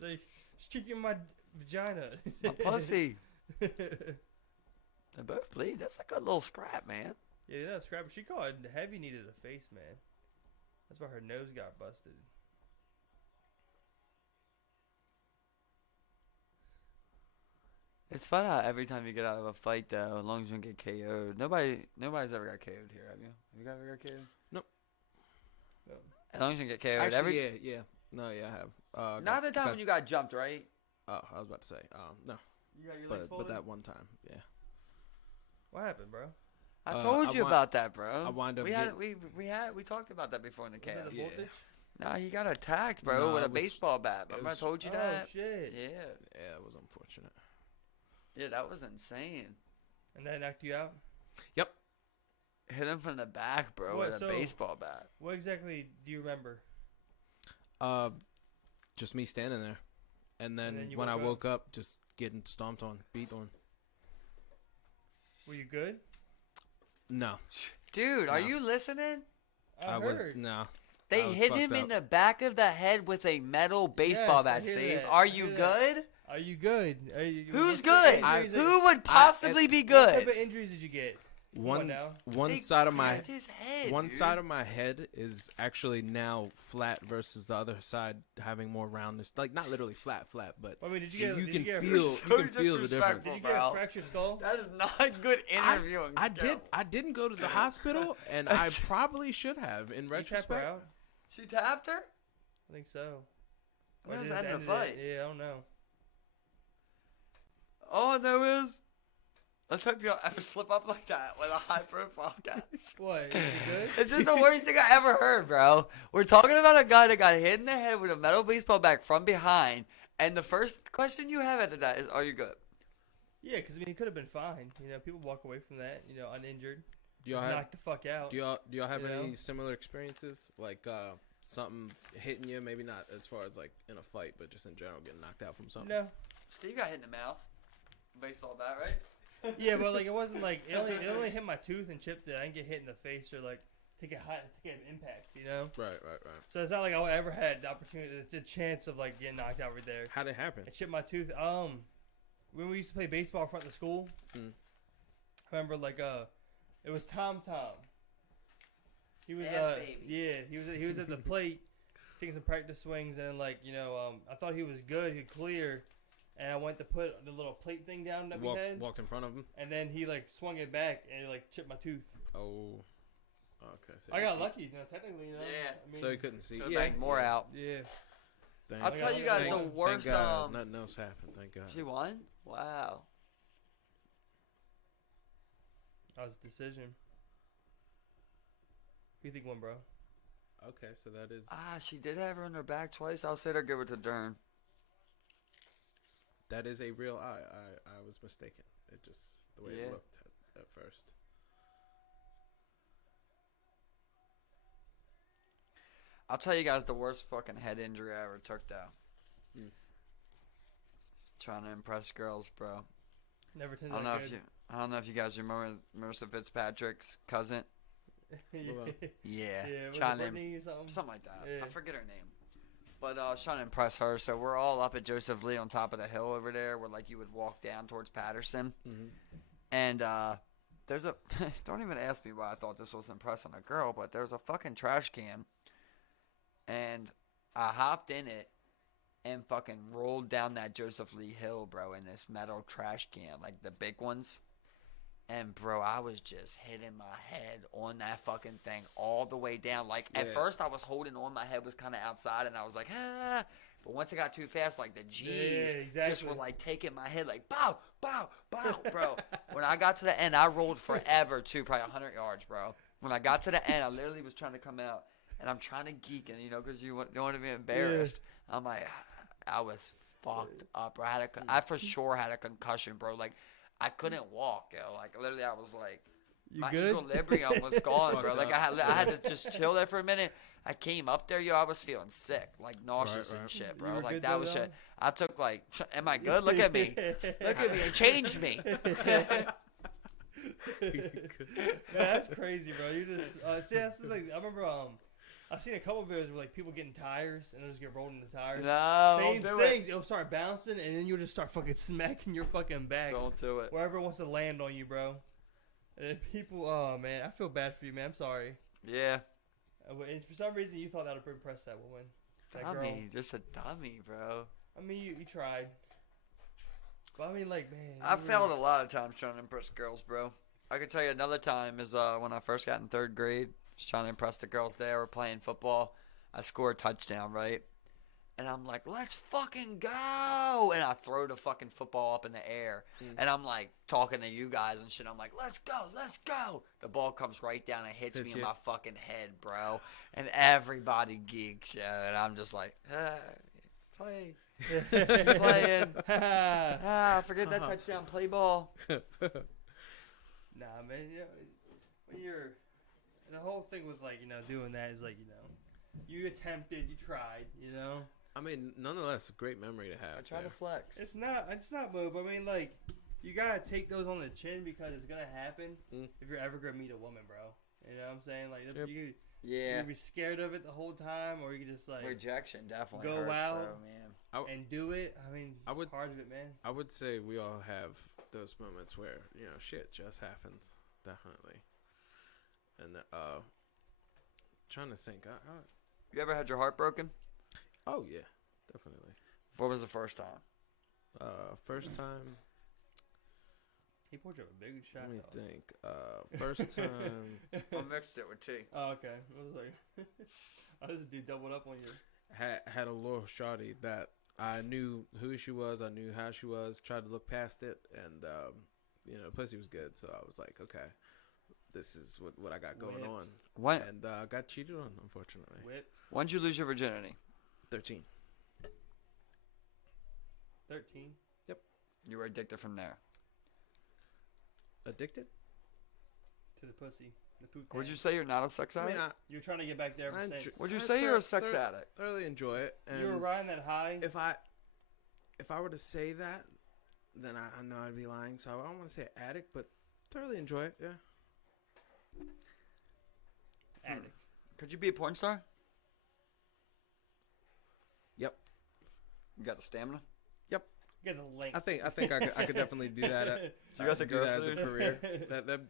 Say, sticking my vagina. My pussy. They both bleed. That's a good little scrap, man. Yeah, you know, scrap. She called it heavy needed a face, man. That's why her nose got busted. It's fun how every time you get out of a fight, though, as long as you don't get KO'd. Nobody's ever got KO'd here, have you? Have you ever got KO'd? Nope. No. As long as you don't get KO'd. Actually, yeah. No, yeah, I have. Not the time when you got jumped, right? Oh, I was about to say, no. You got your legs But folded? that one time, yeah. What happened, bro? I told you about that, bro. I wound up we talked about that before in the Was it cast. a Yeah. voltage? Nah, he got attacked, bro, No, with it a was- baseball bat. Remember I was- told you Oh, that? shit. Yeah. Yeah, it was unfortunate. Yeah, that was insane. And that knocked you out? Yep. Hit him from the back, bro, What, with a so- baseball bat. What exactly do you remember? Just me standing there, and then you when I woke up? woke up, just getting stomped on, beat on. Were you good? No, Dude, are No. you listening? I was heard. no. They I was hit fucked him in up. the back of the head with a metal baseball Yes, I bat, hear Steve. that. Are I you hear that. good? Are you good? Who's what's the good? injuries that- Who would possibly be What type good? of injuries did you get? Come on now. One They side of my cracked his head, one dude. side of my head is actually now flat versus the other side having more roundness. Like not literally flat, but I mean, did you get? you did can you get feel So you can feel the disrespectful. difference. Did you get bro. a fractured skull? That is not good interviewing. I didn't go to the hospital, and I probably should have. In You tap her retrospect, out? She tapped her? I think so. When Or was did that it in a end fight? Yeah, I don't know. All I know is, let's hope you don't ever slip up like that with a high-profile guy. What? Is it good? It's just the worst thing I ever heard, bro. We're talking about a guy that got hit in the head with a metal baseball bat from behind, and the first question you have after that is, are you good? Yeah, because I mean, he could have been fine. You know, people walk away from that, you know, uninjured. do y'all Just have knocked the fuck out. do y'all have You any know? similar experiences like something hitting you? Maybe not as far as like in a fight, but just in general getting knocked out from something. No. Steve got hit in the mouth. Baseball bat, right? Yeah, but like it wasn't like it only hit my tooth and chipped it. I didn't get hit in the face or like take an impact, you know. Right. So it's not like I ever had the opportunity, the chance of like getting knocked out right there. How'd it happen? I chipped my tooth. When we used to play baseball in front of the school, I remember like it was Tom. He was Ass baby. yeah, he was at the plate taking some practice swings and like you know I thought he was good, he clear, and I went to put the little plate thing down that we had, Walked in front of him. and then he like swung it back and it like chipped my tooth. Oh. Okay. So I got lucky, you know, technically, you know. Yeah. I mean, So he couldn't see. Could've Yeah. banged more out. yeah. Thank I'll God. tell you guys the worst. Thank God. Nothing else happened. Thank God. She won? Wow. That was a decision. Who do you think won, bro? Okay, so that is She did have her on her back twice. I'll say her give it to Dern. that is a real eye. I was mistaken. It just the way Yeah. it looked at first. I'll tell you guys the worst fucking head injury I ever took, though. Trying to impress girls, bro. Never I turned don't out know if good. I don't know if you guys remember Marissa Fitzpatrick's cousin. yeah. Yeah, Yeah, was it trying to Brittany or something? something like that. Yeah. I forget her name. But I was trying to impress her, so we're all up at Joseph Lee on top of the hill over there, where like you would walk down towards Patterson. Mm-hmm. And there's a don't even ask me why I thought this was impressing a girl, but there's a fucking trash can, and I hopped in it and fucking rolled down that Joseph Lee Hill, bro, in this metal trash can, like the big ones. And, bro, I was just hitting my head on that fucking thing all the way down. Like, at Yeah. first I was holding on. My head was kind of outside, and I was like, ah. But once it got too fast, like, the G's Yeah, just were, exactly. like, taking my head, like, bow, bow, bow, bro. When I got to the end, I rolled forever, too, probably 100 yards, bro. When I got to the end, I literally was trying to come out, and I'm trying to geek, and, you know, because you don't want to be embarrassed. I'm like, I was fucked up, bro. I for sure had a concussion, bro. Like, I couldn't walk, yo. Like, literally, I was like, You my good? equilibrium was gone, bro. Fucked Like, up. I had to just chill there for a minute. I came up there, yo. I was feeling sick, like nauseous Right, and right. shit, You bro. were Like, good that though, was though? shit. I took, like, am I good? Look at me. Look at me. It changed me. Man, that's crazy, bro. You just see that's the thing. I remember I seen a couple of videos where like people getting tires and they'll just get rolled into tires. No, Same don't do things. it. It'll start bouncing and then you'll just start fucking smacking your fucking back Don't do it. wherever it wants to land on you, bro. And people, oh man, I feel bad for you, man. I'm sorry. Yeah. And for some reason, you thought that would impress that woman, that girl. Dummy. Just a dummy, bro. I mean, you tried. But I mean, like, man. I you failed a really- lot of times trying to impress girls, bro. I could tell you another time is when I first got in third grade. Just trying to impress the girls there. We're playing football. I score a touchdown, right? And I'm like, let's fucking go. And I throw the fucking football up in the air. And I'm like talking to you guys and shit. I'm like, let's go, let's go. The ball comes right down and hits me Hits in you. my fucking head, bro. And everybody geeks. Yeah, and I'm just like, play. Playing. Forget that touchdown, play ball. Nah, man. You know, when you're the whole thing with like doing that is like you attempted, you tried, I mean, nonetheless, a great memory to have. I try there. to flex. It's not move. I mean, like you gotta take those on the chin because it's gonna happen if you're ever gonna meet a woman, bro. You know what I'm saying? Like Yep. Yeah. You can be scared of it the whole time, or you can just like Rejection definitely go hurts, out though, man. and do it. I mean, it's part of it, man. I would say we all have those moments where shit just happens, definitely. And trying to think. You ever had your heart broken? Oh yeah, definitely. What was the first time? First time. He poured you a big shot. Let me think. First time. I mixed it with tea. Oh, okay. I was like, I just do doubled up on you. Had a little shawty that I knew who she was. I knew how she was. Tried to look past it, and pussy was good. So I was like, okay, this is what I got going on. What? And got cheated on, unfortunately. Whipped. When did you lose your virginity? 13. 13. Yep. You were addicted from there. Addicted? To the pussy. The poop. Would you say you're not a sex addict? You're trying to get back there ever since. Would you say you're a sex addict? Thoroughly enjoy it. And you were riding that high. If I were to say that, then I know I'd be lying. So I don't want to say addict, but thoroughly enjoy it. Yeah. Addict. Could you be a porn star? Yep. You got the stamina? Get the link. I think I could definitely do that. You got the do that as a girth, career.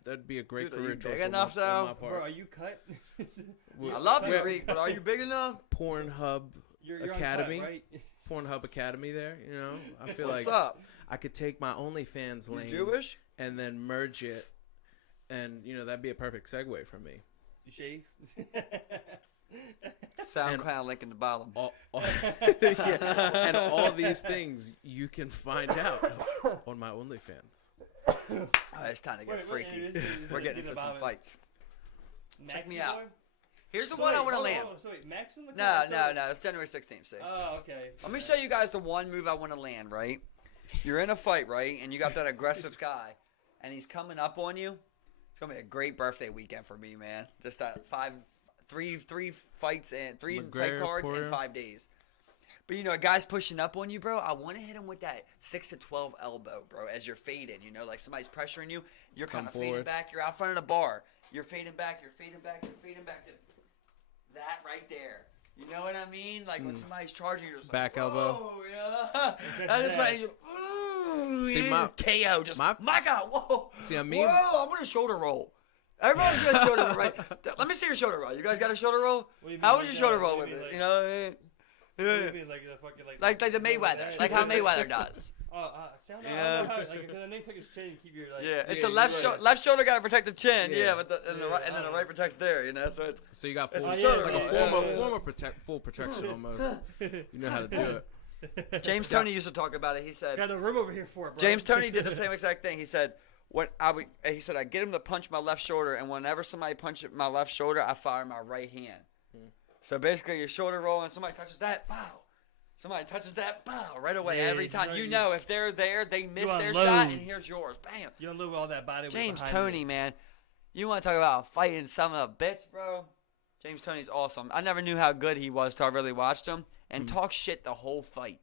That'd be a great Dude, are career you choice. big on enough, my though? Bro, are you cut? I love you, Rique, but are you big enough? Pornhub You're Academy. uncut, right? Pornhub Academy there, I feel What's like up? I could take my OnlyFans You lane Jewish? and then merge it, and that'd be a perfect segue for me. You shave? SoundCloud link in the bottom. Yeah, and all these things you can find out on my OnlyFans. It's time to get freaky. We're getting into some fights. Check me Maxi out. boy? Here's the So one wait, I want to hold on, land. hold on. So wait, Max on the No, card? no. It's January 16th. See. Oh, okay. Let me show you guys the one move I want to land, right? You're in a fight, right? And you got that aggressive guy, and he's coming up on you. It's going to be a great birthday weekend for me, man. Just that three fights and three fight cards in 5 days. But, a guy's pushing up on you, bro. I want to hit him with that 6 to 12 elbow, bro, as you're fading. Like somebody's pressuring you. You're kind of fading back. You're out front of the bar. You're fading back. You're fading back. You're fading back. That right there. You know what I mean? Like when somebody's charging, you're just back like, elbow. I just want you. See, just KO. Just my God. Whoa. See, I mean, whoa. I'm gonna shoulder roll. Everybody's got a shoulder roll, right? Let me see your shoulder roll. You guys got a shoulder roll? How was your shoulder roll with it? You know what I mean? Yeah. Like the fucking like the Mayweather, like how Mayweather does. Sound Yeah. Like then they take his chin and keep your like. Yeah, it's Yeah, the left shoulder got to protect the chin. Yeah. Yeah, but and then the right protects there. So it's so you got full, It's a like shoulder a roll. full protection almost. You know how to do it. James Toney used to talk about it. He said Got no room over here for it, bro. James Toney did the same exact thing. He said he said I get him to punch my left shoulder, and whenever somebody punches my left shoulder, I fire my right hand. So basically, your shoulder roll, and somebody touches that, pow. Somebody touches that, pow, right away. Yeah, every time. If they're there, they miss their unload. shot, and here's yours. Bam. You don't live with all that body weight James behind Toney, you. man. You want to talk about fighting some of the bitch, bro? James Toney's awesome. I never knew how good he was till I really watched him. And talk shit the whole fight.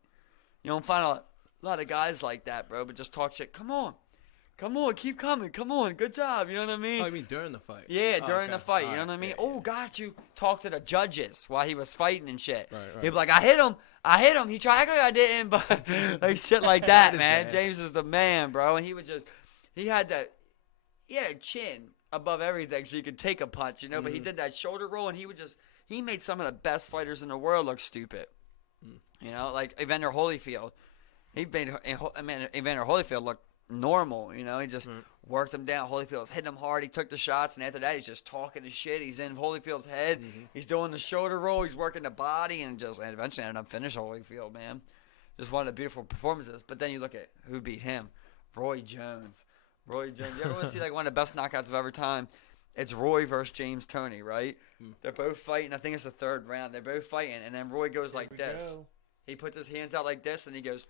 You don't find a lot of guys like that, bro, but just talk shit. Come on, keep coming. Come on, good job. You know what I mean? Oh, you mean during the fight? Yeah, during the fight. You know Alright, what I mean? yeah, Oh, got you. Talk to the judges while he was fighting and shit. Right. He'd be like, I hit him. He tried like I didn't, but like shit like that, man. ass. James is the man, bro. And he had a chin above everything so he could take a punch, but he did that shoulder roll and he made some of the best fighters in the world look stupid. Like Evander Holyfield. He made Evander Holyfield look normal, he just worked him down. Holyfield's hitting him hard. He took the shots, and after that, he's just talking the shit. He's in Holyfield's head. He's doing the shoulder roll. He's working the body, and eventually ended up finishing Holyfield, man. Just one of the beautiful performances. But then you look at who beat him, Roy Jones. You ever want to see like one of the best knockouts of every time? It's Roy versus James Toney, right? They're both fighting. I think it's the third round. They're both fighting, and then Roy goes like this. He puts his hands out like this, and he goes.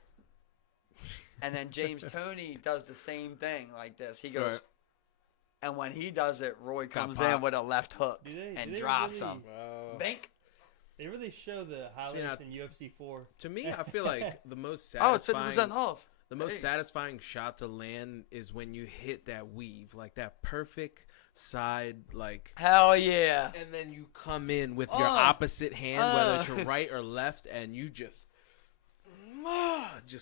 And then James Toney does the same thing like this. He goes, and when he does it, Roy comes in with a left hook and drops him. Bank. They really show the highlights in UFC 4. To me, I feel like the most It's satisfying. 50% off. The most satisfying shot to land is when you hit that weave, like that perfect side, like. Hell yeah. And then you come in with your opposite hand, whether it's your right or left, and you just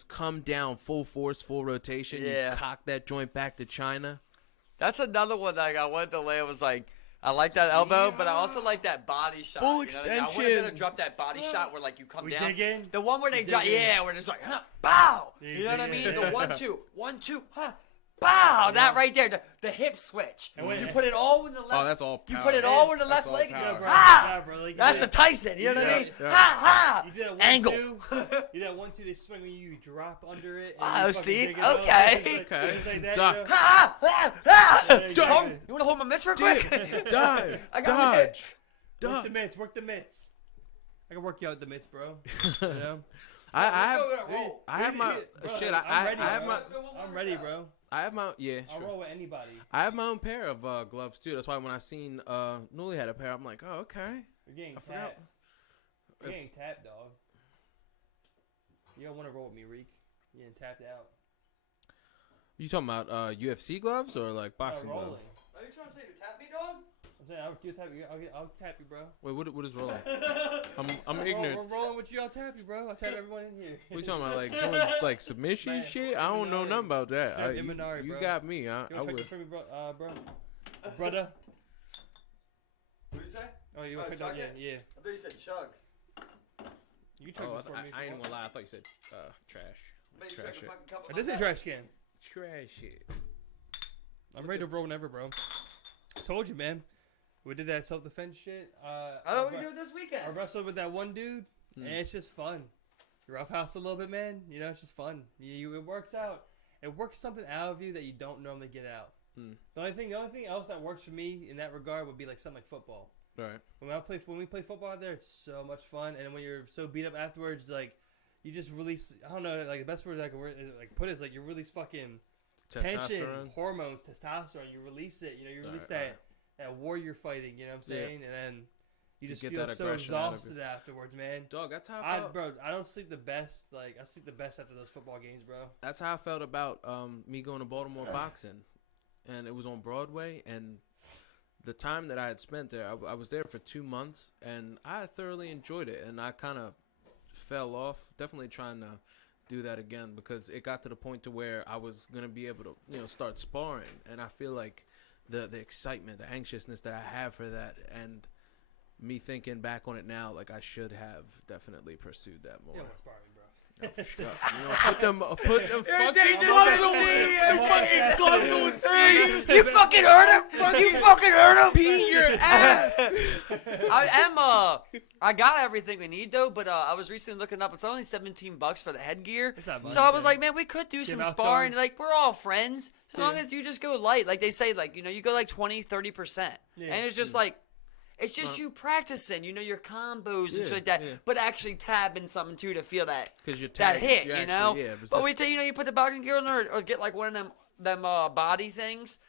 come down full force, full rotation. Yeah. You cock that joint back to China. That's another one that I wanted to lay. Was like, I like that elbow, but I also like that body shot. Full extension. I would have been to drop that body shot where like you come down. Dig in. The one where they drop, where it's like, bow. Yeah, You know what I mean? in. The 1, 2, bow. That right there, the hip switch. And when- You put it all in the left. Oh, that's all You power. put it all in the That's left all leg. power. Nah, bro, like, That's the Tyson. You know what I mean? Yeah. Ha You did that 1-2. Angle. You did that 1-2. They swing when you drop under it. And Oh, you fucking Steve, dig it out. okay. It's like that, Duck. you know? ha. you You go. want to hold my mitts real quick? Dive. I got Dodge. mitts. Work the mitts. Work the mitts. I can work you out the mitts, bro. You know? I have. Let's go with a roll. I have my Bro, shit. I'm ready, I have bro. my. Let's go one more I'm ready, time. bro. I have my. Yeah, I'll sure. roll with anybody. I have my own pair of gloves too. That's why when I seen Newly had a pair, I'm like, oh okay. You're getting I forgot. tapped. You're getting tapped, dog. You don't want to roll with me, Rique. You're getting tapped out. You talking about UFC gloves or like boxing gloves? rolling. Are you trying to say you tap me, dog? I'm saying I'll tap you. I'll tap you, bro. Wait, what is rolling? I'm ignorant. We're rolling with you. I'll tap you, bro. I'll tap everyone in here. What you talking about? Like doing like submission Man, shit? I don't know Imanari. nothing about that. Straight You Imanari, bro. got me. I You want to check would. this for me, bro? Brother. What did you say? Oh, you want to check chug that? it? Yeah. I thought you said chug. You check Oh, this for me. I ain't gonna lie. I thought you said trash. But you Trash took a it. fucking cup of This my is bag. trash can. Trash shit. I'm ready to roll whenever, bro. Told you, man. We did that self-defense shit. I thought we do it this I weekend. wrestled with that one dude, and it's just fun. You roughhouse a little bit, man. You know, it's just fun. It works out. It works something out of you that you don't normally get out. The only thing else that works for me in that regard would be like something like football. Right. When we play football out there, it's so much fun. And when you're so beat up afterwards, like you just release. I don't know, like the best word I can put it is like you release fucking tension, hormones, testosterone. You release it. You know, you release that warrior fighting. You know what I'm saying? And then you just get feel that so aggression out of exhausted afterwards, man. Dog, that's how I felt. Bro, I don't sleep the best. Like I sleep the best after those football games, bro. That's how I felt about me going to Baltimore boxing, and it was on Broadway. And the time that I had spent there, I was there for 2 months, and I thoroughly enjoyed it. And I kind of fell off. Definitely trying to do that again because it got to the point to where I was gonna be able to start sparring, and I feel like the excitement, the anxiousness that I have for that, and me thinking back on it now, like I should have definitely pursued that more. You don't want to spar me, bro. Put them fucking dangerous. gloves on me. Fucking gloves on Steve. You fucking heard him? You fucking heard him? Beat your ass. I got everything we need though, but I was recently looking up. It's only $17 for the headgear. It's not much, So I was man. like, man, we could do some mouth sparring. guard. Like we're all friends. As long Yeah. as you just go light, like they say, like you go like 20-30%, Yeah. and it's just like. It's just you practicing, your combos and Yeah, shit like that, yeah. but actually tabbing something too to feel that 'Cause you're that tagging. hit, You're you actually- know. yeah, But we think, you put the boxing gear on there or get like one of them body things.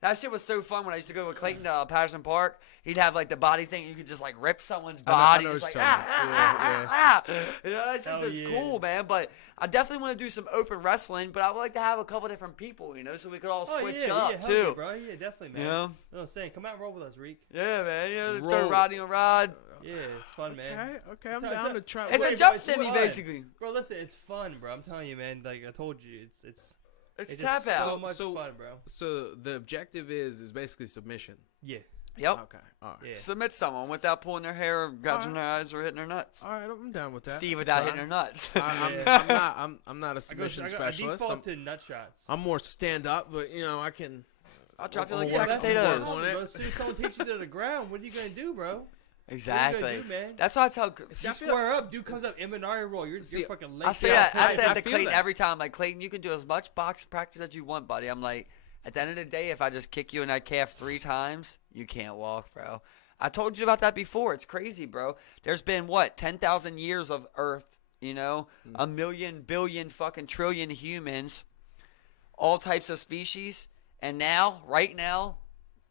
That shit was so fun when I used to go with Clayton to Patterson Park. He'd have like the body thing. You could just like rip someone's body. know Just what like you're talking about. It's just Hell it's yeah. cool, man. But I definitely want to do some open wrestling. But I would like to have a couple different people, so we could all switch up hell too. yeah, bro. Yeah, definitely, man. You know? No, I'm saying, come out and roll with us, Rique. Yeah, man. Roll. Throw Rodney on Rod. Yeah, it's fun, man. Okay, I'm down to try. It's a Wait, jump it's semi, fun. basically. Bro, listen, it's fun, bro. I'm telling you, man. Like I told you, it's It's just tap out. so much So- fun, bro. So the objective is basically submission. Yeah, Yep. Okay. All right. yeah. Submit someone without pulling their hair, or gouging their eyes, or hitting their nuts. All right, I'm down with that. Steve without Try. hitting their nuts. I'm not a I submission I specialist. default to nut shots. I'm more stand up, but I can. I'll drop you Well, like well, sack that's potatoes. work on it. Bro, as soon as someone takes you to the ground, what are you gonna do, bro? Exactly. do, man? That's why I tell. You square up, dude comes up, Imanari roll. You're See, fucking late. I say that. I say I that to feel Clayton that. every time. Like Clayton, you can do as much box practice as you want, buddy. I'm like, at the end of the day, if I just kick you in that calf 3 times, you can't walk, bro. I told you about that before. It's crazy, bro. There's been 10,000 years of Earth. A million, billion, fucking trillion humans, all types of species, and now, right now,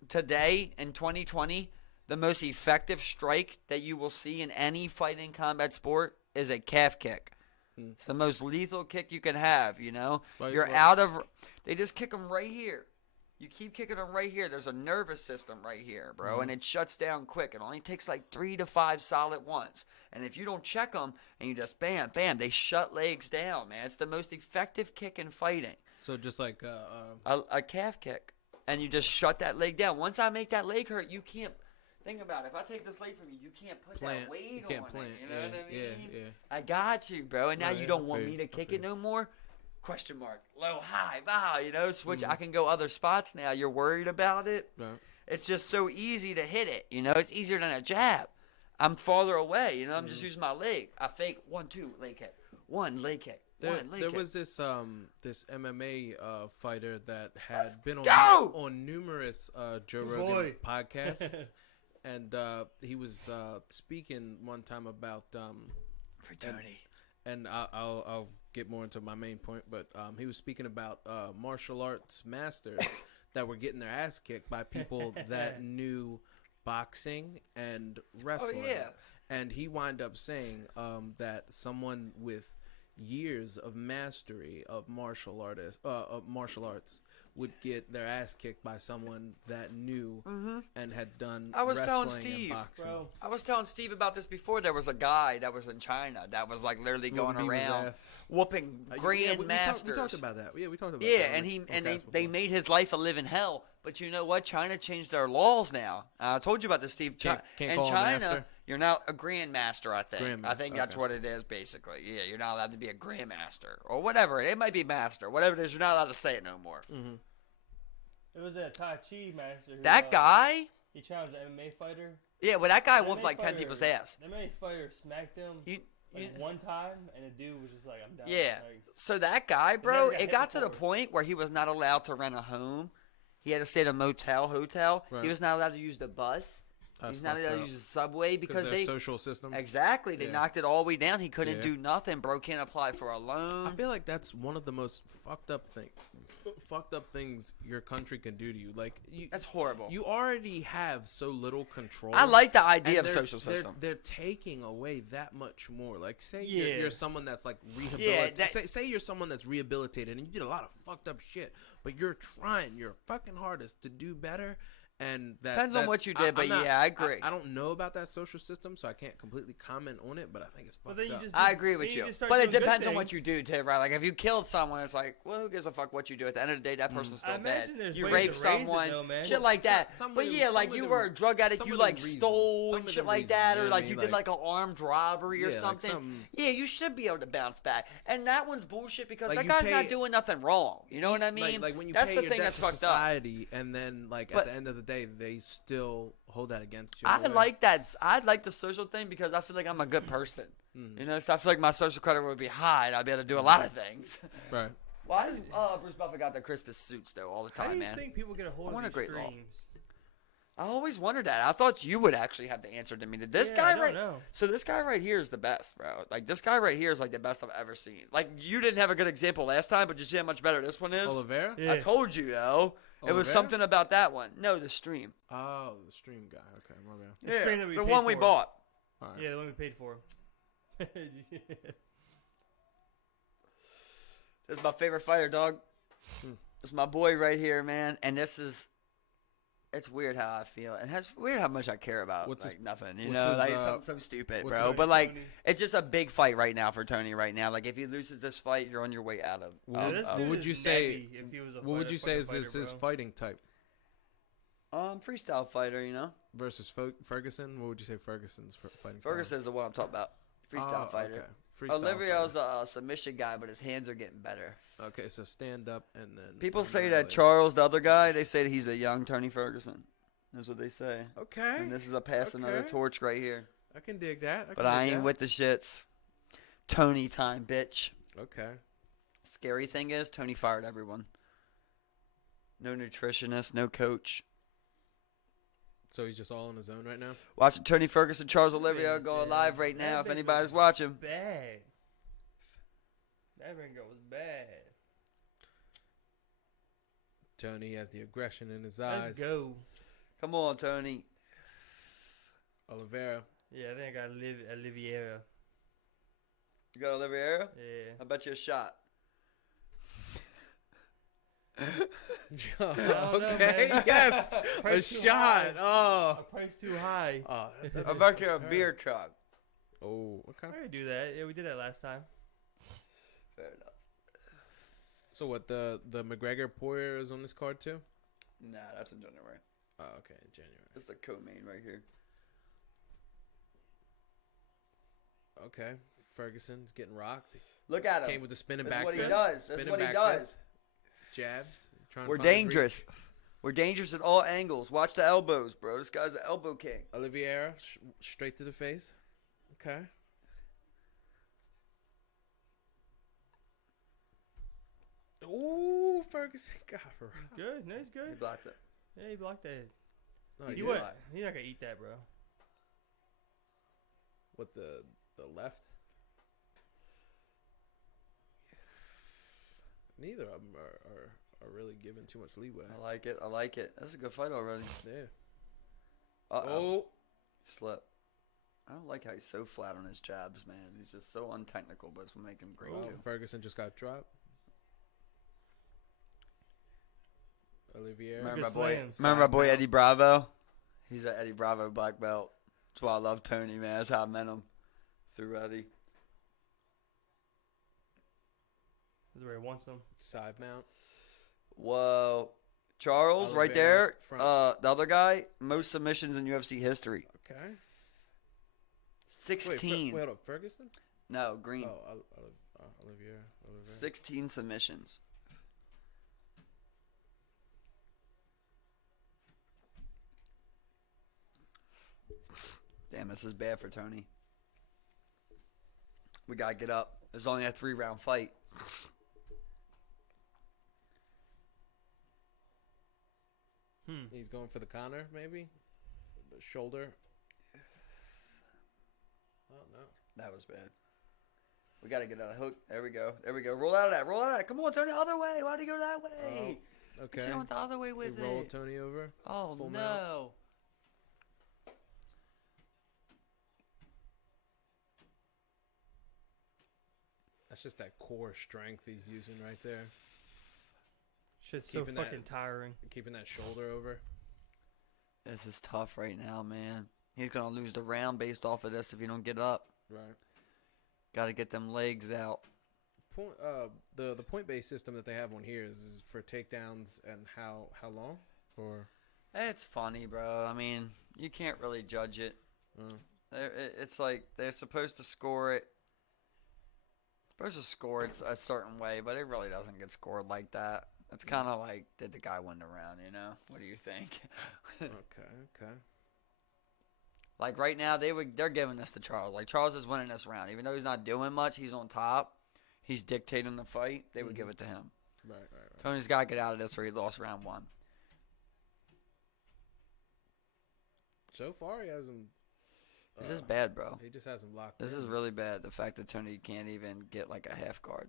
today in 2020, the most effective strike that you will see in any fighting combat sport is a calf kick. It's the most lethal kick you can have, Like You're what? out of. They just kick them right here. You keep kicking them right here. There's a nervous system right here, bro, and it shuts down quick. It only takes like 3 to 5 solid ones. And if you don't check them and you just bam, bam, they shut legs down, man. It's the most effective kick in fighting. So just like A calf kick. And you just shut that leg down. Once I make that leg hurt, you can't. Think about it. If I take this leg from you, you can't put that weight on it. You know what I mean? Yeah. I got you, bro. And now you don't want me to I kick feel it no more? Question mark. Low, high, bow. You know, switch. I can go other spots now. You're worried about it? Right. It's just so easy to hit it. You know, it's easier than a jab. I'm farther away. You know, I'm just using my leg. I fake 1, 2, leg kick. 1, leg kick. There was this this MMA fighter that had been on numerous Joe Rogan podcasts, and he was speaking one time about fraternity. And I'll get more into my main point, but he was speaking about martial arts masters that were getting their ass kicked by people that knew boxing and wrestling. Oh, yeah. And he wound up saying that someone with years of mastery of martial arts would get their ass kicked by someone that knew and had done wrestling and boxing. Bro. I was telling Steve about this before. There was a guy that was in China that was like literally going around whooping grandmasters. We talked about that. Yeah, we talked about that. Yeah, they made his life a living hell. But you know what? China changed their laws now. I told you about this, Steve. Can't in call him China, master? You're now a grandmaster, I think. I think that's okay. what it is, basically. Yeah, you're not allowed to be a grandmaster or whatever. It might be master. Whatever it is, you're not allowed to say it no more. Mm-hmm. It was a Tai Chi master. Who, That guy? He challenged an MMA fighter. Yeah, well, that guy The whooped MMA like 10 fighter- people's ass. The MMA fighter smacked him one time, and the dude was just like, I'm down. Yeah. Like, So that guy, never bro, got it hit got to the before. point where he was not allowed to rent a home. He had to stay at a hotel. Right. He was not allowed to use the bus. That's He's not fucked allowed to up. use the subway because their they social system. exactly they Yeah. knocked it all the way down. He couldn't Yeah. do nothing. Bro can't apply for a I loan. feel like that's one of the most fucked up things your country can do to you. Like That's horrible. You already have so little control. I like the idea and of social system. They're taking away that much more. Like, say Yeah. you're someone that's like rehabilitated. that- say you're someone that's rehabilitated and you did a lot of fucked up shit, but you're trying your fucking hardest to do better. And that Depends on what you did, but yeah, I agree. I don't know about that social system, so I can't completely comment on it. But I think it's fucked then you up. just I agree with then you, just start but it doing good depends on what things. you do too, right? Like if you killed someone, it's like, well, who gives a fuck what you do? At the end of the day, that person's still I dead. imagine there's You ways raped to raise it, someone, though, man. shit Well, like that. some But of yeah, them- like some you of were a them- drug addict, some you of like them reason. stole Some and of shit them like reason, that, you or know what I like you mean? did like an armed robbery or Yeah, like something. something- Yeah, you should be able to bounce back. And that one's bullshit because Like, that you guy's pay- not doing nothing wrong. You know what I mean? Like when you that's pay the your thing debt that's to fucked up. society, and then like But- at the end of the day, they still hold that against you. I like that. I like the social thing because I feel like I'm a good person. You know, so I feel like my social credit would be high and I'd be able to do a lot of things. Right. Why does Bruce Buffer got the Christmas suits though all the How do time, you man? think people get a hold I want a of great these law. streams? I always wondered that. I thought you would actually have the answer to me. This Yeah, guy I don't right know. So this guy right here is the best, bro. Like this guy right here is like the best I've ever seen. Like you didn't have a good example last time, but you see how much better this one is? Oliveira? Yeah. I told you, yo. It was Oliveira? something about that one. No, the stream. Oh, the stream guy. Okay, my bad. The stream that we the paid one we for. bought. All right. Yeah, the one we paid for. This is my favorite fighter, dog. It's my boy right here, man. And this is, it's weird how I feel. And it's weird how much I care about What's like his- nothing. You what's know, his, like something so stupid, what's bro. his- But like, Tony? it's just a big fight right now for Tony right now. Like if he loses this fight, you're on your way out of. What This what dude would is you say- neppy if he was a What would fighter, you say is fucking his fighter, bro. fighting type Freestyle fighter, you know. versus Ferguson? What would you say Ferguson's fighting? Ferguson's the one I'm talking about. Freestyle fighter. Okay. Freestyle Olivier's fighter. a submission guy, but his hands are getting better. Okay, so stand up and then. People say that annihilate. Charles, the other guy, they say that he's a young Tony Ferguson. That's what they say. Okay. And this is a pass another Okay. torch right here. I can dig that. But I ain't with the shits. Tony time, bitch. Okay. Scary thing is, Tony fired everyone. No nutritionist, no coach. So he's just all on his own right now. Watching Tony Ferguson, Charles Olivier Bitch, go yeah. live right That now if bitch anybody's was watching. Bad. That ringer was bad. Tony has the aggression in his eyes. Let's go. Come on, Tony. Oliveira. Yeah, I think I got Oliviera. You got Olivier? Yeah. I bet you a shot. don't know, Okay, man. yes, a Price too shot. high. Oh, A price too high. oh, I bet you a beer truck. Oh, okay. I could do that. Yeah, we did that last time. Fair enough. So what? The McGregor Poirier is on this card too? Nah, that's in January. Oh, okay, in January. That's the co-main right here. Okay, Ferguson's getting rocked. Look at him. Came with the spinning That's back what he fist. does. That's Spinning what he back does. fist, jabs. Trying to We're find his dangerous. reach. We're dangerous at all angles. Watch the elbows, bro. This guy's an elbow king. Oliveira, straight to the face. Okay. Ooh, Ferguson got her. Good. No, he's He good. blocked it. Yeah, he blocked that. Oh, He yeah. what? He's not gonna eat that, bro. What the left? Neither of them are really giving too much leeway. I like it. I like it. That's a good fight already. Yeah. Uh-oh. Oh, Slip. I don't like how he's so flat on his jabs, man. He's just so untechnical, but it's what make him great, well, too. Ferguson just got dropped. Olivier. Remember Just my boy, laying remember my side boy mount. Eddie Bravo? He's an Eddie Bravo black belt. That's why I love Tony, man. That's how I met him. Through Eddie. This is where he wants them. Side mount. Whoa. Charles, right Oliveira, there. front. The other guy, most submissions in UFC history. Okay. 16. Wait, hold up. Ferguson? No, Green. Oh, Olivier. 16 submissions. Damn, this is bad for Tony. We gotta get up. There's only a 3-round fight. He's going for the Connor, maybe? The shoulder. Oh, no. That was bad. We gotta get out of the hook. There we go. There we go. Roll out of that. Roll out of that. Come on, Tony. Other way. Why'd he go that way? Oh, okay. You went the other way with You roll it. Tony over. Oh, full no. mount. That's just that core strength he's using right there. Shit's Keeping so that- fucking tiring. Keeping that shoulder over. This is tough right now, man. He's gonna lose the round based off of this if you don't get up. Right. Gotta get them legs out. The point-based system that they have on here is for takedowns and how long? Or It's funny, bro. I mean, you can't really judge it. It's like they're supposed to score it. Supposed to score it a certain way, but it really doesn't get scored like that. It's kind of like, did the guy win the round, you know? What do you think? okay. Like right now, they're giving this to Charles. Like Charles is winning this round, even though he's not doing much. He's on top. He's dictating the fight. They would give it to him. Right. Tony's got to get out of this, or he lost round 1. So far, he hasn't. This is bad, bro. He just hasn't locked. This in. is really bad. The fact that Tony can't even get like a half guard.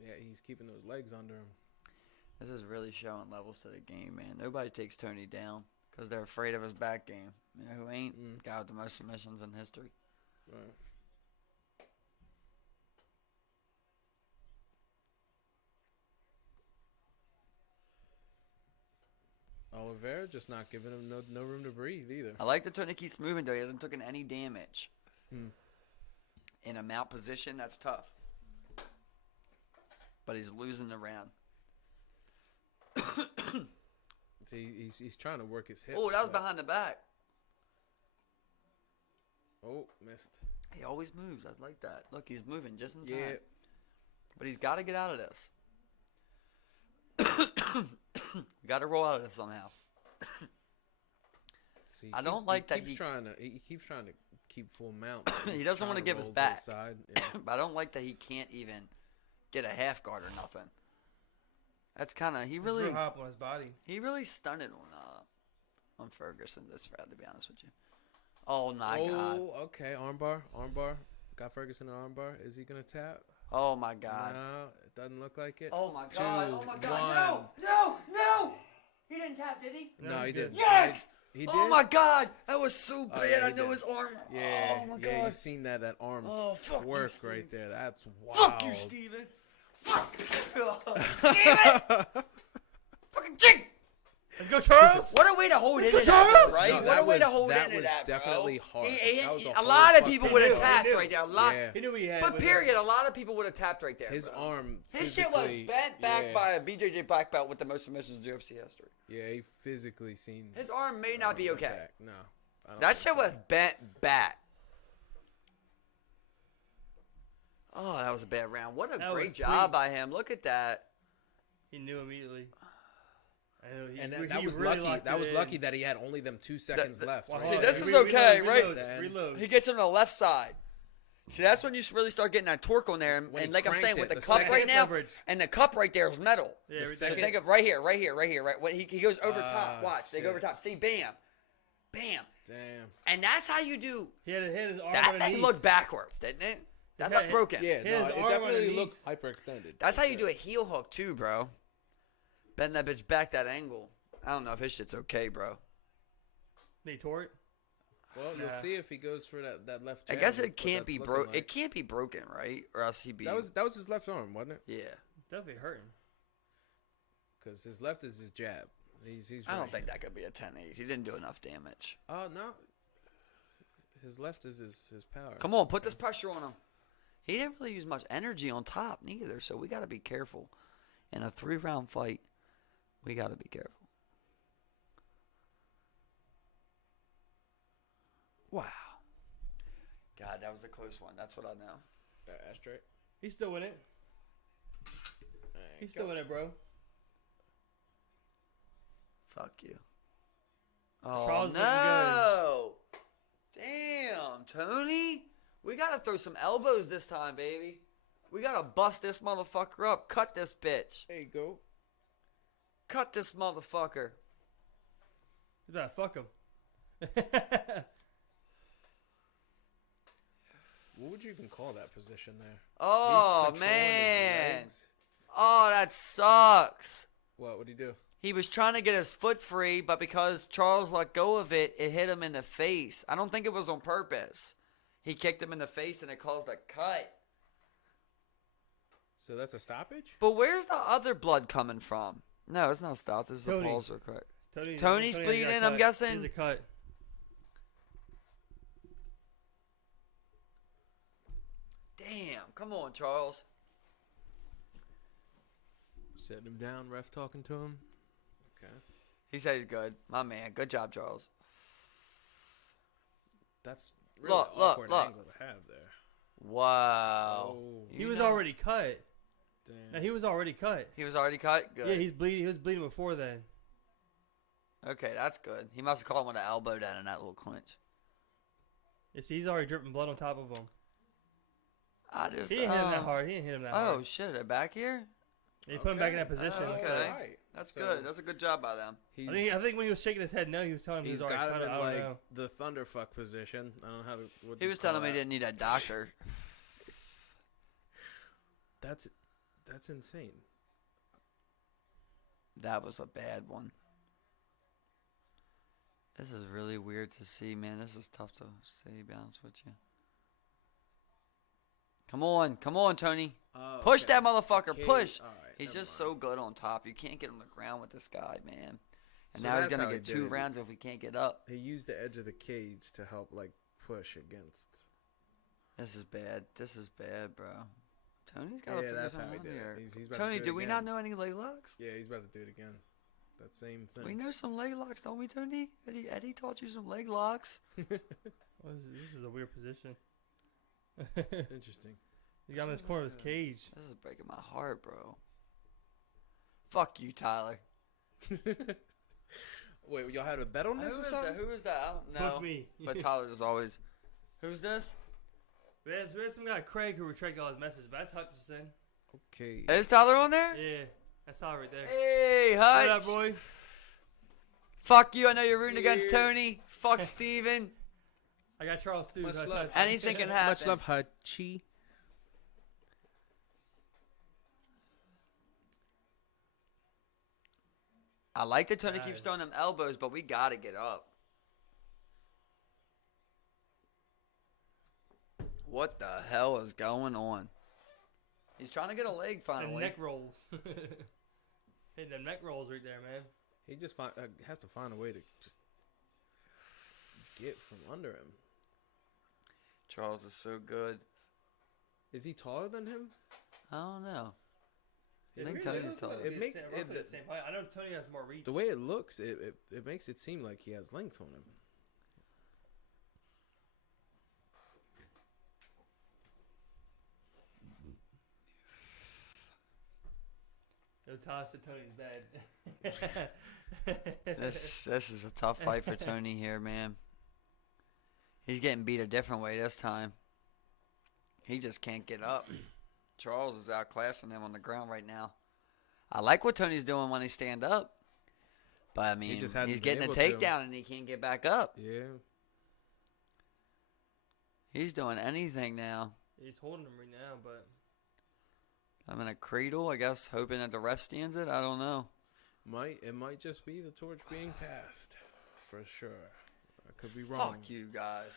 Yeah, he's keeping those legs under him. This is really showing levels to the game, man. Nobody takes Tony down because they're afraid of his back game. You know who ain't? Guy with the most submissions in history. Right. Oliveira just not giving him no room to breathe either. I like that Tony keeps moving, though. He hasn't taken any damage. In a mount position, that's tough. But he's losing the round. See, he's trying to work his hips. Oh, that was but- behind the back. Oh, missed. He always moves. I like that. Look, he's moving just in time. Yeah. But he's got to get out of this. We got to roll out of this somehow. See, I don't like that he keeps trying to keep full mount. but He he's doesn't trying wanna to give his roll to back. Side. Yeah. But I don't like that he can't even get a half guard or nothing. That's kind of He's real hop on his body. he really stunned it on Ferguson this round, to be honest with you. Oh my god. Oh, okay. Armbar. Got Ferguson an armbar. Is he gonna tap? Oh my god. No, it doesn't look like it. Oh my god. 2, Oh my god. 1. No. He didn't tap, did he? No, he didn't. Yes. He did. Oh my god. That was so bad. yeah, I he knew did. his arm. Yeah, Oh my yeah. god. You seen that arm Oh, fuck you, work Steven. right there? That's wild. Fuck you, Steven. Fuck! Damn it! Fucking jig! Let's go, Charles. What a way to hold into Charles! that, right? No, what a way to was- hold that into was that, bro. definitely hard. That was A whole lot of people fucking would have hard. tapped He knew. right there. A lot. Yeah. He knew he had. But with period, a lot of people would have tapped right there. His bro. arm. His shit was physically- bent back yeah. by a BJJ black belt with the most submissions in UFC history. Yeah, he physically seen. His arm may not be okay. back. No. I don't That think shit so. was bent back. Oh, that was a bad round. What a That great was job clean. by him. Look at that. He knew immediately. I know, And he that was really lucky. locked That it was in. lucky that he had only them 2 seconds left. Watch right? See, it. this is Reload, okay, reload, right? reload, reload. He gets on the left side. See, that's when you really start getting that torque on there. And, When he and like I'm cranked saying, it, with the the cup second right now, leverage. and the cup right there is metal. Yeah, The we- So second- think of right here. Right? When he goes over top. Ah, Watch, they go shit. over top. See, bam, bam, Damn. and that's how you do. He had his arm That underneath. thing looked backwards, didn't it? That Yeah, looked broken. Yeah, His no, it arm definitely underneath. looked hyperextended. That's how you do a heel hook too, bro. Bend that bitch back that angle. I don't know if his shit's okay, bro. He tore it. Well, you'll Nah. see if he goes for that left. I jab, guess what it can't that's be looking broke. like. It can't be broken, right? Or else he'd be. That was his left arm, wasn't it? Yeah. Definitely hurting. Because his left is his jab. He's I don't right. think that could be a 10-8. He didn't do enough damage. Oh no. His left is his power. Come on, put this pressure on him. He didn't really use much energy on top neither, so we got to be careful. In a 3-round fight, we got to be careful. Wow. God, that was a close one. That's what I know. Ashtray. He's still in it. He's still in it, bro. Fuck you. Oh, Charles looking no. Damn, Tony. We got to throw some elbows this time, baby. We got to bust this motherfucker up. Cut this bitch. There you go. Cut this motherfucker. You better fuck him. What would you even call that position there? Oh, He's controlling his man. legs. Oh, that sucks. What would he do? He was trying to get his foot free, but because Charles let go of it, it hit him in the face. I don't think it was on purpose. He kicked him in the face and it caused a cut. So that's a stoppage? But where's the other blood coming from? No, it's not stopped. This is Tony. a pulse or cut. Tony's Tony's got bleeding, cut. I'm guessing? He's a cut. Damn. Come on, Charles. Setting him down, ref talking to him. Okay. He said he's good. My man. Good job, Charles. That's really Look, awkward look. angle to have there. Wow. Oh, He was already cut. damn. No, he was already cut. He was already cut? Good. Yeah, he's bleeding. He was bleeding before then. Okay, that's good. He must have caught him with an elbow down in that little clinch. You see, he's already dripping blood on top of him. I just. He didn't hit him that hard. He didn't hit him that Oh, hard. shit. They're back here? He put him back in that position. Oh, That's okay. all right. That's So good. That's a good job by them. He's, I think when he was shaking his head, no, he was telling him he he's was already got cut. him I in don't like know. the thunderfuck position. I don't know how to. What He you was call telling me he that. didn't need a doctor. That's insane. That was a bad one. This is really weird to see, man. This is tough to see, be honest with you. Come on, Tony. Oh, Push okay. that motherfucker. Okay, Push. all right, He's never just mind. so good on top. You can't get on the ground with this guy, man. And So now he's that's going how to he get did 2 it. rounds if we can't get up. He used the edge of the cage to help like push against. This is bad. This is bad, bro. Tony's got to Yeah, figure that's how something he out did here. it. He's about Tony, to do do it we again. not know any leg locks? Yeah, he's about to do it again. That same thing. We know some leg locks, don't we, Tony? Eddie taught you some leg locks. This is a weird position. Interesting. He got him in his corner of his cage. This is breaking my heart, bro. Fuck you, Tyler. Wait, y'all had a bet on this Who or is something? that? Who is that? I don't know. Book me. But Tyler is always. Who's this? We had some guy, Craig, who retracted all his messages, but I typed this in. Okay. Is Tyler on there? Yeah, that's all right there. Hey, What Hutch. up, boy? Fuck you. I know you're rooting against Yeah. Tony. Fuck Steven. I got Charles, too. Much so I love. touched- Anything can happen. Much love, Hachi. I like that Tony Nice. keeps throwing them elbows, but we got to get up. What the hell is going on? He's trying to get a leg And finally. neck rolls. Hitting them neck rolls right there, man. He just has to find a way to just get from under him. Charles is so good. Is he taller than him? I don't know. I think really Tony's does look taller. like It makes roughly the same height. I know Tony has more reach. The way it looks, it makes it seem like he has length on him. He'll toss to Tony's bed. This is a tough fight for Tony here, man. He's getting beat a different way this time. He just can't get up. Charles is outclassing him on the ground right now. I like what Tony's doing when he stand up. But, I mean, he's getting a takedown and he can't get back up. Yeah. He's doing anything now. He's holding him right now, but I'm in a cradle, I guess, hoping that the ref stands it. I don't know. It might just be the torch being passed, for sure. I could be wrong. Fuck you guys.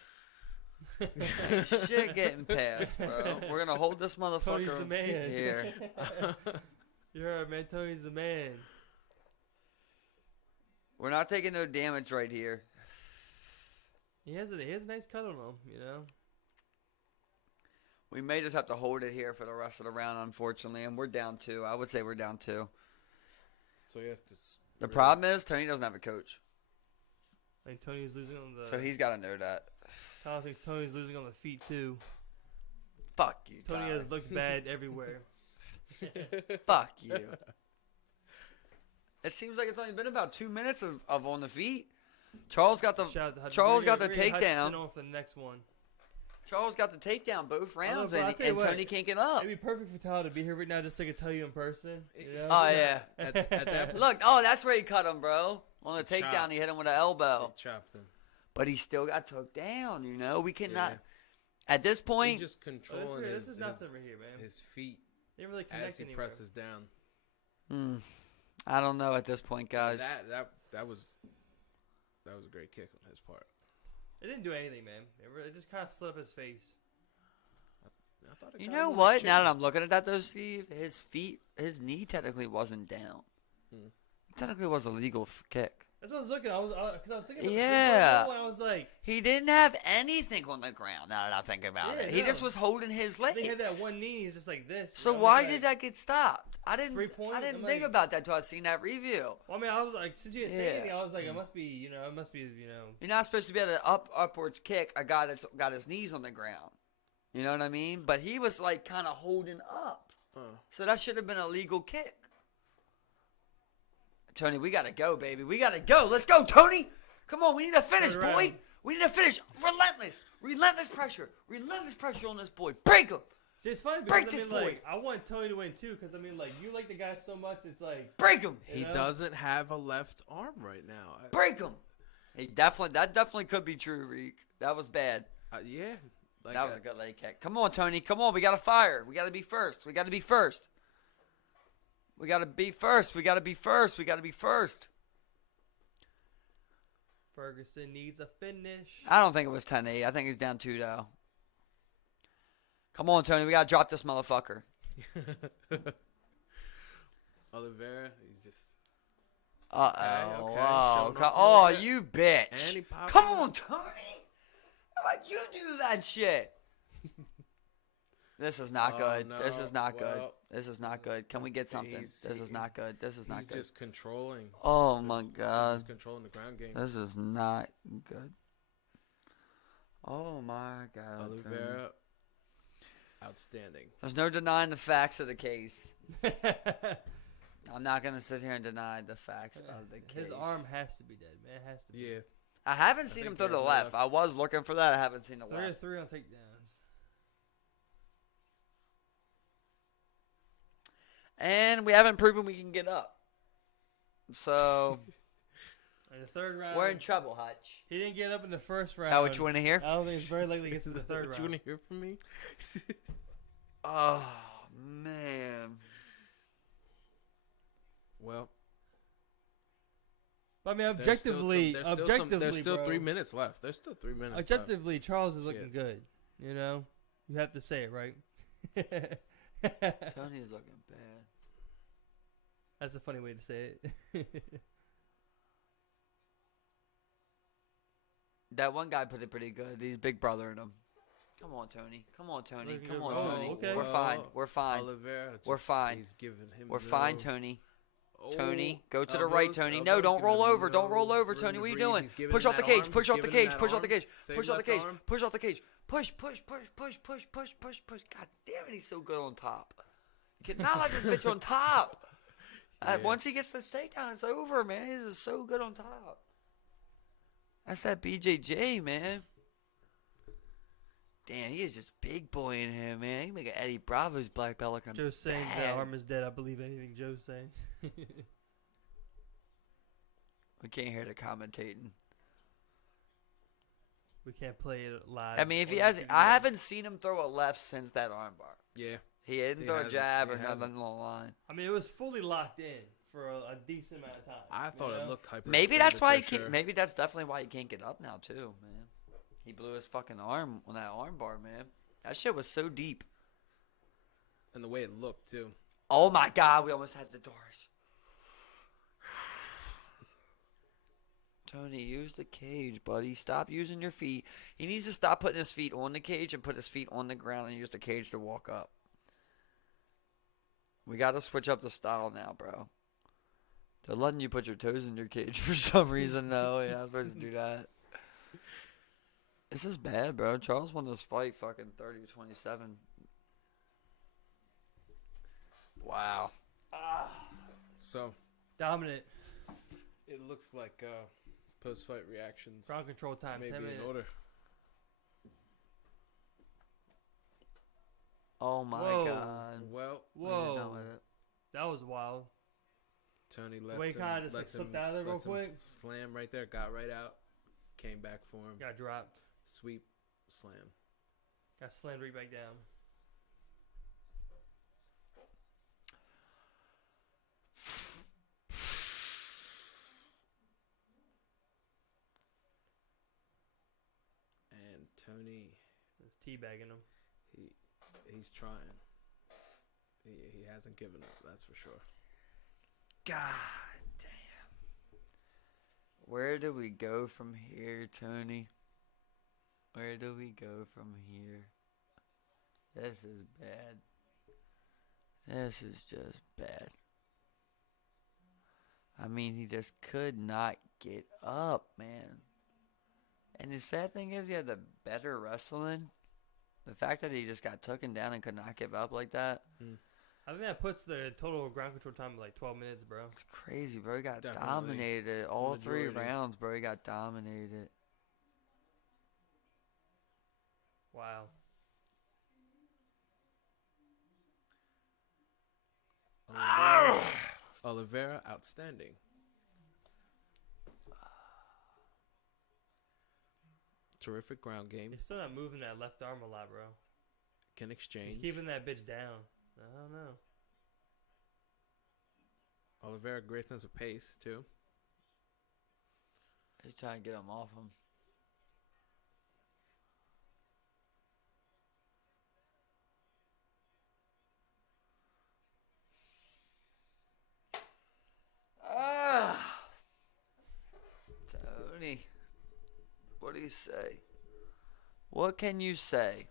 Shit getting passed, bro. We're gonna hold this motherfucker Tony's the man. here. You heard, man. Tony's the man. We're not taking no damage right here. He has a nice cut on him, you know. We may just have to hold it here for the rest of the round, unfortunately, and we're down 2. I would say we're down 2. So yes, The problem is Tony doesn't have a coach, I think Tony's losing on the. so he's got to know that. I think Tony's losing on the feet too. Fuck you, Tony Tyler. has looked bad everywhere. Fuck you. It seems like it's only been about 2 minutes of on the feet. Charles got the takedown. On for the next one. Charles got the takedown both rounds, but I'll and tell you what, Tony can't get up. It'd be perfect for Tyler to be here right now, just so I could tell you in person. You know? Oh yeah. at that point, Look, that's where he cut him, bro. On the Chop. takedown, he hit him with an elbow, he chopped him. but he still got took down. You know, we cannot. Yeah. At this point, He's just controlling this is nothing right here, man. his feet They didn't really connect as he anywhere. presses down. I don't know at this point, guys. That was a great kick on his part. It didn't do anything, man. It just kind of slid up his face. I thought it You got know him with what? his Now chin. that I'm looking at that, though, Steve, his knee technically wasn't down. Hmm. It technically was a legal kick. That's what I was looking. Because I was thinking. Yeah. And I was like, He didn't have anything on the ground. Now that I think about Yeah, it, he no. just was holding his I legs. think he had that one knee. He's just like this. So you know? why Like, did that get stopped? I didn't. 3 points? I didn't I'm think like- about that till I seen that review. Well, I mean, I was like, since you didn't say Yeah. anything, I was like, it must be, you know, You're not supposed to be able to upwards kick a guy that's got his knees on the ground. You know what I mean? But he was like kind of holding up. So that should have been a legal kick. Tony, we gotta go, baby. We gotta go. Let's go, Tony. Come on, we need to finish, Third boy. round. We need to finish. Relentless pressure on this boy. Break him. See, it's funny Break because this I mean, boy. like, I want Tony to win too, because I mean, like, you like the guy so much, it's like, Break him. He know? doesn't have a left arm right now. Break him. That definitely could be true, Rique. That was bad. Yeah. Like That was a good leg kick. Come on, Tony. Come on. We got to fire. We got to be first. We got to be first. We got to be first. We got to be first. We got to be first. Ferguson needs a finish. I don't think it was 10-8. I think he's down 2, though. Come on, Tony. We got to drop this motherfucker. Oliveira, he's just. Uh-oh. Okay, Oh, showing off a oh, little bit. you bitch. And he popped Come it. on, Tony. How about you do that shit? This is not Oh, good. no. This is not good. Well, This is not good. Can we get something? he's- This is not good. This is not He's good. just controlling. Oh, my He's God. just controlling the ground game. This is not good. Oh my God. Tony. Oliveira, outstanding. There's no denying the facts of the case. I'm not gonna sit here and deny the facts of the case. His arm has to be dead, man. It has to be. Yeah. I haven't seen him think throw the they're left. left. I was looking for that. I haven't seen the 3 or left. 3 on takedowns. And we haven't proven we can get up. So In the third round, we're in trouble, Hutch. he didn't get up in the first round. Is that what you want to hear? I don't think it's very likely to get to the third What you round. want to hear from me? Oh man. Well, But I mean, there's still objectively, there's still bro, 3 minutes left. There's still 3 minutes. objectively, Charles is looking Yeah. good. You know, you have to say it, right? Tony's looking bad. That's a funny way to say it. That one guy put it pretty good. He's big brother in him. Come on, Tony. Come on, Tony. Look, Come you're- on, oh, Tony. okay. We're fine. We're fine. Oliveira We're just- fine. He's giving him We're no- fine, Tony. Oh, Tony, go to the elbows, right, Tony. No, elbows, don't giving roll him over. Don't roll no over, room Tony. to What are you breathe. doing? He's giving Push him off the that cage. arm. Push He's off the giving him cage. that Push off the arm. cage. Same Push off the left cage. arm. Push off the cage. Push. Push. God damn it, he's so good on top. You cannot let this bitch on top. Yeah. Once he gets the takedown, it's over, man. He's just so good on top. That's that BJJ, man. Damn, he is just big boying him, man. He can make an Eddie Bravo's black belt look Joe's saying bad. the arm is dead. I believe anything Joe's saying. We can't hear the commentating. We can't play it live. I mean, if he on has, TV. I haven't seen him throw a left since that armbar. Yeah. He didn't He throw a hasn't. jab He or nothing hasn't. along the line. I mean, it was fully locked in for a decent amount of time. I thought you know? it looked hyper. Maybe that's why he for can't. sure. Maybe that's definitely why he can't get up now too, man. He blew his fucking arm on that arm bar, man. That shit was so deep. And the way it looked too. Oh my god, we almost had the doors. Tony, use the cage, buddy. Stop using your feet. He needs to stop putting his feet on the cage and put his feet on the ground and use the cage to walk up. We got to switch up the style now, bro. They're letting you put your toes in your cage for some reason, though. You're not supposed to do that. This is bad, bro. Charles won this fight fucking 30-27. Wow. So Dominant. it looks like post-fight reactions Ground control time. may 10 be minutes. in order. Oh my Whoa. god. Well, Whoa. That was wild. Tony way lets he him, kinda just, like, lets slipped him- out of there real lets him quick. Slam right there, got right out, came back for him. Got dropped. Sweep, slam. Got slammed right back down. And Tony, Just teabagging him. he's trying. He hasn't given up, that's for sure. God damn. Where do we go from here, Tony? Where do we go from here? This is bad. This is just bad. I mean, he just could not get up, man. And the sad thing is, he had the better wrestling. The fact that he just got taken down and could not give up like that. I think that puts the total ground control time at like 12 minutes, bro. It's crazy, bro. He got Definitely. dominated. All three Majority. rounds, bro. He got dominated. Wow. Oliveira, outstanding. Terrific ground game. He's still not moving that left arm a lot, bro. Can He's exchange. keeping that bitch down. I don't know. Oliveira, great sense of pace too. He's trying to get him off him. Tony, what do you say? What can you say?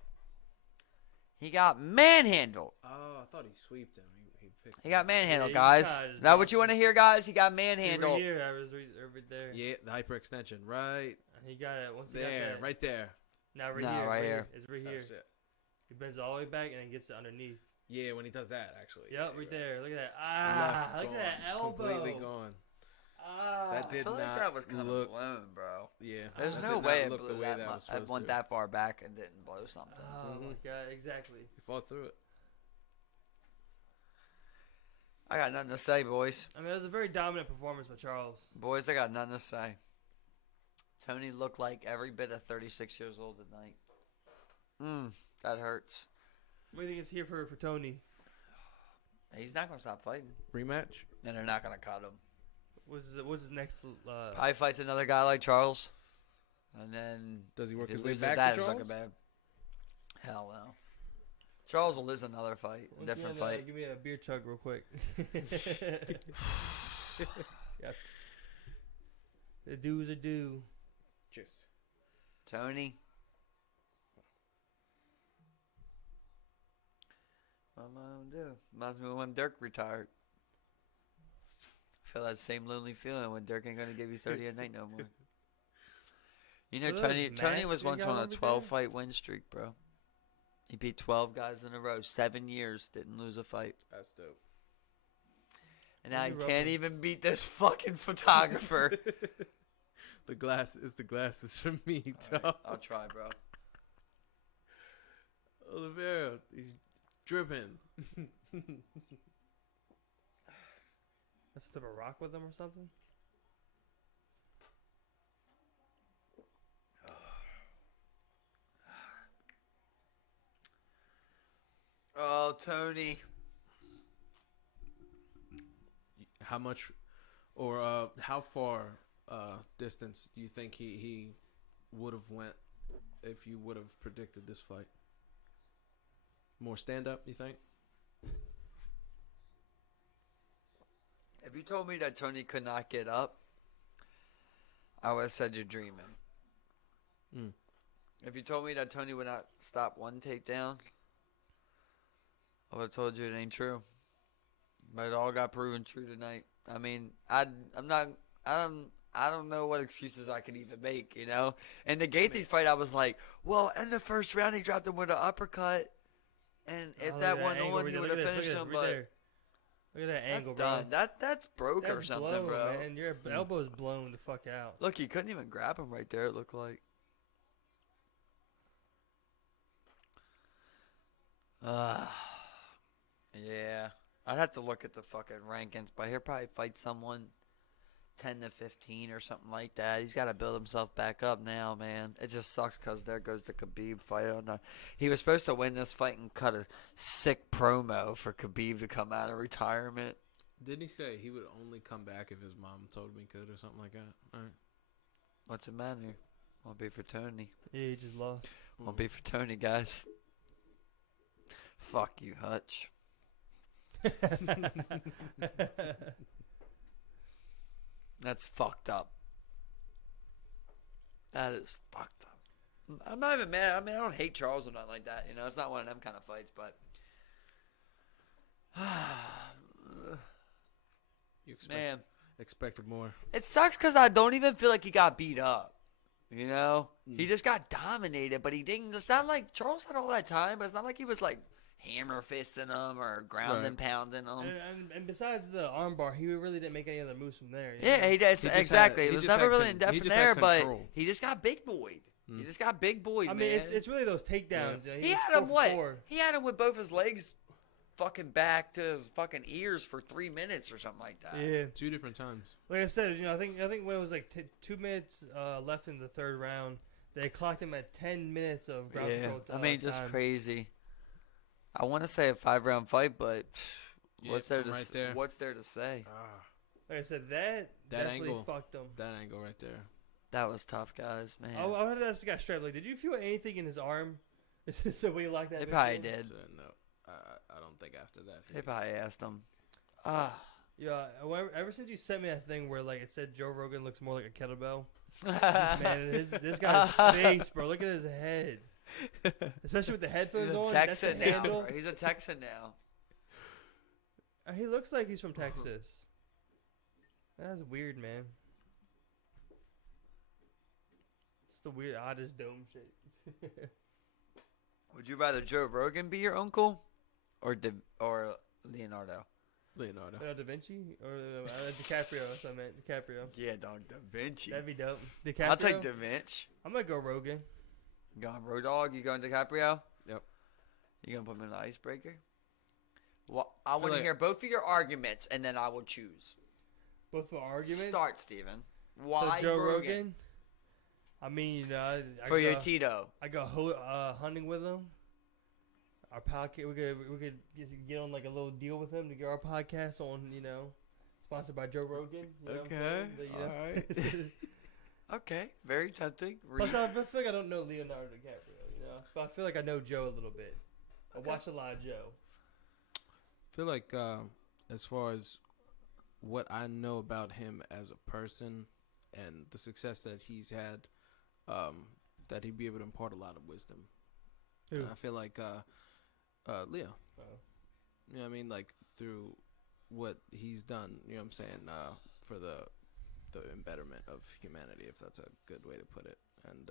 He got manhandled. Oh, I thought he sweeped him. He picked. He got manhandled, Yeah, guys. he's kinda just Is that what you dropped want to him. hear, guys? He got See, manhandled. right here, I was right there. Yeah, the hyperextension. Right He got it. Once he got there. that. Right there. Now right Nah, here. right here. It's right Oh, here. shit. He bends all the way back and then gets it underneath. Yeah, when he does that, actually. Yep, Yeah, right there. Look at that. Ah, Left look at that gone. elbow. Completely gone. Ah. That I did feel like not that was kind look. of blown, bro. Yeah. There's that no did way not it look blew the way that that was much. I supposed went to. that far back and didn't blow something. Oh my god, exactly. He fought through it. I got nothing to say, boys. I mean, it was a very dominant performance by Charles. Boys, I got nothing to say. Tony looked like every bit of 36 years old tonight. That hurts. What do you think is here for Tony? He's not going to stop fighting. Rematch. And they're not going to cut him. What's his next? Probably fights another guy like Charles. And then Does he work if his he way loses back that, to it's Charles? looking bad. Hell no. Charles will lose another fight, a different fight. Give me a beer chug real quick. Yep. The do's a do. Cheers. Tony. What am I gonna do? Reminds me of when Dirk retired. I feel that same lonely feeling when Dirk ain't gonna give you 30 a night no more. You know, Tony was once on a 12-fight win streak, bro. He beat 12 guys in a row, 7 years, didn't lose a fight. That's dope. And now he can't even beat this fucking photographer. The glasses for me, dog. Right, I'll try, bro. Oliveira, he's dripping. That's the type of rock with them or something? Oh, Tony. How much, or how far distance do you think he would have went if you would have predicted this fight? More stand up, you think? If you told me that Tony could not get up, I would have said you're dreaming. Mm. If you told me that Tony would not stop one takedown, I would have told you it ain't true. But it all got proven true tonight. I mean, I don't know what excuses I could even make, you know? In the Gaethje fight, I was like, well, in the first round, he dropped him with an uppercut. And if that went on, he would have finished him. But look at that angle, bro. bro. That's broke or something, blown, bro. Man. Your elbow's blown the fuck out. Look, he couldn't even grab him right there, it looked like. Yeah. I'd have to look at the fucking rankings, but he'll probably fight someone 10 to 15 or something like that. He's got to build himself back up now, man. It just sucks because there goes the Khabib fight. He was supposed to win this fight and cut a sick promo for Khabib to come out of retirement. Didn't he say he would only come back if his mom told him he could or something like that? All right. What's it matter? Won't be for Tony. Yeah, he just lost. Won't be for Tony, guys. Fuck you, Hutch. That's fucked up. That is fucked up. I'm not even mad. I mean, I don't hate Charles or nothing like that. You know, it's not one of them kind of fights, but man, expected more. It sucks because I don't even feel like he got beat up. You know, he just got dominated, but he didn't. It's not like Charles had all that time, but it's not like he was like hammer fisting him or ground and pounding him. And besides the armbar, he really didn't make any other moves from there. Yeah, he did. Exactly. It was never really in depth from there, but he just got big boyed. He just got big boyed, man. I mean, it's really those takedowns. Yeah. You know, he had him what? He had him with both his legs fucking back to his fucking ears for 3 minutes or something like that. Yeah. 2 different times. Like I said, you know, I think when it was like 2 minutes left in the third round, they clocked him at 10 minutes of ground control. I mean, just crazy. I want to say a 5-round fight, but what's there to say? Like I said, that definitely angle fucked him. That angle right there. That was tough, guys, man. I had to ask the guy straight. Like, did you feel anything in his arm? Is this the way you like that? They probably did. No, I don't think after that. They probably asked him. Yeah. Ever since you sent me that thing where like it said Joe Rogan looks more like a kettlebell, man, this guy's face, bro. Look at his head. Especially with the headphones on. Texan now, bro. He's a Texan now. He looks like he's from Texas. That's weird, man. It's the weird, oddest dome shape. Would you rather Joe Rogan be your uncle or Leonardo? Leonardo. Da Vinci or DiCaprio? That's what I meant. DiCaprio. Yeah, dog. Da Vinci. That'd be dope. DiCaprio. I'll take Da Vinci. I'm gonna go Rogan. You going Road Dog? You going DiCaprio? Yep. You gonna put him in the icebreaker? Well, I want to hear both of your arguments, and then I will choose. Both of our arguments? Start, Steven. Why so Joe Rogan? I mean, for your Tito. I go hunting with him. Our podcast, we could get on like a little deal with him to get our podcast on, you know, sponsored by Joe Rogan. You know All right. Okay, very tempting. Plus, I feel like I don't know Leonardo DiCaprio, you know, but I feel like I know Joe a little bit. Or watch a lot of Joe? I feel like as far as what I know about him as a person and the success that he's had, that he'd be able to impart a lot of wisdom. Who? And I feel like Leo. Oh. You know what I mean? Like through what he's done, you know what I'm saying, for the embetterment of humanity, if that's a good way to put it. And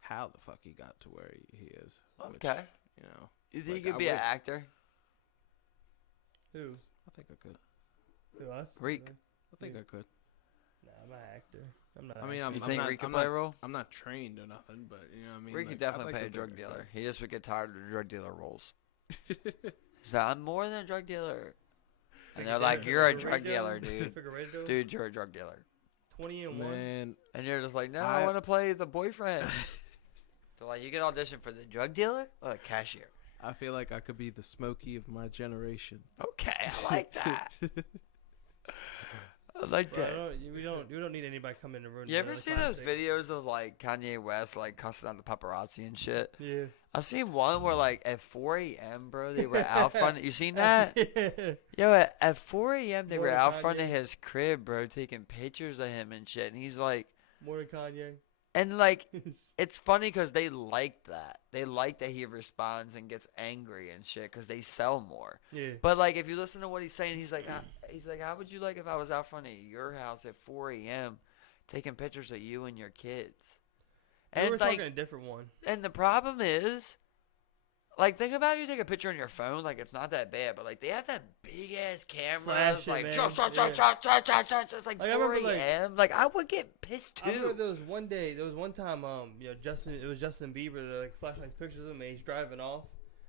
how the fuck he got to where he is. Okay. Which, you know. You think like, you could be an actor? Who? I think I could. Who, us? Rique. I think I could. Nah, I'm an actor. I'm not. I mean, You think Rique could play a role? I'm not trained or nothing, but you know what I mean. Rique could like, definitely I'd play a to drug think I dealer. He just would get tired of the drug dealer roles. could. So I'm more than a drug dealer. And they're like, you're a drug dealer, dude. Dude, you're a drug dealer. 20 and 1. Man, And you're just like, no, I want to play the boyfriend. So like, you can audition for the drug dealer or the cashier. I feel like I could be the Smokey of my generation. Okay, I like that. I like Bro, that. we don't need anybody coming to ruin. You ever another see those classic. videos of like Kanye West like cussing out the paparazzi and shit? Yeah. I seen one where like at 4 a.m. bro, they were out front. You seen that? Yeah. Yo, at 4 a.m. they More were than out front Kanye. of his crib, bro, taking pictures of him and shit. And he's like, More than Kanye. and like, it's funny because they like that. They like that he responds and gets angry and shit because they sell more. Yeah. But like, if you listen to what he's saying, he's like, how would you like if I was out front of your house at 4 a.m. taking pictures of you and your kids? We And were like, talking a different one. and the problem is, like, think about if you take a picture on your phone, like, it's not that bad, but like, they have that big ass camera, Flashing, like, man. it's like Like, I 4 remember, like- a.m. Like, I would get pissed I remember too. there was one time, it was Justin Bieber that like flashing like pictures of him and he's driving off.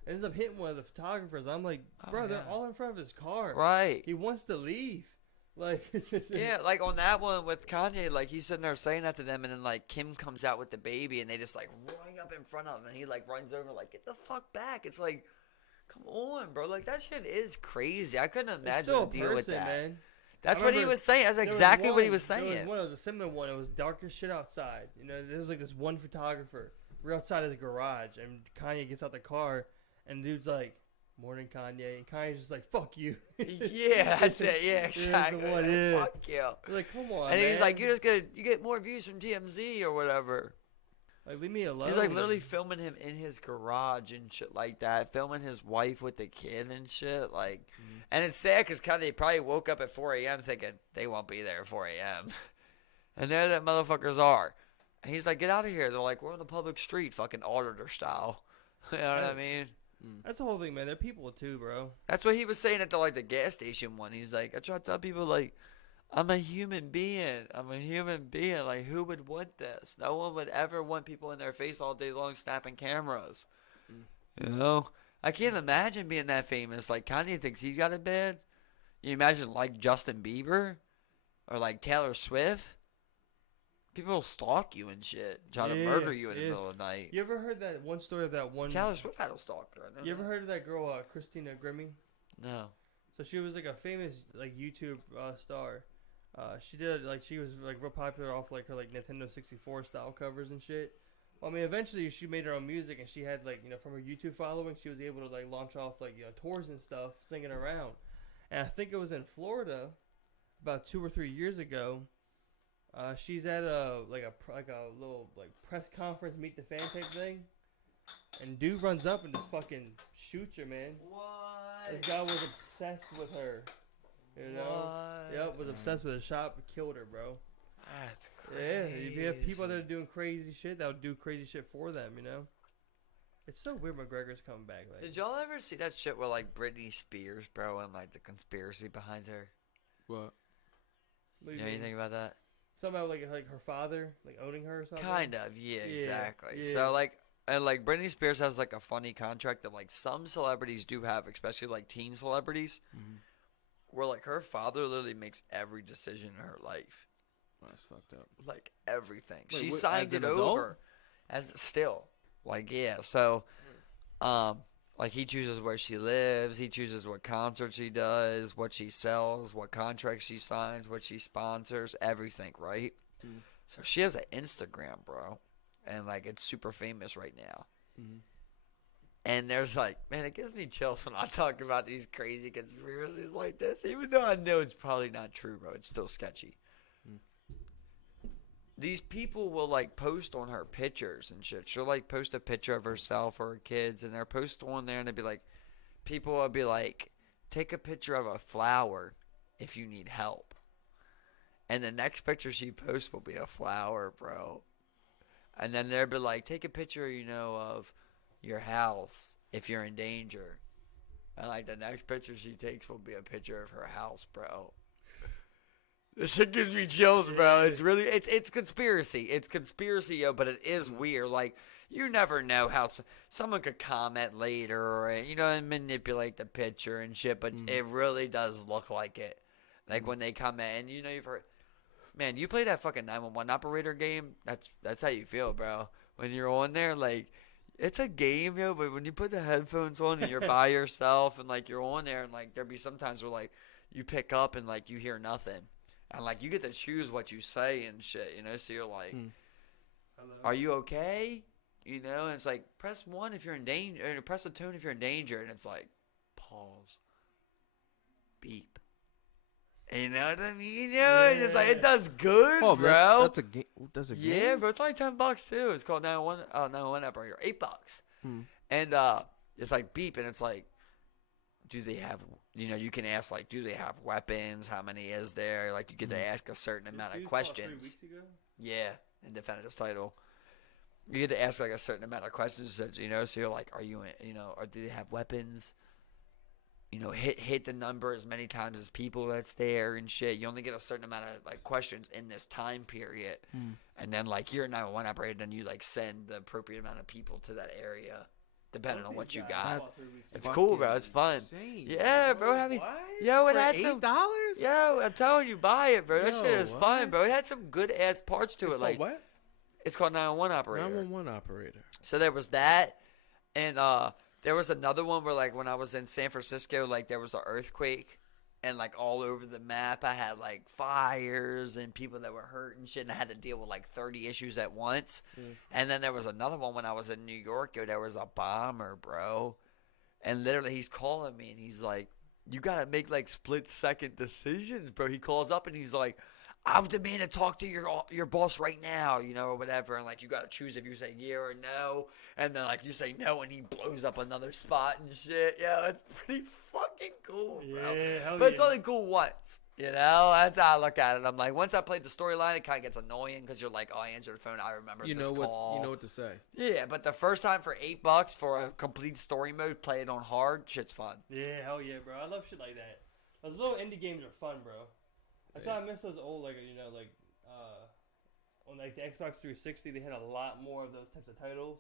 And ends up hitting one of the photographers. I'm like, bro, they're yeah. all in front of his car. Right. He wants to leave. Like, Yeah, like on that one with Kanye, like he's sitting there saying that to them, and then like Kim comes out with the baby, and they just like run up in front of him, and he like runs over, like get the fuck back. It's like, come on, bro, like that shit is crazy. I couldn't It's imagine still a deal with person, that. man. That's I what he remember was saying. That's There was exactly what he one- was saying. There was one. It was a similar one. It was dark as shit outside. You know, there was like this one photographer. We're outside his garage, and Kanye gets out the car, and the dude's like, "Morning, Kanye," and Kanye's just like, "Fuck you." Yeah, that's it. Yeah, exactly. the one, yeah. Fuck you. You're like, come on, And man. he's like, you get more views from TMZ or whatever. like, leave me alone. He's like literally filming him in his garage and shit like that, filming his wife with the kid and shit. Like, and it's sad because Kanye probably woke up at 4 a.m. thinking they won't be there at 4 a.m. And there that motherfuckers are. And he's like, get out of here. They're like, we're on the public street, fucking auditor style. You know what I mean? That's the whole thing, man. They're people too, bro. That's what he was saying at the gas station one. He's like, I try to tell people like, I'm a human being. I'm a human being. Like, who would want this? No one would ever want people in their face all day long snapping cameras. You know? I can't imagine being that famous. Like, Kanye thinks he's got it bad. You imagine like Justin Bieber or like Taylor Swift? People will stalk you and shit, try to murder you in the middle of the night. You ever heard that one story of that one? Taylor Swift had a stalker. I know You ever that. heard of that girl, Christina Grimmie? No. So she was like a famous like YouTube star. She did like she was like real popular off like her like Nintendo 64 style covers and shit. Well, I mean, eventually she made her own music and she had like from her YouTube following, she was able to like launch off like tours and stuff, singing around. And I think it was in Florida, about 2 or 3 years ago. She's at a little like press conference, meet the fan type thing, and dude runs up and just fucking shoots her, man. What? This guy was obsessed with her. You know? What? Yep, was obsessed with her. Shot, killed her, bro. That's Yeah, crazy. you have people that are doing crazy shit that would do crazy shit for them, you know? It's so weird McGregor's coming back. Like, Did y'all ever see that shit with like Britney Spears, bro, and like the conspiracy behind her? What? what do You know anything about that? Something about like her father, like owning her or something? Kind of, yeah, exactly. yeah. So like, and like Britney Spears has like a funny contract that like some celebrities do have, especially like teen celebrities, where like her father literally makes every decision in her life, That's fucked up. like everything. Wait, She what, signed as it an adult? over, as still, like yeah. So, like he chooses where she lives, he chooses what concerts she does, what she sells, what contracts she signs, what she sponsors, everything, right? So she has an Instagram, bro, and like it's super famous right now. And there's like, man, it gives me chills when I talk about these crazy conspiracies like this. Even though I know it's probably not true, bro. It's still sketchy. These people will like post on her pictures and shit. She'll like post a picture of herself or her kids, and they'll post on there, and they'll be like, people will be like, take a picture of a flower if you need help. And the next picture she posts will be a flower, bro. And then they'll be like, take a picture, of your house if you're in danger. And like the next picture she takes will be a picture of her house, bro. This shit gives me chills, bro. It's really, it's conspiracy. It's conspiracy, yo, but it is weird. Like, you never know how someone could comment later or, and manipulate the picture and shit, but it really does look like it. Like when they come in, you've heard, man, you play that fucking 911 operator game, that's how you feel, bro. When you're on there, like, it's a game, yo, but when you put the headphones on and you're by yourself and, like, you're on there and, like, there'll be some times where, like, you pick up and, like, you hear nothing. And, like, you get to choose what you say and shit, so you're like, are you okay? And it's like, press 1 if you're in danger, or press the tone if you're in danger, and it's like, pause, beep. You know what I mean? And it's like, it does good, bro. That's a game. Does a game? Yeah, bro. It's only $10 too. It's called 911 operator. $8. And it's like beep, and it's like, do they have? You can ask like, do they have weapons? How many is there? Like, you get to ask a certain amount of questions. 3 weeks ago? Yeah, in definitive title. You get to ask like a certain amount of questions. So you're like, are you or do they have weapons? Hit the number as many times as people that's there and shit. You only get a certain amount of like questions in this time period, and then like you're a 911 operator, then you like send the appropriate amount of people to that area, depending on what you got. It's cool, bro. It's fun. Insane, yeah, bro. Yo, it had some $8. Yo, I'm telling you, buy it, bro. That shit is fun, bro. It had some good ass parts to it. Like what? It's called 911 operator. 911 operator. So there was that, and there was another one where, like, when I was in San Francisco, like, there was an earthquake, and, like, all over the map, I had, like, fires and people that were hurt and shit, and I had to deal with, like, 30 issues at once. And then there was another one when I was in New York, there was a bomber, bro. And literally, he's calling me, and he's like, you got to make, like, split-second decisions, bro. He calls up, and he's like, I've demanded to talk to your boss right now, or whatever. And, like, you got to choose if you say yeah or no. And then, like, you say no, and he blows up another spot and shit. Yeah, it's pretty fucking cool, bro. Yeah, but it's only cool once, That's how I look at it. I'm like, once I played the storyline, it kind of gets annoying because you're like, oh, I answered the phone. I remember this call. You know what to say. Yeah, but the first time for $8 for a complete story mode, play it on hard, shit's fun. Yeah, hell yeah, bro. I love shit like that. Those little indie games are fun, bro. That's why I miss those old, like, on, like, the Xbox 360, they had a lot more of those types of titles.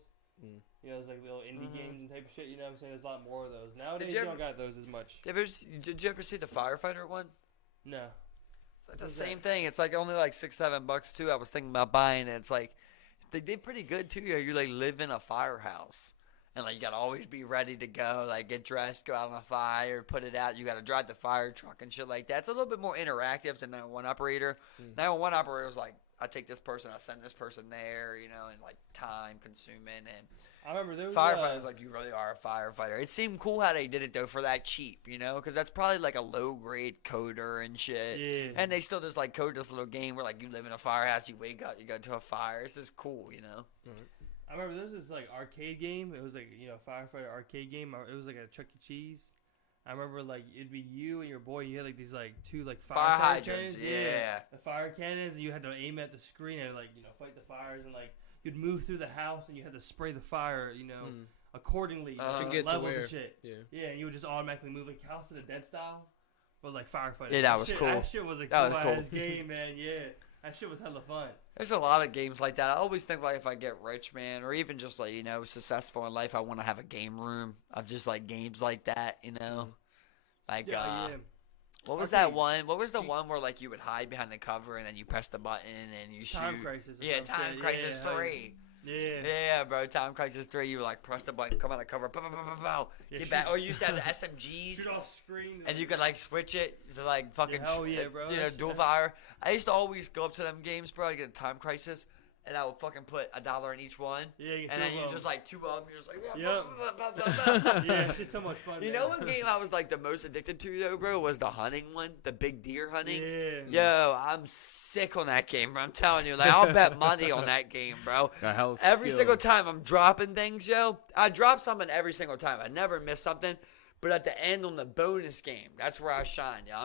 Those, like, little indie games and type of shit, what I'm saying? There's a lot more of those. Nowadays, you don't got those as much. Did you ever see the Firefighter one? No. It's like the same thing. It's, like, only, like, $6-7 too. I was thinking about buying it. It's, like, they did pretty good, too. You, like, live in a firehouse. And, like, you got to always be ready to go, like, get dressed, go out on a fire, put it out. You got to drive the fire truck and shit like that. It's a little bit more interactive than 911 operator. 911 operator was like, I take this person, I send this person there, and, like, time consuming. And I remember there was firefighters, like, you really are a firefighter. It seemed cool how they did it, though, for that cheap, because that's probably, like, a low-grade coder and shit. Yeah. And they still just, like, code this little game where, like, you live in a firehouse, you wake up, you go to a fire. It's just cool, I remember there was this, like, arcade game. It was, like, firefighter arcade game. It was, like, a Chuck E. Cheese. I remember, like, it'd be you and your boy. You had, like, these, like, 2, like, fire hydrants. Yeah. The fire cannons. And you had to aim at the screen and, like, fight the fires. And, like, you'd move through the house and you had to spray the fire, accordingly. To get levels and shit. Yeah, and you would just automatically move, like, House of the Dead style. But, like, firefighter. Yeah, that was cool. That shit was a cool-ass game, man. Yeah. That shit was hella fun. There's a lot of games like that. I always think, like, if I get rich, man, or even just, like, successful in life, I want to have a game room of just, like, games like that, Like, what was that one? What was the one where, like, you would hide behind the cover and then you press the button and you shoot? Time Crisis. Yeah, Time Crisis 3. Yeah. Yeah, bro. Time Crisis 3. You would, like, press the button, come out of cover, get back. Or you used to have the SMGs. Shoot off screen. And you could, like, switch it to, like, fucking hell yeah, bro. dual fire. I used to always go up to them games, bro, I get a Time Crisis. and I would fucking put $1 in each one. Yeah, you and then you just like 2 of them. You're just like, yeah, it's just so much fun. You know what game I was like the most addicted to though, bro, was the hunting one, the big deer hunting. Yeah. Yo, I'm sick on that game, bro. I'm telling you, like I'll bet money on that game, bro. Every single time I'm dropping things, yo. I drop something every single time. I never miss something. But at the end on the bonus game, that's where I shine, yo.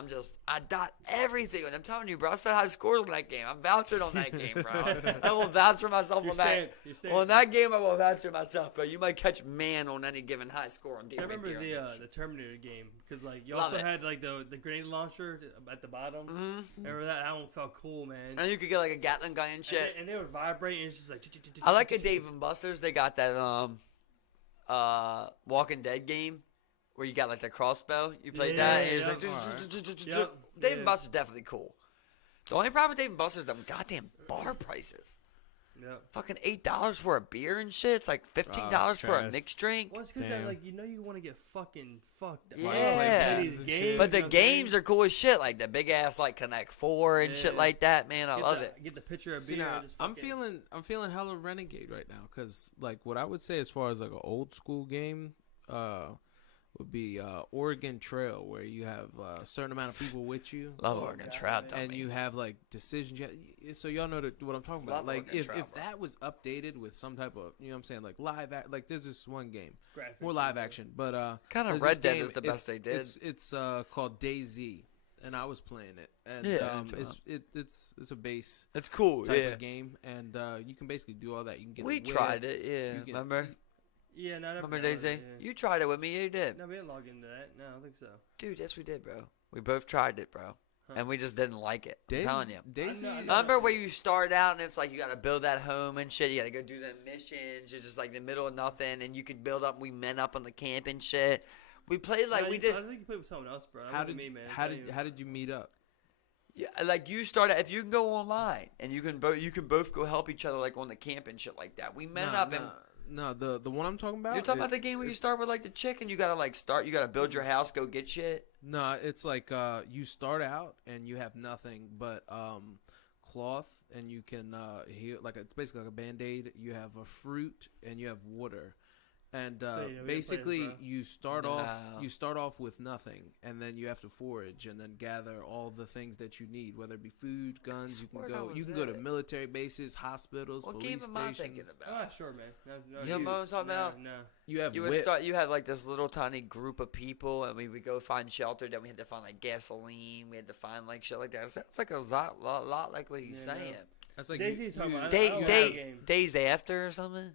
I dot everything. And I'm telling you, bro, I said high scores on that game. I'm vouching on that game, bro. I will vouch for myself on that. On that game, I will vouch for myself, bro. You might catch man on any given high score on deer. I remember the Terminator game because like you also had like the grenade launcher at the bottom. Mm-hmm. Remember that? That one felt cool, man. And you could get like a Gatling gun and shit. And they would vibrate, and it's just like. I like a Dave and Buster's. They got that Walking Dead game. Where you got like the crossbow, you played that, and it's like, Dave and Buster's definitely cool. The only problem with Dave and Buster's is them goddamn bar prices. Yep. Fucking $8 for a beer and shit. It's like $15 for a mixed drink. Well, it's because like you want to get fucking fucked. Yeah. But the games are cool as shit. Like the big ass like Connect 4 and shit like that. Man, I love it. Get the picture of beer. Now, I'm feeling hella Renegade right now because like what I would say as far as like an old school game, would be Oregon Trail, where you have a certain amount of people with you. Love Oregon Trail, and you have like decisions. So y'all know what I'm talking about. Like if that was updated with some type of, you know what I'm saying, like like there's this one game, more live action, but kind of Red Dead is the best they did. It's called DayZ, and I was playing it, and it's a base. It's cool, type of game, and you can basically do all that. You can get. Tried it, remember? Yeah, no, remember DayZ? Yeah. You tried it with me. You did. No, we didn't log into that. No, I don't think so. Dude, yes, we did, bro. We both tried it, bro. And we just didn't like it. I'm telling you. DayZ. Remember where you start out and it's like you got to build that home and shit. You got to go do the missions. You're just like in the middle of nothing. And you could build up. We met up on the camp and shit. We played like we did. I think you played with someone else, bro. How did you meet up? Yeah, like you started. If you can go online and you can both go help each other like on the camp and shit like that. We met up and. No, the one I'm talking about. You're talking about the game where you start with like the chick and you gotta like start. You gotta build your house, go get shit. No, it's like you start out and you have nothing but cloth, and you can heal. Like it's basically like a Band-Aid. You have a fruit and you have water. And basically, you start off with nothing, and then you have to forage, and then gather all the things that you need, whether it be food, guns. You can go to military bases, hospitals, police stations. What game am I thinking about? Oh, sure, man. No, you know what I'm talking about? No. You had like this little tiny group of people, and we would go find shelter. Then we had to find like gasoline. We had to find like shit like that. It sounds like a lot like what he's saying. That's like DayZ's Days After or something.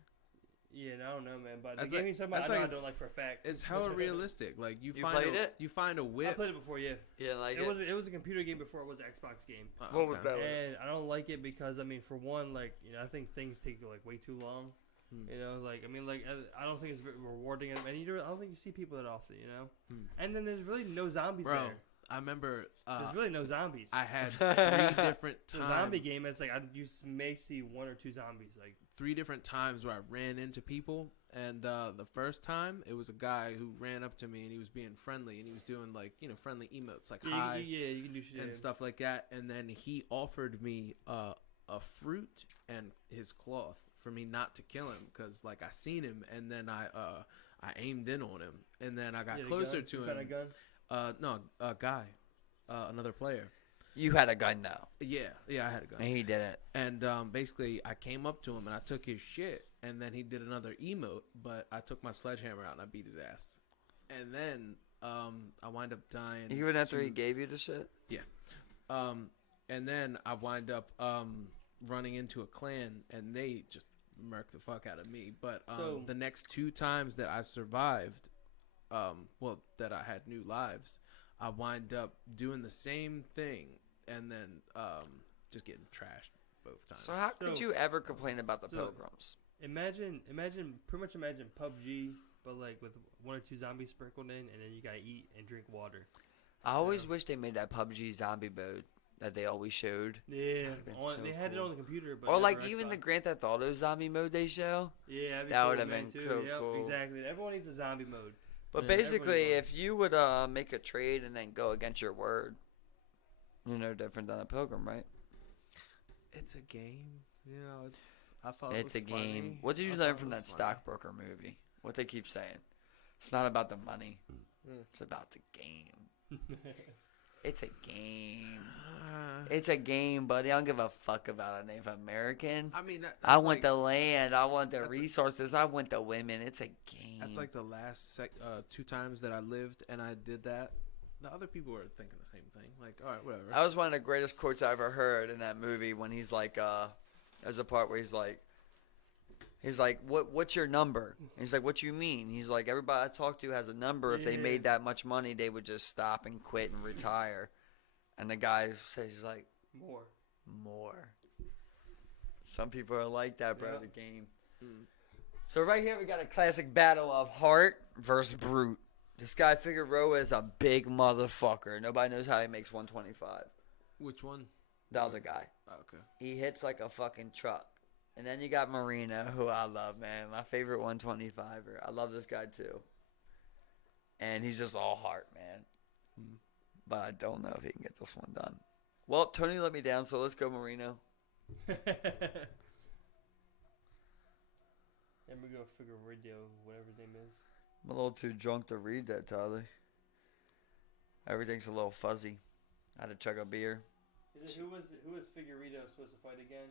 Yeah, I don't know, man. But the game he's talking about, I don't like for a fact. It's hella realistic. Like you find a whip. I played it before, yeah. Yeah, like it was a computer game before it was an Xbox game. What was that? And I don't like it because for one, like I think things take like way too long. You know, I don't think it's rewarding, and I don't think you see people that often. You know, and then there's really no zombies there. I remember there's really no zombies. I had 3 different times. The zombie game, it's like you may see 1 or 2 zombies. Like 3 different times where I ran into people, and the first time it was a guy who ran up to me and he was being friendly and he was doing like friendly emotes like hi, you can do shit and stuff like that. And then he offered me a fruit and his cloth for me not to kill him because like I seen him and then I aimed in on him and then I got closer to him. Got a gun? No, a guy, another player. You had a gun though. Yeah, I had a gun. And he did it. And basically, I came up to him and I took his shit, and then he did another emote, but I took my sledgehammer out and I beat his ass. And then I wind up dying. Even after he gave you the shit? Yeah. And then I wind up running into a clan, and they just murked the fuck out of me. But the next 2 times that I survived, that I had new lives, I wind up doing the same thing and then just getting trashed both times. So how could you ever complain about the pilgrims? Imagine PUBG, but like with 1 or 2 zombies sprinkled in, and then you gotta eat and drink water. I always wish they made that PUBG zombie mode that they always showed. Yeah, they had it on the computer, but or like even the Grand Theft Auto zombie mode they show. Yeah, that would have been cool. Yep, exactly. Everyone needs a zombie mode. But basically, if you would make a trade and then go against your word, you're no different than a pilgrim, right? It's a game. You know, I thought it was It's a game. funny. What did you I learn thought from it that was funny. stockbroker movie? What they keep saying? It's not about the money. Mm. It's about the game. It's a game. It's a game, buddy. I don't give a fuck about a Native American. I mean, I want the land. I want the resources. I want the women. It's a game. That's like the last 2 times that I lived and I did that. The other people were thinking the same thing. Like, all right, whatever. That was one of the greatest quotes I ever heard in that movie when he's like, there's a part where he's like, what's your number? And he's like, what you mean? He's like, everybody I talk to has a number. If they made that much money, they would just stop and quit and retire. And the guy says, he's like, more. Some people are like that, bro, the game. So right here we got a classic battle of heart versus brute. This guy Figueroa is a big motherfucker. Nobody knows how he makes 125. Which one? The other guy. Oh, okay. He hits like a fucking truck. And then you got Marino, who I love, man. My favorite 125er. I love this guy too. And he's just all heart, man. But I don't know if he can get this one done. Well, Tony let me down, so let's go Marino. And we go figure radio, whatever his name is. I'm a little too drunk to read that, Tyler. Everything's a little fuzzy. I had to chug a beer. Who was Figueredo supposed to fight again?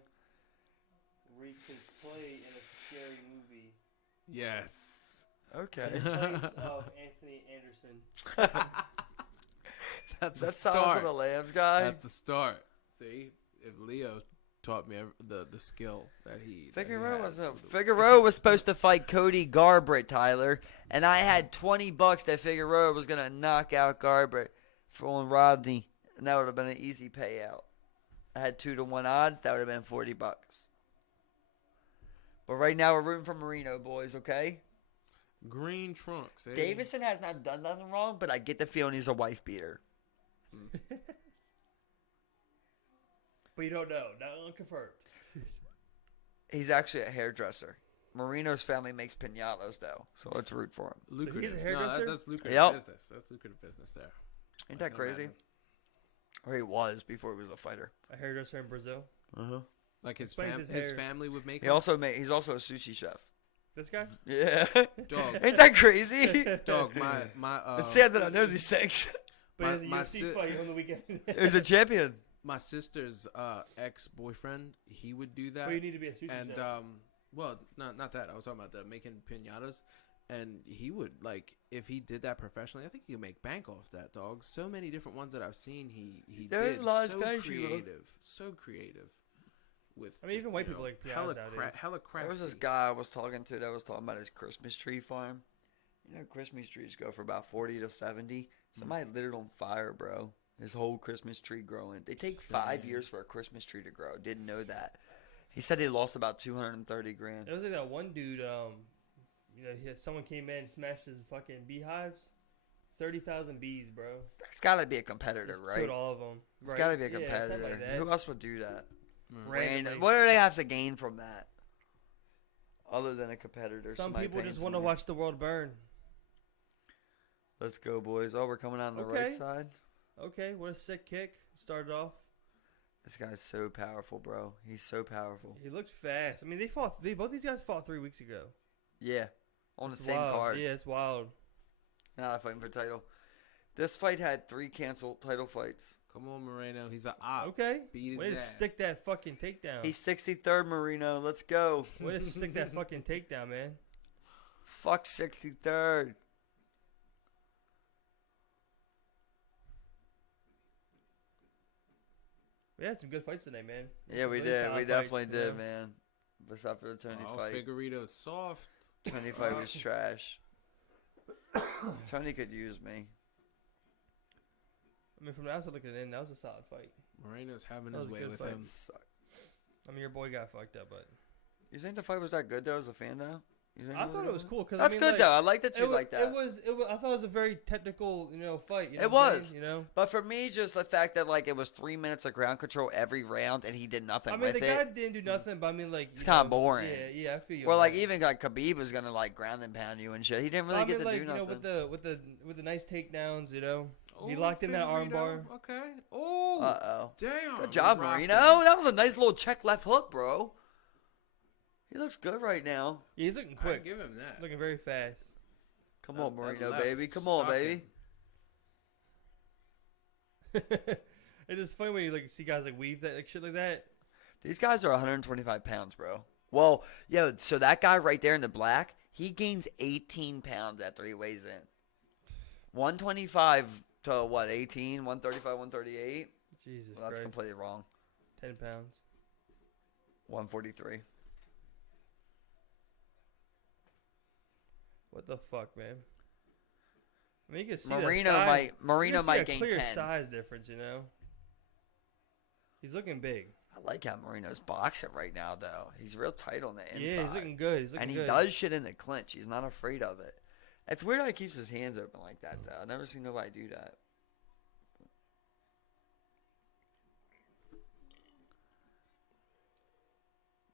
Rique can play in a scary movie. Yes. Okay. In place of Anthony Anderson. That's That a Silence start. of the Lambs guy. That's a start. See, if Leo taught me the skill that he Figueroa was supposed to fight Cody Garbrandt, Tyler, and I had $20 that Figueroa was gonna knock out Garbrandt for Rodney, and that would have been an easy payout. I had 2-1 odds. That would have been $40. But right now we're rooting for Marino, boys. Okay. green trunks. Eh? Davison has not done nothing wrong, but I get the feeling he's a wife beater. But you don't know. Not unconfirmed. He's actually a hairdresser. Marino's family makes pinatas, though, so let's root for him. Lucrative. He's a hairdresser? That's lucrative Yep. business. That's lucrative business there. Ain't I that can crazy? imagine. Or he was before he was a fighter. A hairdresser in Brazil. Like his Explains his his hair. family would make. He's also a sushi chef. This guy? Yeah. Dog. Ain't that crazy? Dog. My It's sad that I know these things. But he my has a UFC fight on the weekend. He's a champion. my sister's ex-boyfriend, he would do that. Well, you need to be a sushi And chef. well, not that. I was talking about the making pinatas, and he would like if he did that professionally. I think you could make bank off that, dog. So many different ones that I've seen. He There's did a lot of so Spanish creative. With I mean, even white people like hella pianos nowadays. hella crafty. There was this guy I was talking to that was talking about his Christmas tree farm. You know, Christmas trees go for about 40 to 70. Somebody lit it on fire, bro. His whole Christmas tree growing. They take 5 years for a Christmas tree to grow. Didn't know that. He said he lost about 230 grand. It was like that one dude, someone came in and smashed his fucking beehives. 30,000 bees, bro. There's got to be a competitor, Just right? killed all of them. There's got to be a Yeah, competitor. something like that. Who else would do that? Randomly. What do they have to gain from that? Other than a competitor. Some somebody people paying just want to somebody. watch the world burn. Let's go, boys. Oh, we're coming out on the Okay. right side. Okay, what a sick kick. Started off. This guy's so powerful, bro. He's so powerful. He looked fast. I mean, both these guys fought 3 weeks ago. Yeah. On the It's same wild. card. Yeah, it's wild. Now fighting for title. This fight had 3 canceled title fights. Come on, Moreno. He's a op. Okay. Beat his Way to ass. stick that fucking takedown. He's 63rd, Marino. Let's go. Way to stick that fucking takedown, man. Fuck 63rd. We had some good fights today, man. Yeah, we Really did. solid We definitely fights, did, yeah. man. Besides for the Tony Oh, fight. Figueredo's soft. Tony fight was trash. Tony could use me. I mean, from the outside looking in, that was a solid fight. Moreno's having That his was a way good with fight. him. I mean, your boy got fucked up, but You think the fight was that good, though, as a fan, though? You think I thought it was cool. Cause, That's I mean, good, like, though. I like that you It was, like that. it was. I thought it was a very technical, fight. You know It what I'm was. saying, You know. But for me, just the fact that, like, it was 3 minutes of ground control every round, and he did nothing I mean, with the it. guy didn't do nothing, but I mean, like, It's you kinda know, boring. Yeah, I feel you. Or on like that. even like Khabib was gonna like ground and pound you and shit. He didn't But really I get mean, to like, do nothing. with the nice takedowns, He locked in that armbar. Okay. Oh. Uh-oh. Damn. Good job, He rocked Marino. him. That was a nice little check left hook, bro. He looks good right now. Yeah, he's looking I quick. give him that. Looking very fast. Come on, Marino, left baby. Come on, stuck baby. It is funny when you like see guys like weave that like shit like that. These guys are 125 pounds, bro. Well, yo, so that guy right there in the black, he gains 18 pounds after he weighs in. 125 to what, 18? 135, 138? Jesus Well, that's Christ. completely wrong. 10 pounds. 143. What the fuck, man? I mean, you can see Marino that size. Marino you can see might a gain clear 10. size difference, you know. He's looking big. I like how Marino's boxing right now, though. He's real tight on the inside. Yeah, he's looking good. He's looking and he good. does shit in the clinch. He's not afraid of it. It's weird how he keeps his hands open like that, though. I've never seen nobody do that.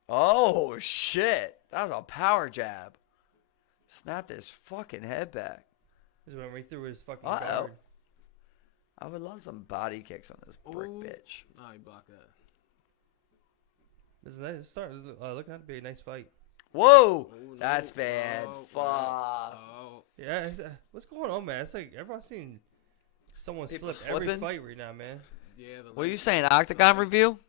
Oh, shit. That was a power jab. Snapped his fucking head back. Just went right through his fucking Uh-oh. guard. I would love some body kicks on this brick Ooh. bitch. No, he blocked that. This is nice. It's starting looking to be a nice fight. Whoa! Oh, no. That's bad. Oh, Fuck. Oh. Yeah, what's going on, man? It's like everyone's seen someone People slip every slipping? fight right now, man. Yeah. What are you saying? Octagon review?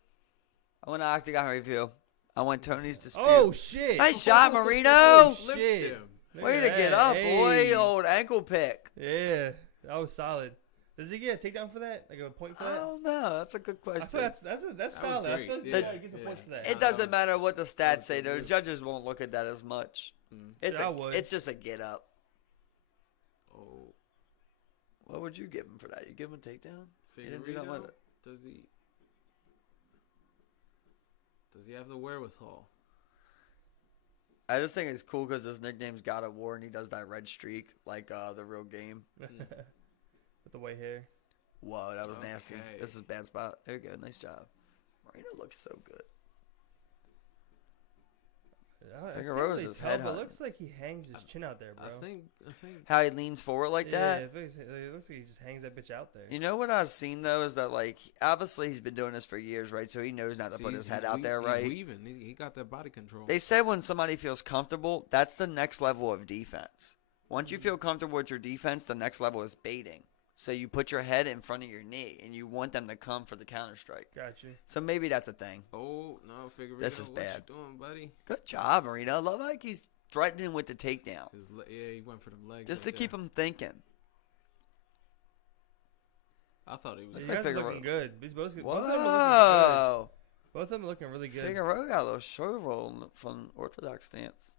I want an Octagon review. I want Tony's dispute. Oh shit! Nice shot, Marino. Oh Flipped shit! him. Look Way at to that. get up, Hey. boy. Old ankle pick. Yeah, that was solid. Does he get a takedown for that? Like a point for I that? don't know. That's a good I question. feel that's That was solid. I great. feel like Yeah, he gets a yeah. point for that. It that doesn't was- matter what the that stats was say. The good. judges won't look at that as much. Mm. It's Shit, I would. it's just a get up. Oh. What would you give him for that? You give him a takedown? He didn't do nothing with Figueredo, it. Does he have the wherewithal? I just think it's cool because his nickname's God of War and he does that red streak like the real game. With the white hair. Whoa, that was nasty. Okay. This is a bad spot. There you go. Nice job. Marino looks so good. I can't Figueroa's really his tell, head but it hunting. looks like he hangs his chin out there, bro. I think. How he leans forward like yeah, that. it looks like he just hangs that bitch out there. You know what I've seen though is that like obviously he's been doing this for years, right? So he knows not to put his head out there, right? He's weaving. He got that body control. They said when somebody feels comfortable, that's the next level of defense. Once you feel comfortable with your defense, the next level is baiting. So you put your head in front of your knee and you want them to come for the counter strike. Got you. So maybe that's a thing. Oh no, Figueredo. This is what bad. you doing, buddy? Good job, Marino. I love how he's threatening with the takedown. Yeah, he went for the legs. Just right to keep there. him thinking. I thought he was. These like guys are Figueroa. looking good. Both of them are looking good. Whoa. Both of them are looking really good. Figueroa got a little show roll from orthodox stance.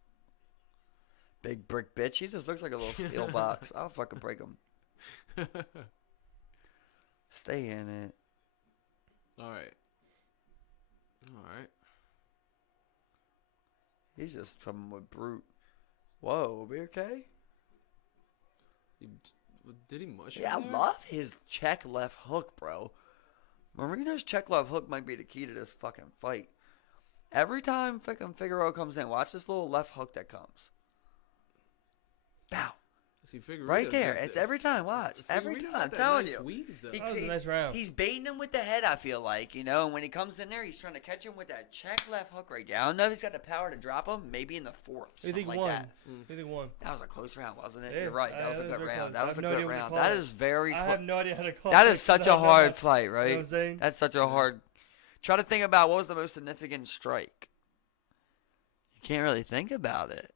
Big brick bitch. He just looks like a little steel box. I'll fucking break him. Stay in it. All right. He's just coming with brute. Whoa, be okay? Did he mush? Yeah, him I there? love his check left hook, bro. Marino's check left hook might be the key to this fucking fight. Every time fucking Figueroa comes in, watch this little left hook that comes. Bow. See, Figueredo Right there. got It's that- every time. Watch. Every Figueredo time. got I'm that telling nice you. weave, though. That was a nice round. He's baiting him with the head, I feel like, you know, and when he comes in there, he's trying to catch him with that check left hook right there. I don't know if he's got the power to drop him, maybe in the fourth, Who do you something think like won? that. Who do you think won? That was a close round, wasn't it? Yeah, You're right. That was a that was good very round. close. That I was have a no good idea what to round. call That it. is very I close. have no idea how to call That it. is such I a don't know hard much. fight, You know right? what I'm saying? That's such a hard. Try to think about what was the most significant strike. You can't really think about it.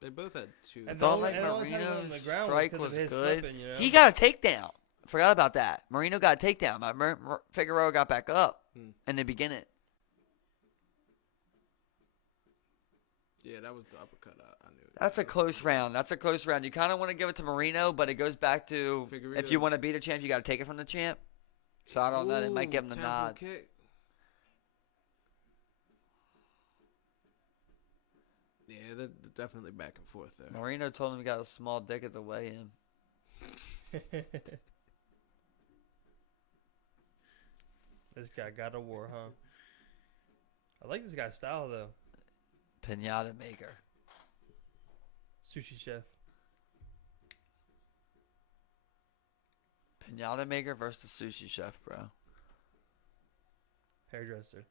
They both had two. And Thought the like only time he went on the Marino's ground was strike because of was his good. slipping, you know? He got a takedown. Forgot about that. Marino got a takedown. Figueroa got back up in the beginning. Yeah, that was the uppercut. I knew. That's a close round. That's a close round. You kind of want to give it to Marino, but it goes back to if Figueredo. you want to beat a champ, you got to take it from the champ. So I don't know. They might give him the temple nod. Kick. Yeah, they're definitely back and forth there. Marino told him he got a small dick at the weigh-in. This guy got a war, huh? I like this guy's style though. Pinata maker. Sushi chef. Pinata maker versus the sushi chef, bro. Hairdresser.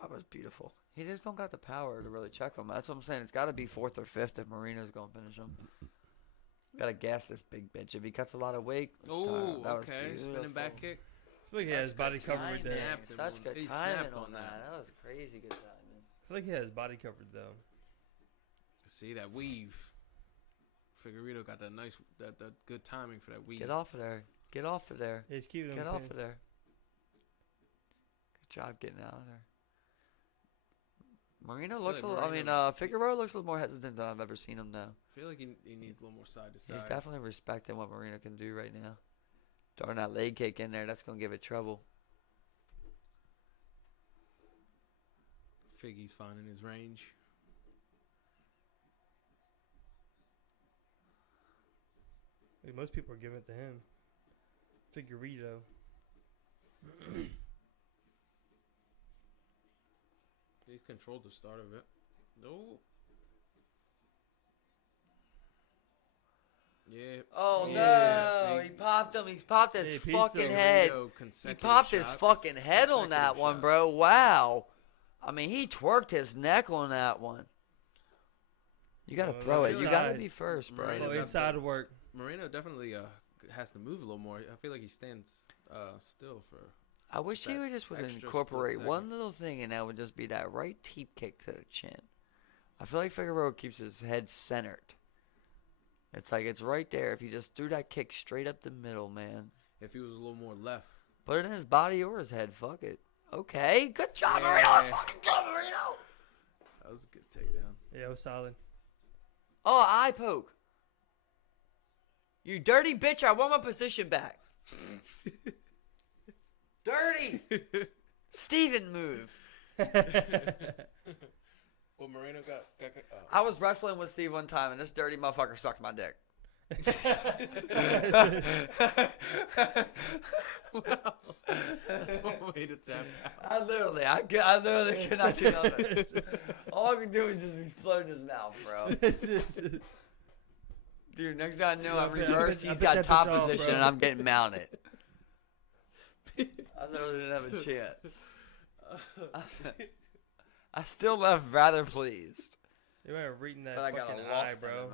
That was beautiful. He just don't got the power to really check him. That's what I'm saying. It's got to be 4th or 5th if Marino's going to finish him. Got to gas this big bitch. If he cuts a lot of weight. Oh, okay. Spinning back kick. I feel like he has body coverage there. Such good timing on that. That was crazy good timing. I feel like he has body coverage though. See that weave. Figueredo got that nice, that good timing for that weave. Get off of there. Get off of there. He's keeping him. Get off of there. Good job getting out of there. Marino looks a little, Figueroa looks a little more hesitant than I've ever seen him now. I feel like he needs a little more side to side. He's definitely respecting what Marino can do right now. Throwing that leg kick in there, that's going to give it trouble. Figgy's finding his range. Most people are giving it to him. Figueredo. He's controlled the start of it. No. Yeah. Oh yeah. no! He popped him. He's popped his Hey, fucking head. He popped his fucking head on that one, bro. Wow. I mean, he twerked his neck on that one. You gotta throw it. You gotta be first, bro. Oh, inside to work. Moreno definitely has to move a little more. I feel like he stands still for. I wish he would just incorporate one little thing, and that would just be that right teep kick to the chin. I feel like Figueroa keeps his head centered. It's like it's right there. If he just threw that kick straight up the middle, man. If he was a little more left. Put it in his body or his head. Fuck it. Okay. Good job, Marino. That's fucking good, Marino. That was a good takedown. Yeah, it was solid. Oh, eye poke. You dirty bitch. I want my position back. Dirty. Steven move. Well, Moreno got I was wrestling with Steve one time, and this dirty motherfucker sucked my dick. Wow. That's one way to tap out. I literally could not do nothing. All I could do was just explode in his mouth, bro. Dude, next time I know I'm reversed, he's got top position, and I'm getting mounted. I literally didn't have a chance. I still left rather pleased. You went reading that But I got fucking a lost eye, bro.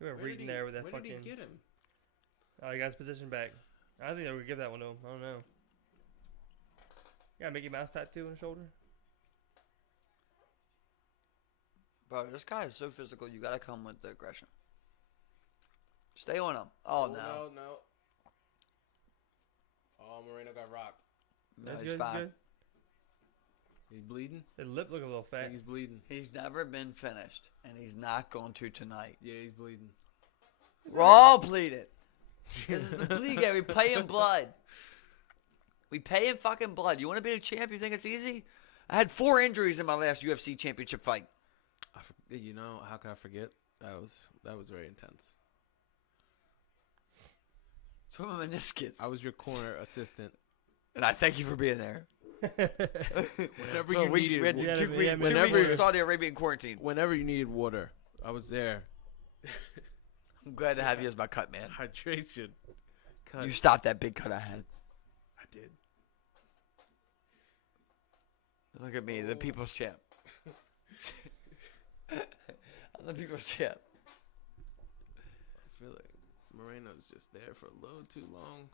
You went reading there with that fucking. Where did he get him? Oh, he got his position back. I think they would give that one to him. I don't know. You got a Mickey Mouse tattoo on the shoulder? Bro, this guy is so physical. You gotta come with the aggression. Stay on him. Oh, no. No. Oh, Moreno got rocked. No, That's he's good. fine. Good. He's bleeding. His lip look a little I fat. think he's bleeding. He's never been finished, and he's not going to tonight. Yeah, he's bleeding. We're all bleeding. This is the bleed game. We pay in blood. We pay in fucking blood. You want to be a champ? You think it's easy? I had 4 injuries in my last UFC championship fight. You know, how can I forget? That was very intense. So my meniscus. I was your corner assistant. And I thank you for being there. Whenever For you weeks, we had needed, 2 weeks whenever- in Saudi Arabian quarantine. whenever you needed water, I was there. I'm glad to have you as my cut man. Hydration. Cut. You stopped that big cut I had. I did. Look at me, the people's champ. I'm the people's champ. I feel like Moreno's just there for a little too long.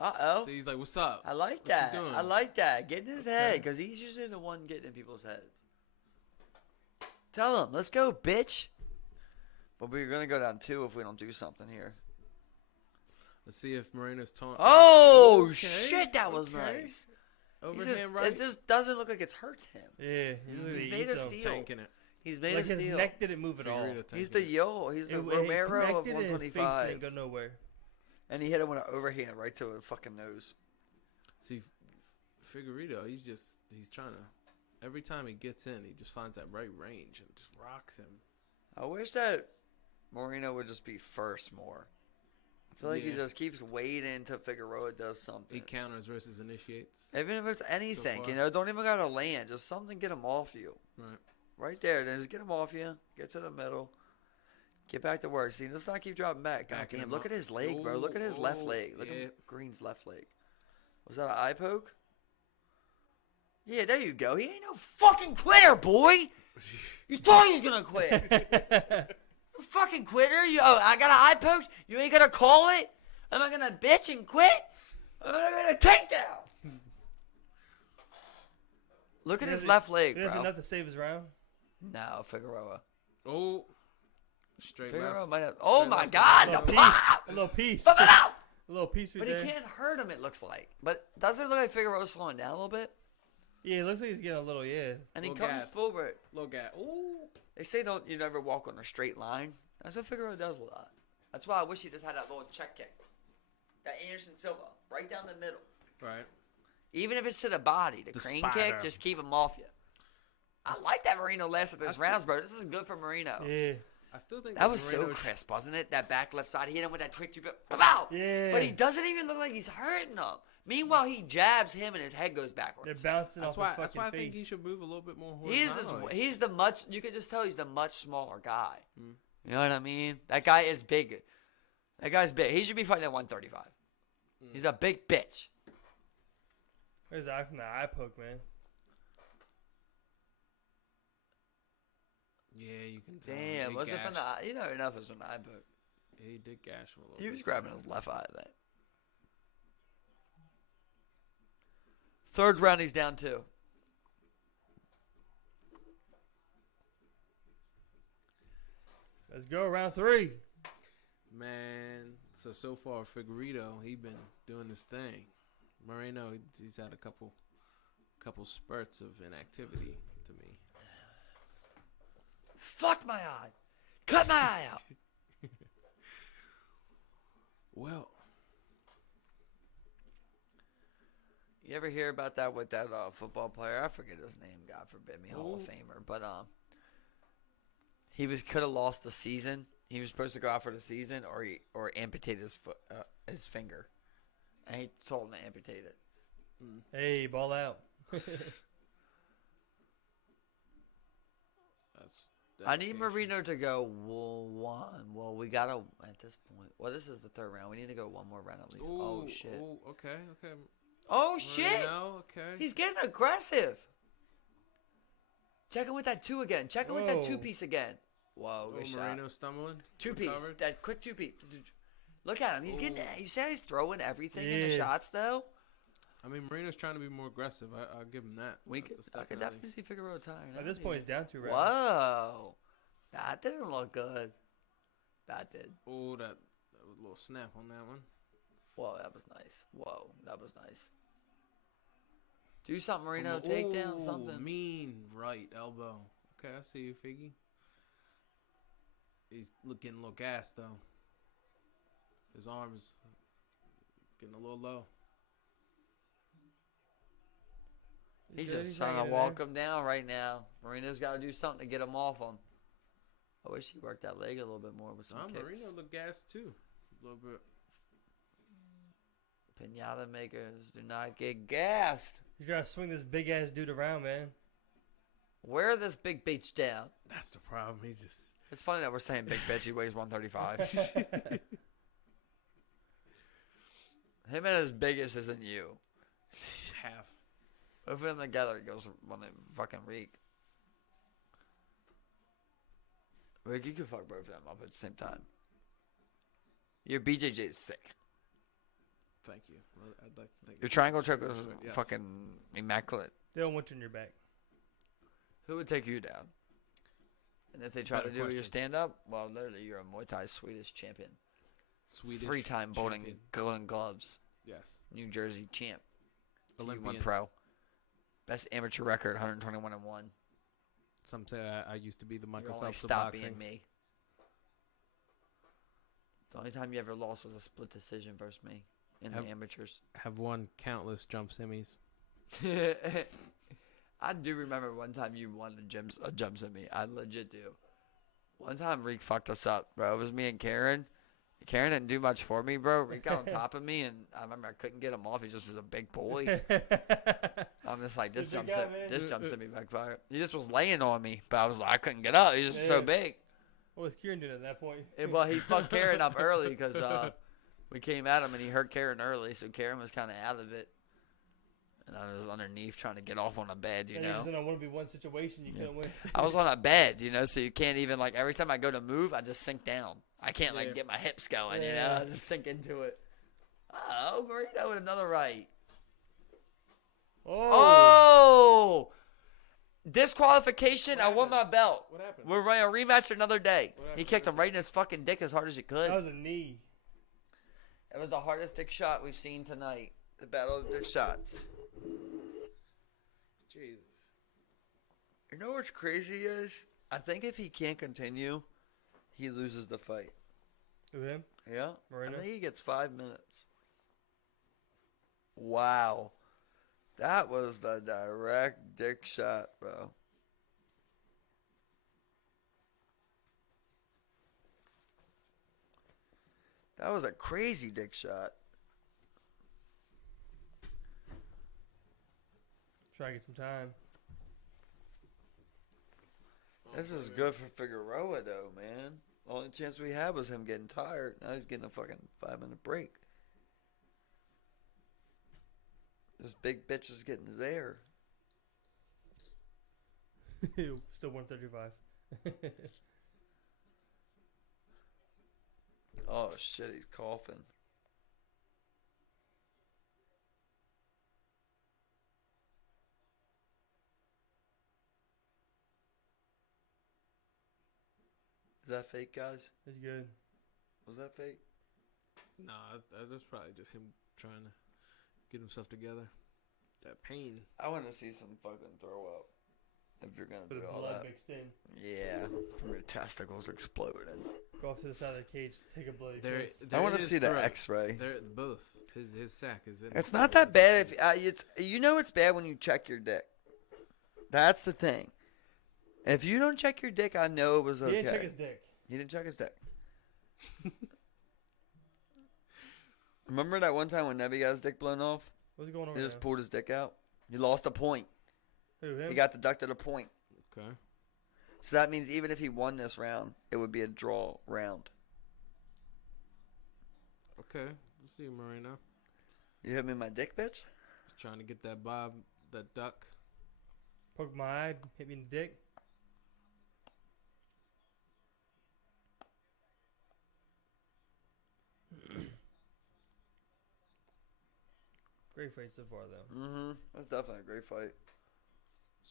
Uh-oh. So he's like, "What's up?" I like What that. you doing? I like that. Get in his head, because he's usually the one getting in people's heads. Tell him, let's go, bitch. But we're going to go down 2 if we don't do something here. Let's see if Moreno's taunting. Oh, Okay, shit, that was okay. nice. Overhand right. It just doesn't look like it's hurt him. Yeah, He's made of steel. Tanking it. He's made Like of his steel. neck didn't move at all. Figueredo He's tanking the it. He's the It Romero of connected and his face 125. didn't go nowhere. And he hit him with an overhand right to the fucking nose. See, Figueredo, he's trying to. Every time he gets in, he just finds that right range and just rocks him. I wish that Moreno would just be first more. I feel like he Yeah. just keeps waiting until Figueroa does something. He counters versus initiates. Even if it's anything, far. you know, don't even gotta land. Just something get him off you. Right. Right there. Then just get him off you. Get to the middle. Get back to work. See, let's not keep dropping back. God Backing damn, him look up. at his leg, bro. Look at his left leg. Look at Green's left leg. Was that an eye poke? Yeah, there you go. He ain't no fucking quitter, boy. You thought he was gonna quit. You fucking quitter. I got an eye poke. You ain't gonna call it. Am I gonna bitch and quit? I'm gonna take down. Look at his left leg, bro. There's enough to save his round. No, Figueroa. Oh, straight Figueroa left. might have. Oh Straight my left. God, A the little pop! A little piece. Pop it out! A little piece right But he there. can't hurt him. It looks like. But doesn't it look like Figueroa's slowing down a little bit? Yeah, it looks like he's getting a little, And he Little comes gap. forward. Little guy. Ooh. They say you never walk on a straight line. That's what Figueroa does a lot. That's why I wish he just had that little check kick. That Anderson Silva, right down the middle. Right. Even if it's to the body, the crane kick, spider. just keep him off you. I like that Marino lasted this rounds, bro. This is good for Marino. Yeah. I still think That was so Moreno crisp, wasn't it? That back left side, he hit him with that quick 2 Pow! Yeah. But he doesn't even look like he's hurting him. Meanwhile, he jabs him and his head goes They're backwards. bouncing That's off why. his That's fucking why I face. think he should move a little bit more He's horizontally. he's the much. You can just tell he's the much smaller guy. You know what I mean? That guy is big. That guy's big. He should be fighting at 135. He's a big bitch. There's the eye from the eye poke, man. Yeah, you can tell. Damn, He was it from the gashed. eye? You know enough was from the eye poke. Yeah, he did gash him a little He bit. was grabbing his left eye then. Third round, he's down 2. Let's go, round 3. Man, so far Figueredo, he been doing his thing. Moreno, he's had a couple spurts of inactivity to me. Fuck my eye. Cut my eye out. Well, You ever hear about that with that football player? I forget his name. God forbid me, Hall of Ooh. Famer. But he could have lost the season. He was supposed to go out for the season, or amputate his foot, his finger, and he told him to amputate it. Hey, ball out. that's I need dedication. Marino to go 1. Well, we gotta at this point. Well, this is the 3rd round. We need to go 1 more round at least. Oh Ooh, shit. ooh, okay. Oh shit. Moreno, okay. He's getting aggressive. Check him with that 2 again. Check him with that Whoa. 2-piece again. Whoa, good shot. Moreno stumbling. 2-piece. Recovered. That quick 2-piece. Look at him. He's getting. Ooh. You see how he's throwing everything in the Yeah. shots though. I mean, Moreno's trying to be more aggressive. I'll give him that. I That's could definitely see Figueroa tiring. At this point, it's down 2 rounds. Whoa, that didn't look good. That did. Oh, that was a little snap on that one. Whoa, that was nice. Whoa, that was nice. Do something, Marino. Ooh, Take down something. Mean right elbow. Okay, I see you, Figgy. He's getting a little gassed though. His arms getting a little low. He's good. just hanging trying to in walk there. him down right now. Marino's got to do something to get him off him. I wish he worked that leg a little bit more with some kicks. Moreno looked gassed too. A little bit. Pinata makers do not get gassed. You gotta swing this big ass dude around, man. Wear this big bitch down. That's the problem. He's just. It's funny that we're saying big bitch. He weighs 135. Him at his biggest isn't you. Half. Both of them together, he goes one of fucking Rique. Rick, you could fuck both of them up at the same time. Your BJJ is sick. Thank you. Well, I'd like to thank Your triangle choke was Yes. fucking immaculate. They don't want you in your back. Who would take you down? And if they try Better to do your question. stand-up, well, literally, you're a Muay Thai Swedish champion. Swedish 3-time Golden champion. Golden Gloves. Yes. New Jersey champ. Olympian. Olympian pro. Best amateur record, 121-1. Some say I used to be the You Michael only Phelps of stop boxing. being me. The only time you ever lost was a split decision versus me in the amateurs. Have won countless jump semis. I do remember one time you won a jump semi. I legit do. One time Rique fucked us up, bro. It was me and Karen. Karen didn't do much for me, bro. Rique got on top of me, and I remember I couldn't get him off. He just was a big bully. I'm just like, this He's a jump big guy, man. semi backfired. He just was laying on me, but I was like, I couldn't get up. He was just so Yeah. big. What was Kieran doing at that point? Well, he fucked Karen up early because we came at him and he hurt Karen early, so Karen was kind of out of it. And I was underneath trying to get off on a bed, you and know. He was in a 1v1 situation. You couldn't win. I was on a bed, you know, so you can't even, like, every time I go to move, I just sink down. I can't, like, get my hips going, you know. I just sink into it. Oh, Marino with another right. Oh! Disqualification. I won my belt. What happened? We're running a rematch another day. He kicked him right in his fucking dick as hard as he could. That was a knee. It was the hardest dick shot we've seen tonight. The battle of dick shots. Jesus. You know what's crazy is? I think if he can't continue, he loses the fight. Who, him? Yeah? Moreno? I think he gets 5 minutes. Wow. That was the direct dick shot, bro. That was a crazy dick shot. Try to get some time. This is good for Figueroa, though, man. Only chance we had was him getting tired. Now he's getting a fucking 5-minute break. This big bitch is getting his air. Still 135. Oh, shit, he's coughing. Is that fake, guys? It's good. Was that fake? Nah, that's probably just him trying to get himself together. That pain. I want to see some fucking throw up. If you're going to With do the all blood that. mixed in. Yeah. From your testicles exploding. Go off to the side of the cage to take a bloody piss. I want to see the x-ray. They're both. His sack is in. It's not that bad. If you know it's bad when you check your dick. That's the thing. If you don't check your dick, I know it was okay. He didn't check his dick. He didn't check his dick. Remember that one time when Nebby got his dick blown off? What's going on? He just pulled his dick out. He lost a point. Who, him? He got deducted a point. Okay. So that means even if he won this round, it would be a draw round. Okay. We'll see, Moreno. You hit me in my dick, bitch? Just trying to get that that duck. Poke my eye, hit me in the dick. Great fight so far, though. Mm-hmm. That's definitely a great fight.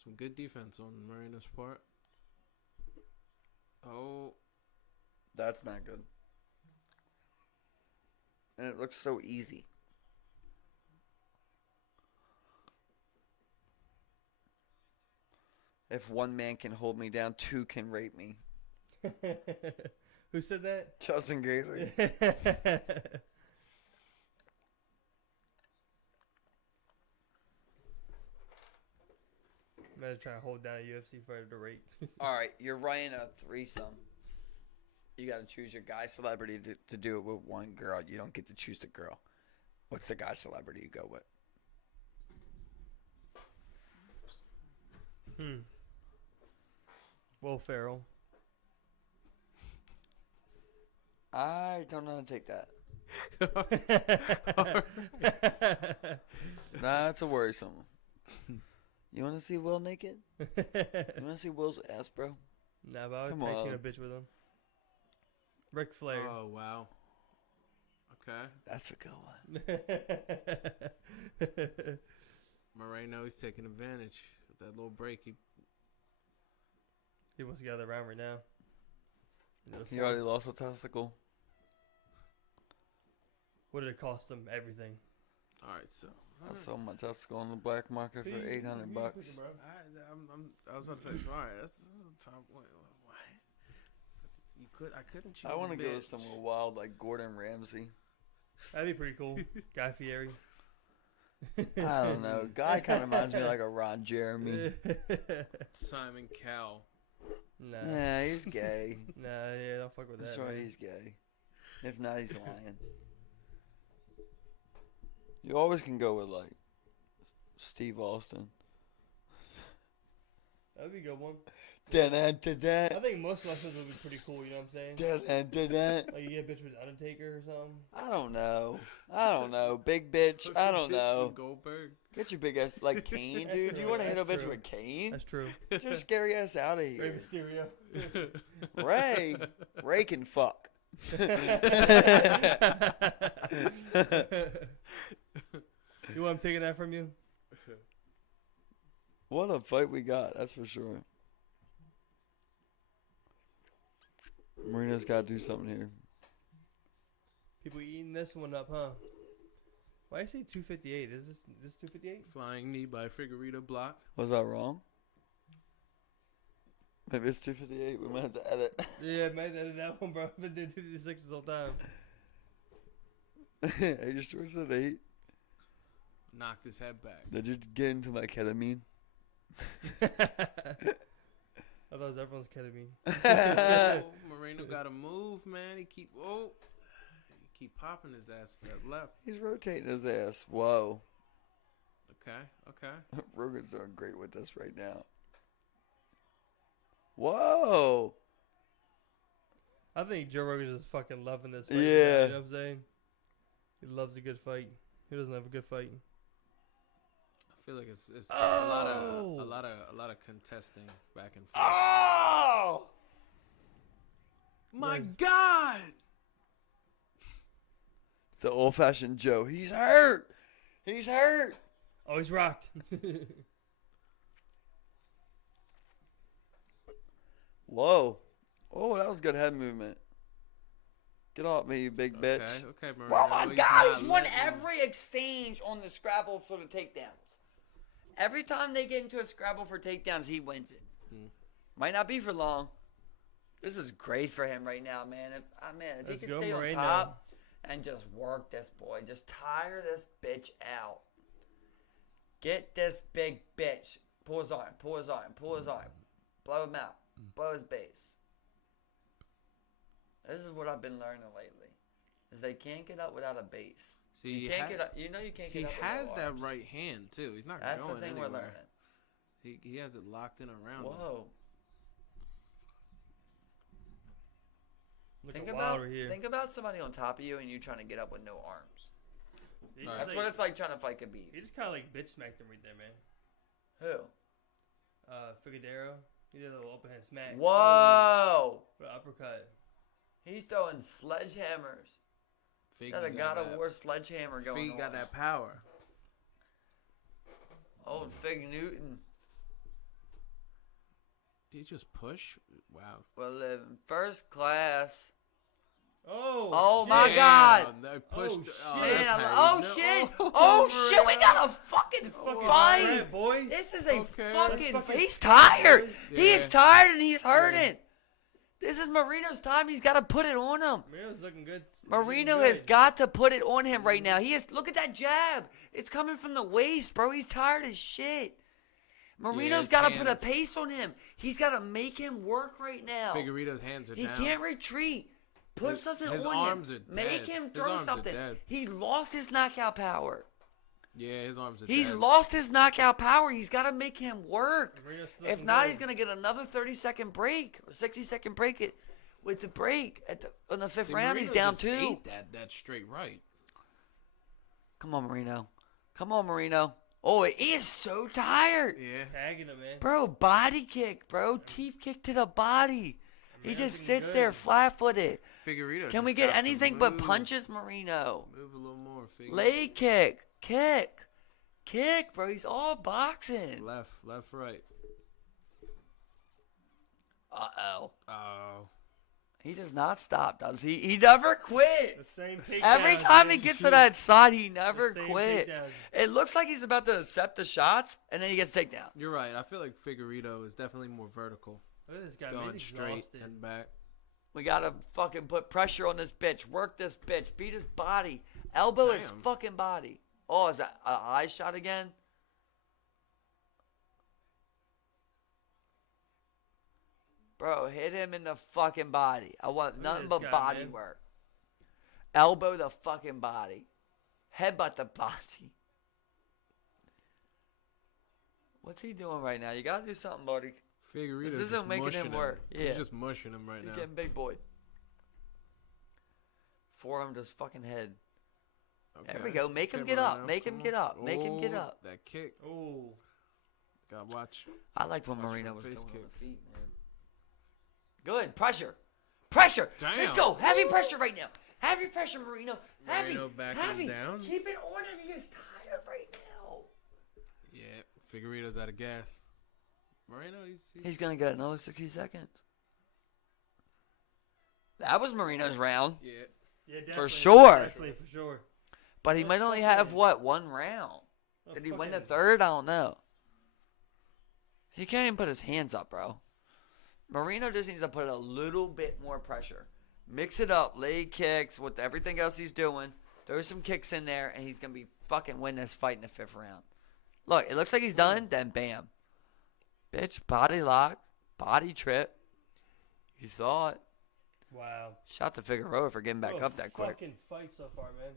Some good defense on Moreno's part. Oh. That's not good. And it looks so easy. If one man can hold me down, two can rape me. Who said that? Justin Gaethje. I'm gonna try to hold down a UFC fighter to rape. All right, you're running a threesome. You got to choose your guy celebrity to do it with one girl. You don't get to choose the girl. What's the guy celebrity you go with? Will Ferrell. I don't know how to take that. Nah, that's a worrisome. You want to see Will naked? You want to see Will's ass, bro? Nah, but I would Come tag on. team a bitch with him. Ric Flair. Oh, wow. Okay. That's a good one. Moreno, he's taking advantage of that little break. He wants to get out of the round right now. He already lost a testicle. What did it cost him? Everything. All right, so I sold my testicle on the black market for $800. I was about to say, sorry, that's a top. What? I couldn't choose. I want to go bitch. with somewhere wild like Gordon Ramsay. That'd be pretty cool. Guy Fieri. I don't know. Guy kind of reminds me of like a Ron Jeremy. Simon Cowell. Nah. Yeah, he's gay. Nah, yeah, don't fuck with I'm that. sure man. he's gay. If not, he's lying. You always can go with like Steve Austin. That'd be a good one. Da-da-da-da. I think most wrestlers would be pretty cool. You know what I'm saying? Da-da-da-da. Like you get a bitch with Undertaker or something. I don't know. Big bitch. I don't know. Goldberg. Get your big ass like Kane, That's dude. true. You want to hit a That's bitch true. with Kane? That's true. Get your scary ass out of Rey here. Mysterio. Ray can fuck. You want him taking that from you? What a fight we got, that's for sure. Marina's got to do something here. People eating this one up, huh? Why I say 258? Is this 258? Flying knee by Figueredo blocked. Was I wrong? Maybe it's 258. We might have to edit. Yeah, might edit that one, bro. I've been doing 256 this whole time. Are you sure it's an 8? Knocked his head back. Did you get into my ketamine? I thought it was everyone's ketamine. Oh, Moreno got to move, man. He keep popping his ass with that left. He's rotating his ass. Whoa. Okay. Rogan's doing great with this right now. Whoa. I think Joe Rogan's just fucking loving this fight. Yeah. You know what I'm saying? He loves a good fight. Who doesn't have a good fight? I feel like it's a lot of contesting back and forth. Oh! My God! The old-fashioned Joe. He's hurt. He's hurt. Oh, he's rocked. Whoa. Oh, that was good head movement. Get off me, you big bitch. Okay, Moreno. Oh my He's God, not he's won letting- every exchange on the Scrabble for the takedowns. Every time they get into a Scrabble for takedowns, he wins it. Might not be for long. This is great for him right now, man. If he Let's can go, stay on Moreno. top and just work this boy, just tire this bitch out. Get this big bitch. Pull his arm. Blow him out. Blow his base. This is what I've been learning lately. Is they can't get up without a base. See, You can't get up. You know you can't He get up. has with no that arms. right hand too. He's not That's going the thing anywhere. we're learning. He has it locked in around him. Whoa. Look at Wilder here. Think about somebody on top of you and you trying to get up with no arms. He That's just, That's what it's like trying to fight Khabib. He just kind of like bitch smacked him right there, man. Who? Figueroa. He did a little open hand smack. Whoa! What an uppercut. He's throwing sledgehammers. Figgy Got a God of War sledgehammer going Figgy on. got that power. Oh, Fig Newton. Did he just push? Wow. We're living first class. Oh, my shit. God. They pushed. Oh, that's shit. Man, how you shit. know. Oh, shit. We got a fucking Fucking fight. red, boys. This is a Okay. fucking. Let's fucking He's fight, tired. boys. He is Yeah. tired and he's hurting. This is Marino's time. He's got to put it on him. Marino's looking good. He's Marino looking has good. got to put it on him right now. He is. Look at that jab. It's coming from the waist, bro. He's tired as shit. Marino's his got to put a hands- pace on him. He's got to make him work right now. Figueredo's hands are He down. can't retreat. Put something his on arms him. are Make dead. him His throw arms are something. dead. He lost his knockout power. Yeah, his arms are He's dead. lost his knockout power. He's got to make him work. Marino's still If looking not, good. he's going to get another 30-second break or 60-second break it with the break on the fifth See, round. He's Marino down just 2. ate that straight right. Come on, Marino. Come on, Marino. Oh, he is so tired. Yeah. tagging him, man. Bro, body kick, bro. Teep kick to the body. He Marino's just looking sits good. there flat-footed. Figueredo. Can just we get got to anything but move. punches, Marino? Move a little more, Figgy. Leg kick, bro. He's all boxing. Left, right. Uh-oh. Oh. He does not stop, does he? He never quit. The same takedowns, Every time man. he gets to that side, he never The same quits. takedowns. It looks like he's about to accept the shots, and then he gets taken down. You're right. I feel like Figueredo is definitely more vertical, Look at this guy, man. going He's straight exhausted. and back. We gotta fucking put pressure on this bitch. Work this bitch. Beat his body. Elbow his Damn. fucking body. Oh, is that an eye shot again? Bro, hit him in the fucking body. I want Look at nothing this but guy, body man. work. Elbow the fucking body. Headbutt the body. What's he doing right now? You gotta do something, buddy. Figueredo This just isn't making mushing him work. Yeah. He's just mushing him right He's now. getting big boy. Forearm to his fucking head. Okay. There we go. Make him Okay, get up. Moreno, Make him come get on. up. Make him get Oh, up. That kick. Oh. Gotta watch. I liked what Watch Marino them was face doing on kicks. the feet, man. Good. Pressure. Pressure. Let's Damn. go. Heavy pressure right now. Heavy pressure, Marino. Heavy. Moreno backing Heavy. down. Keep it on him. He is tired right now. Yeah, Figueredo's out of gas. Moreno, He's going to get another 60 seconds. That was Marino's round. Yeah. Yeah, definitely. For sure. Definitely, for sure. But he What might only fucking- have, what, one round? Oh, Did he win the fucking- third? I don't know. He can't even put his hands up, bro. Marino just needs to put a little bit more pressure. Mix it up. Leg kicks with everything else he's doing. Throw some kicks in there, and he's going to be fucking win this fight in the 5th round. Look, it looks like he's done. Then bam. Bitch, body lock. Body trip. You thought. Wow. Shout to Figueroa for getting back What a up that quick. Fucking fight so far, man.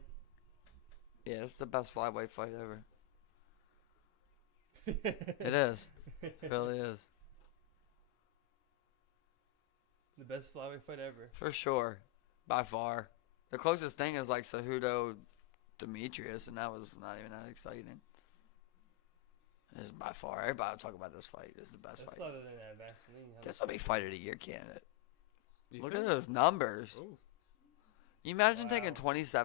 Yeah, this is the best flyweight fight ever. It is. It really is. The best flyweight fight ever. For sure. By far. The closest thing is like Cejudo Demetrius, and that was not even that exciting. This is by far. Everybody will talk about this fight. This is the best That's fight. other than that Vaseline. This will be fight of the year candidate. You Look think? at those numbers. Ooh. You imagine Wow. taking 27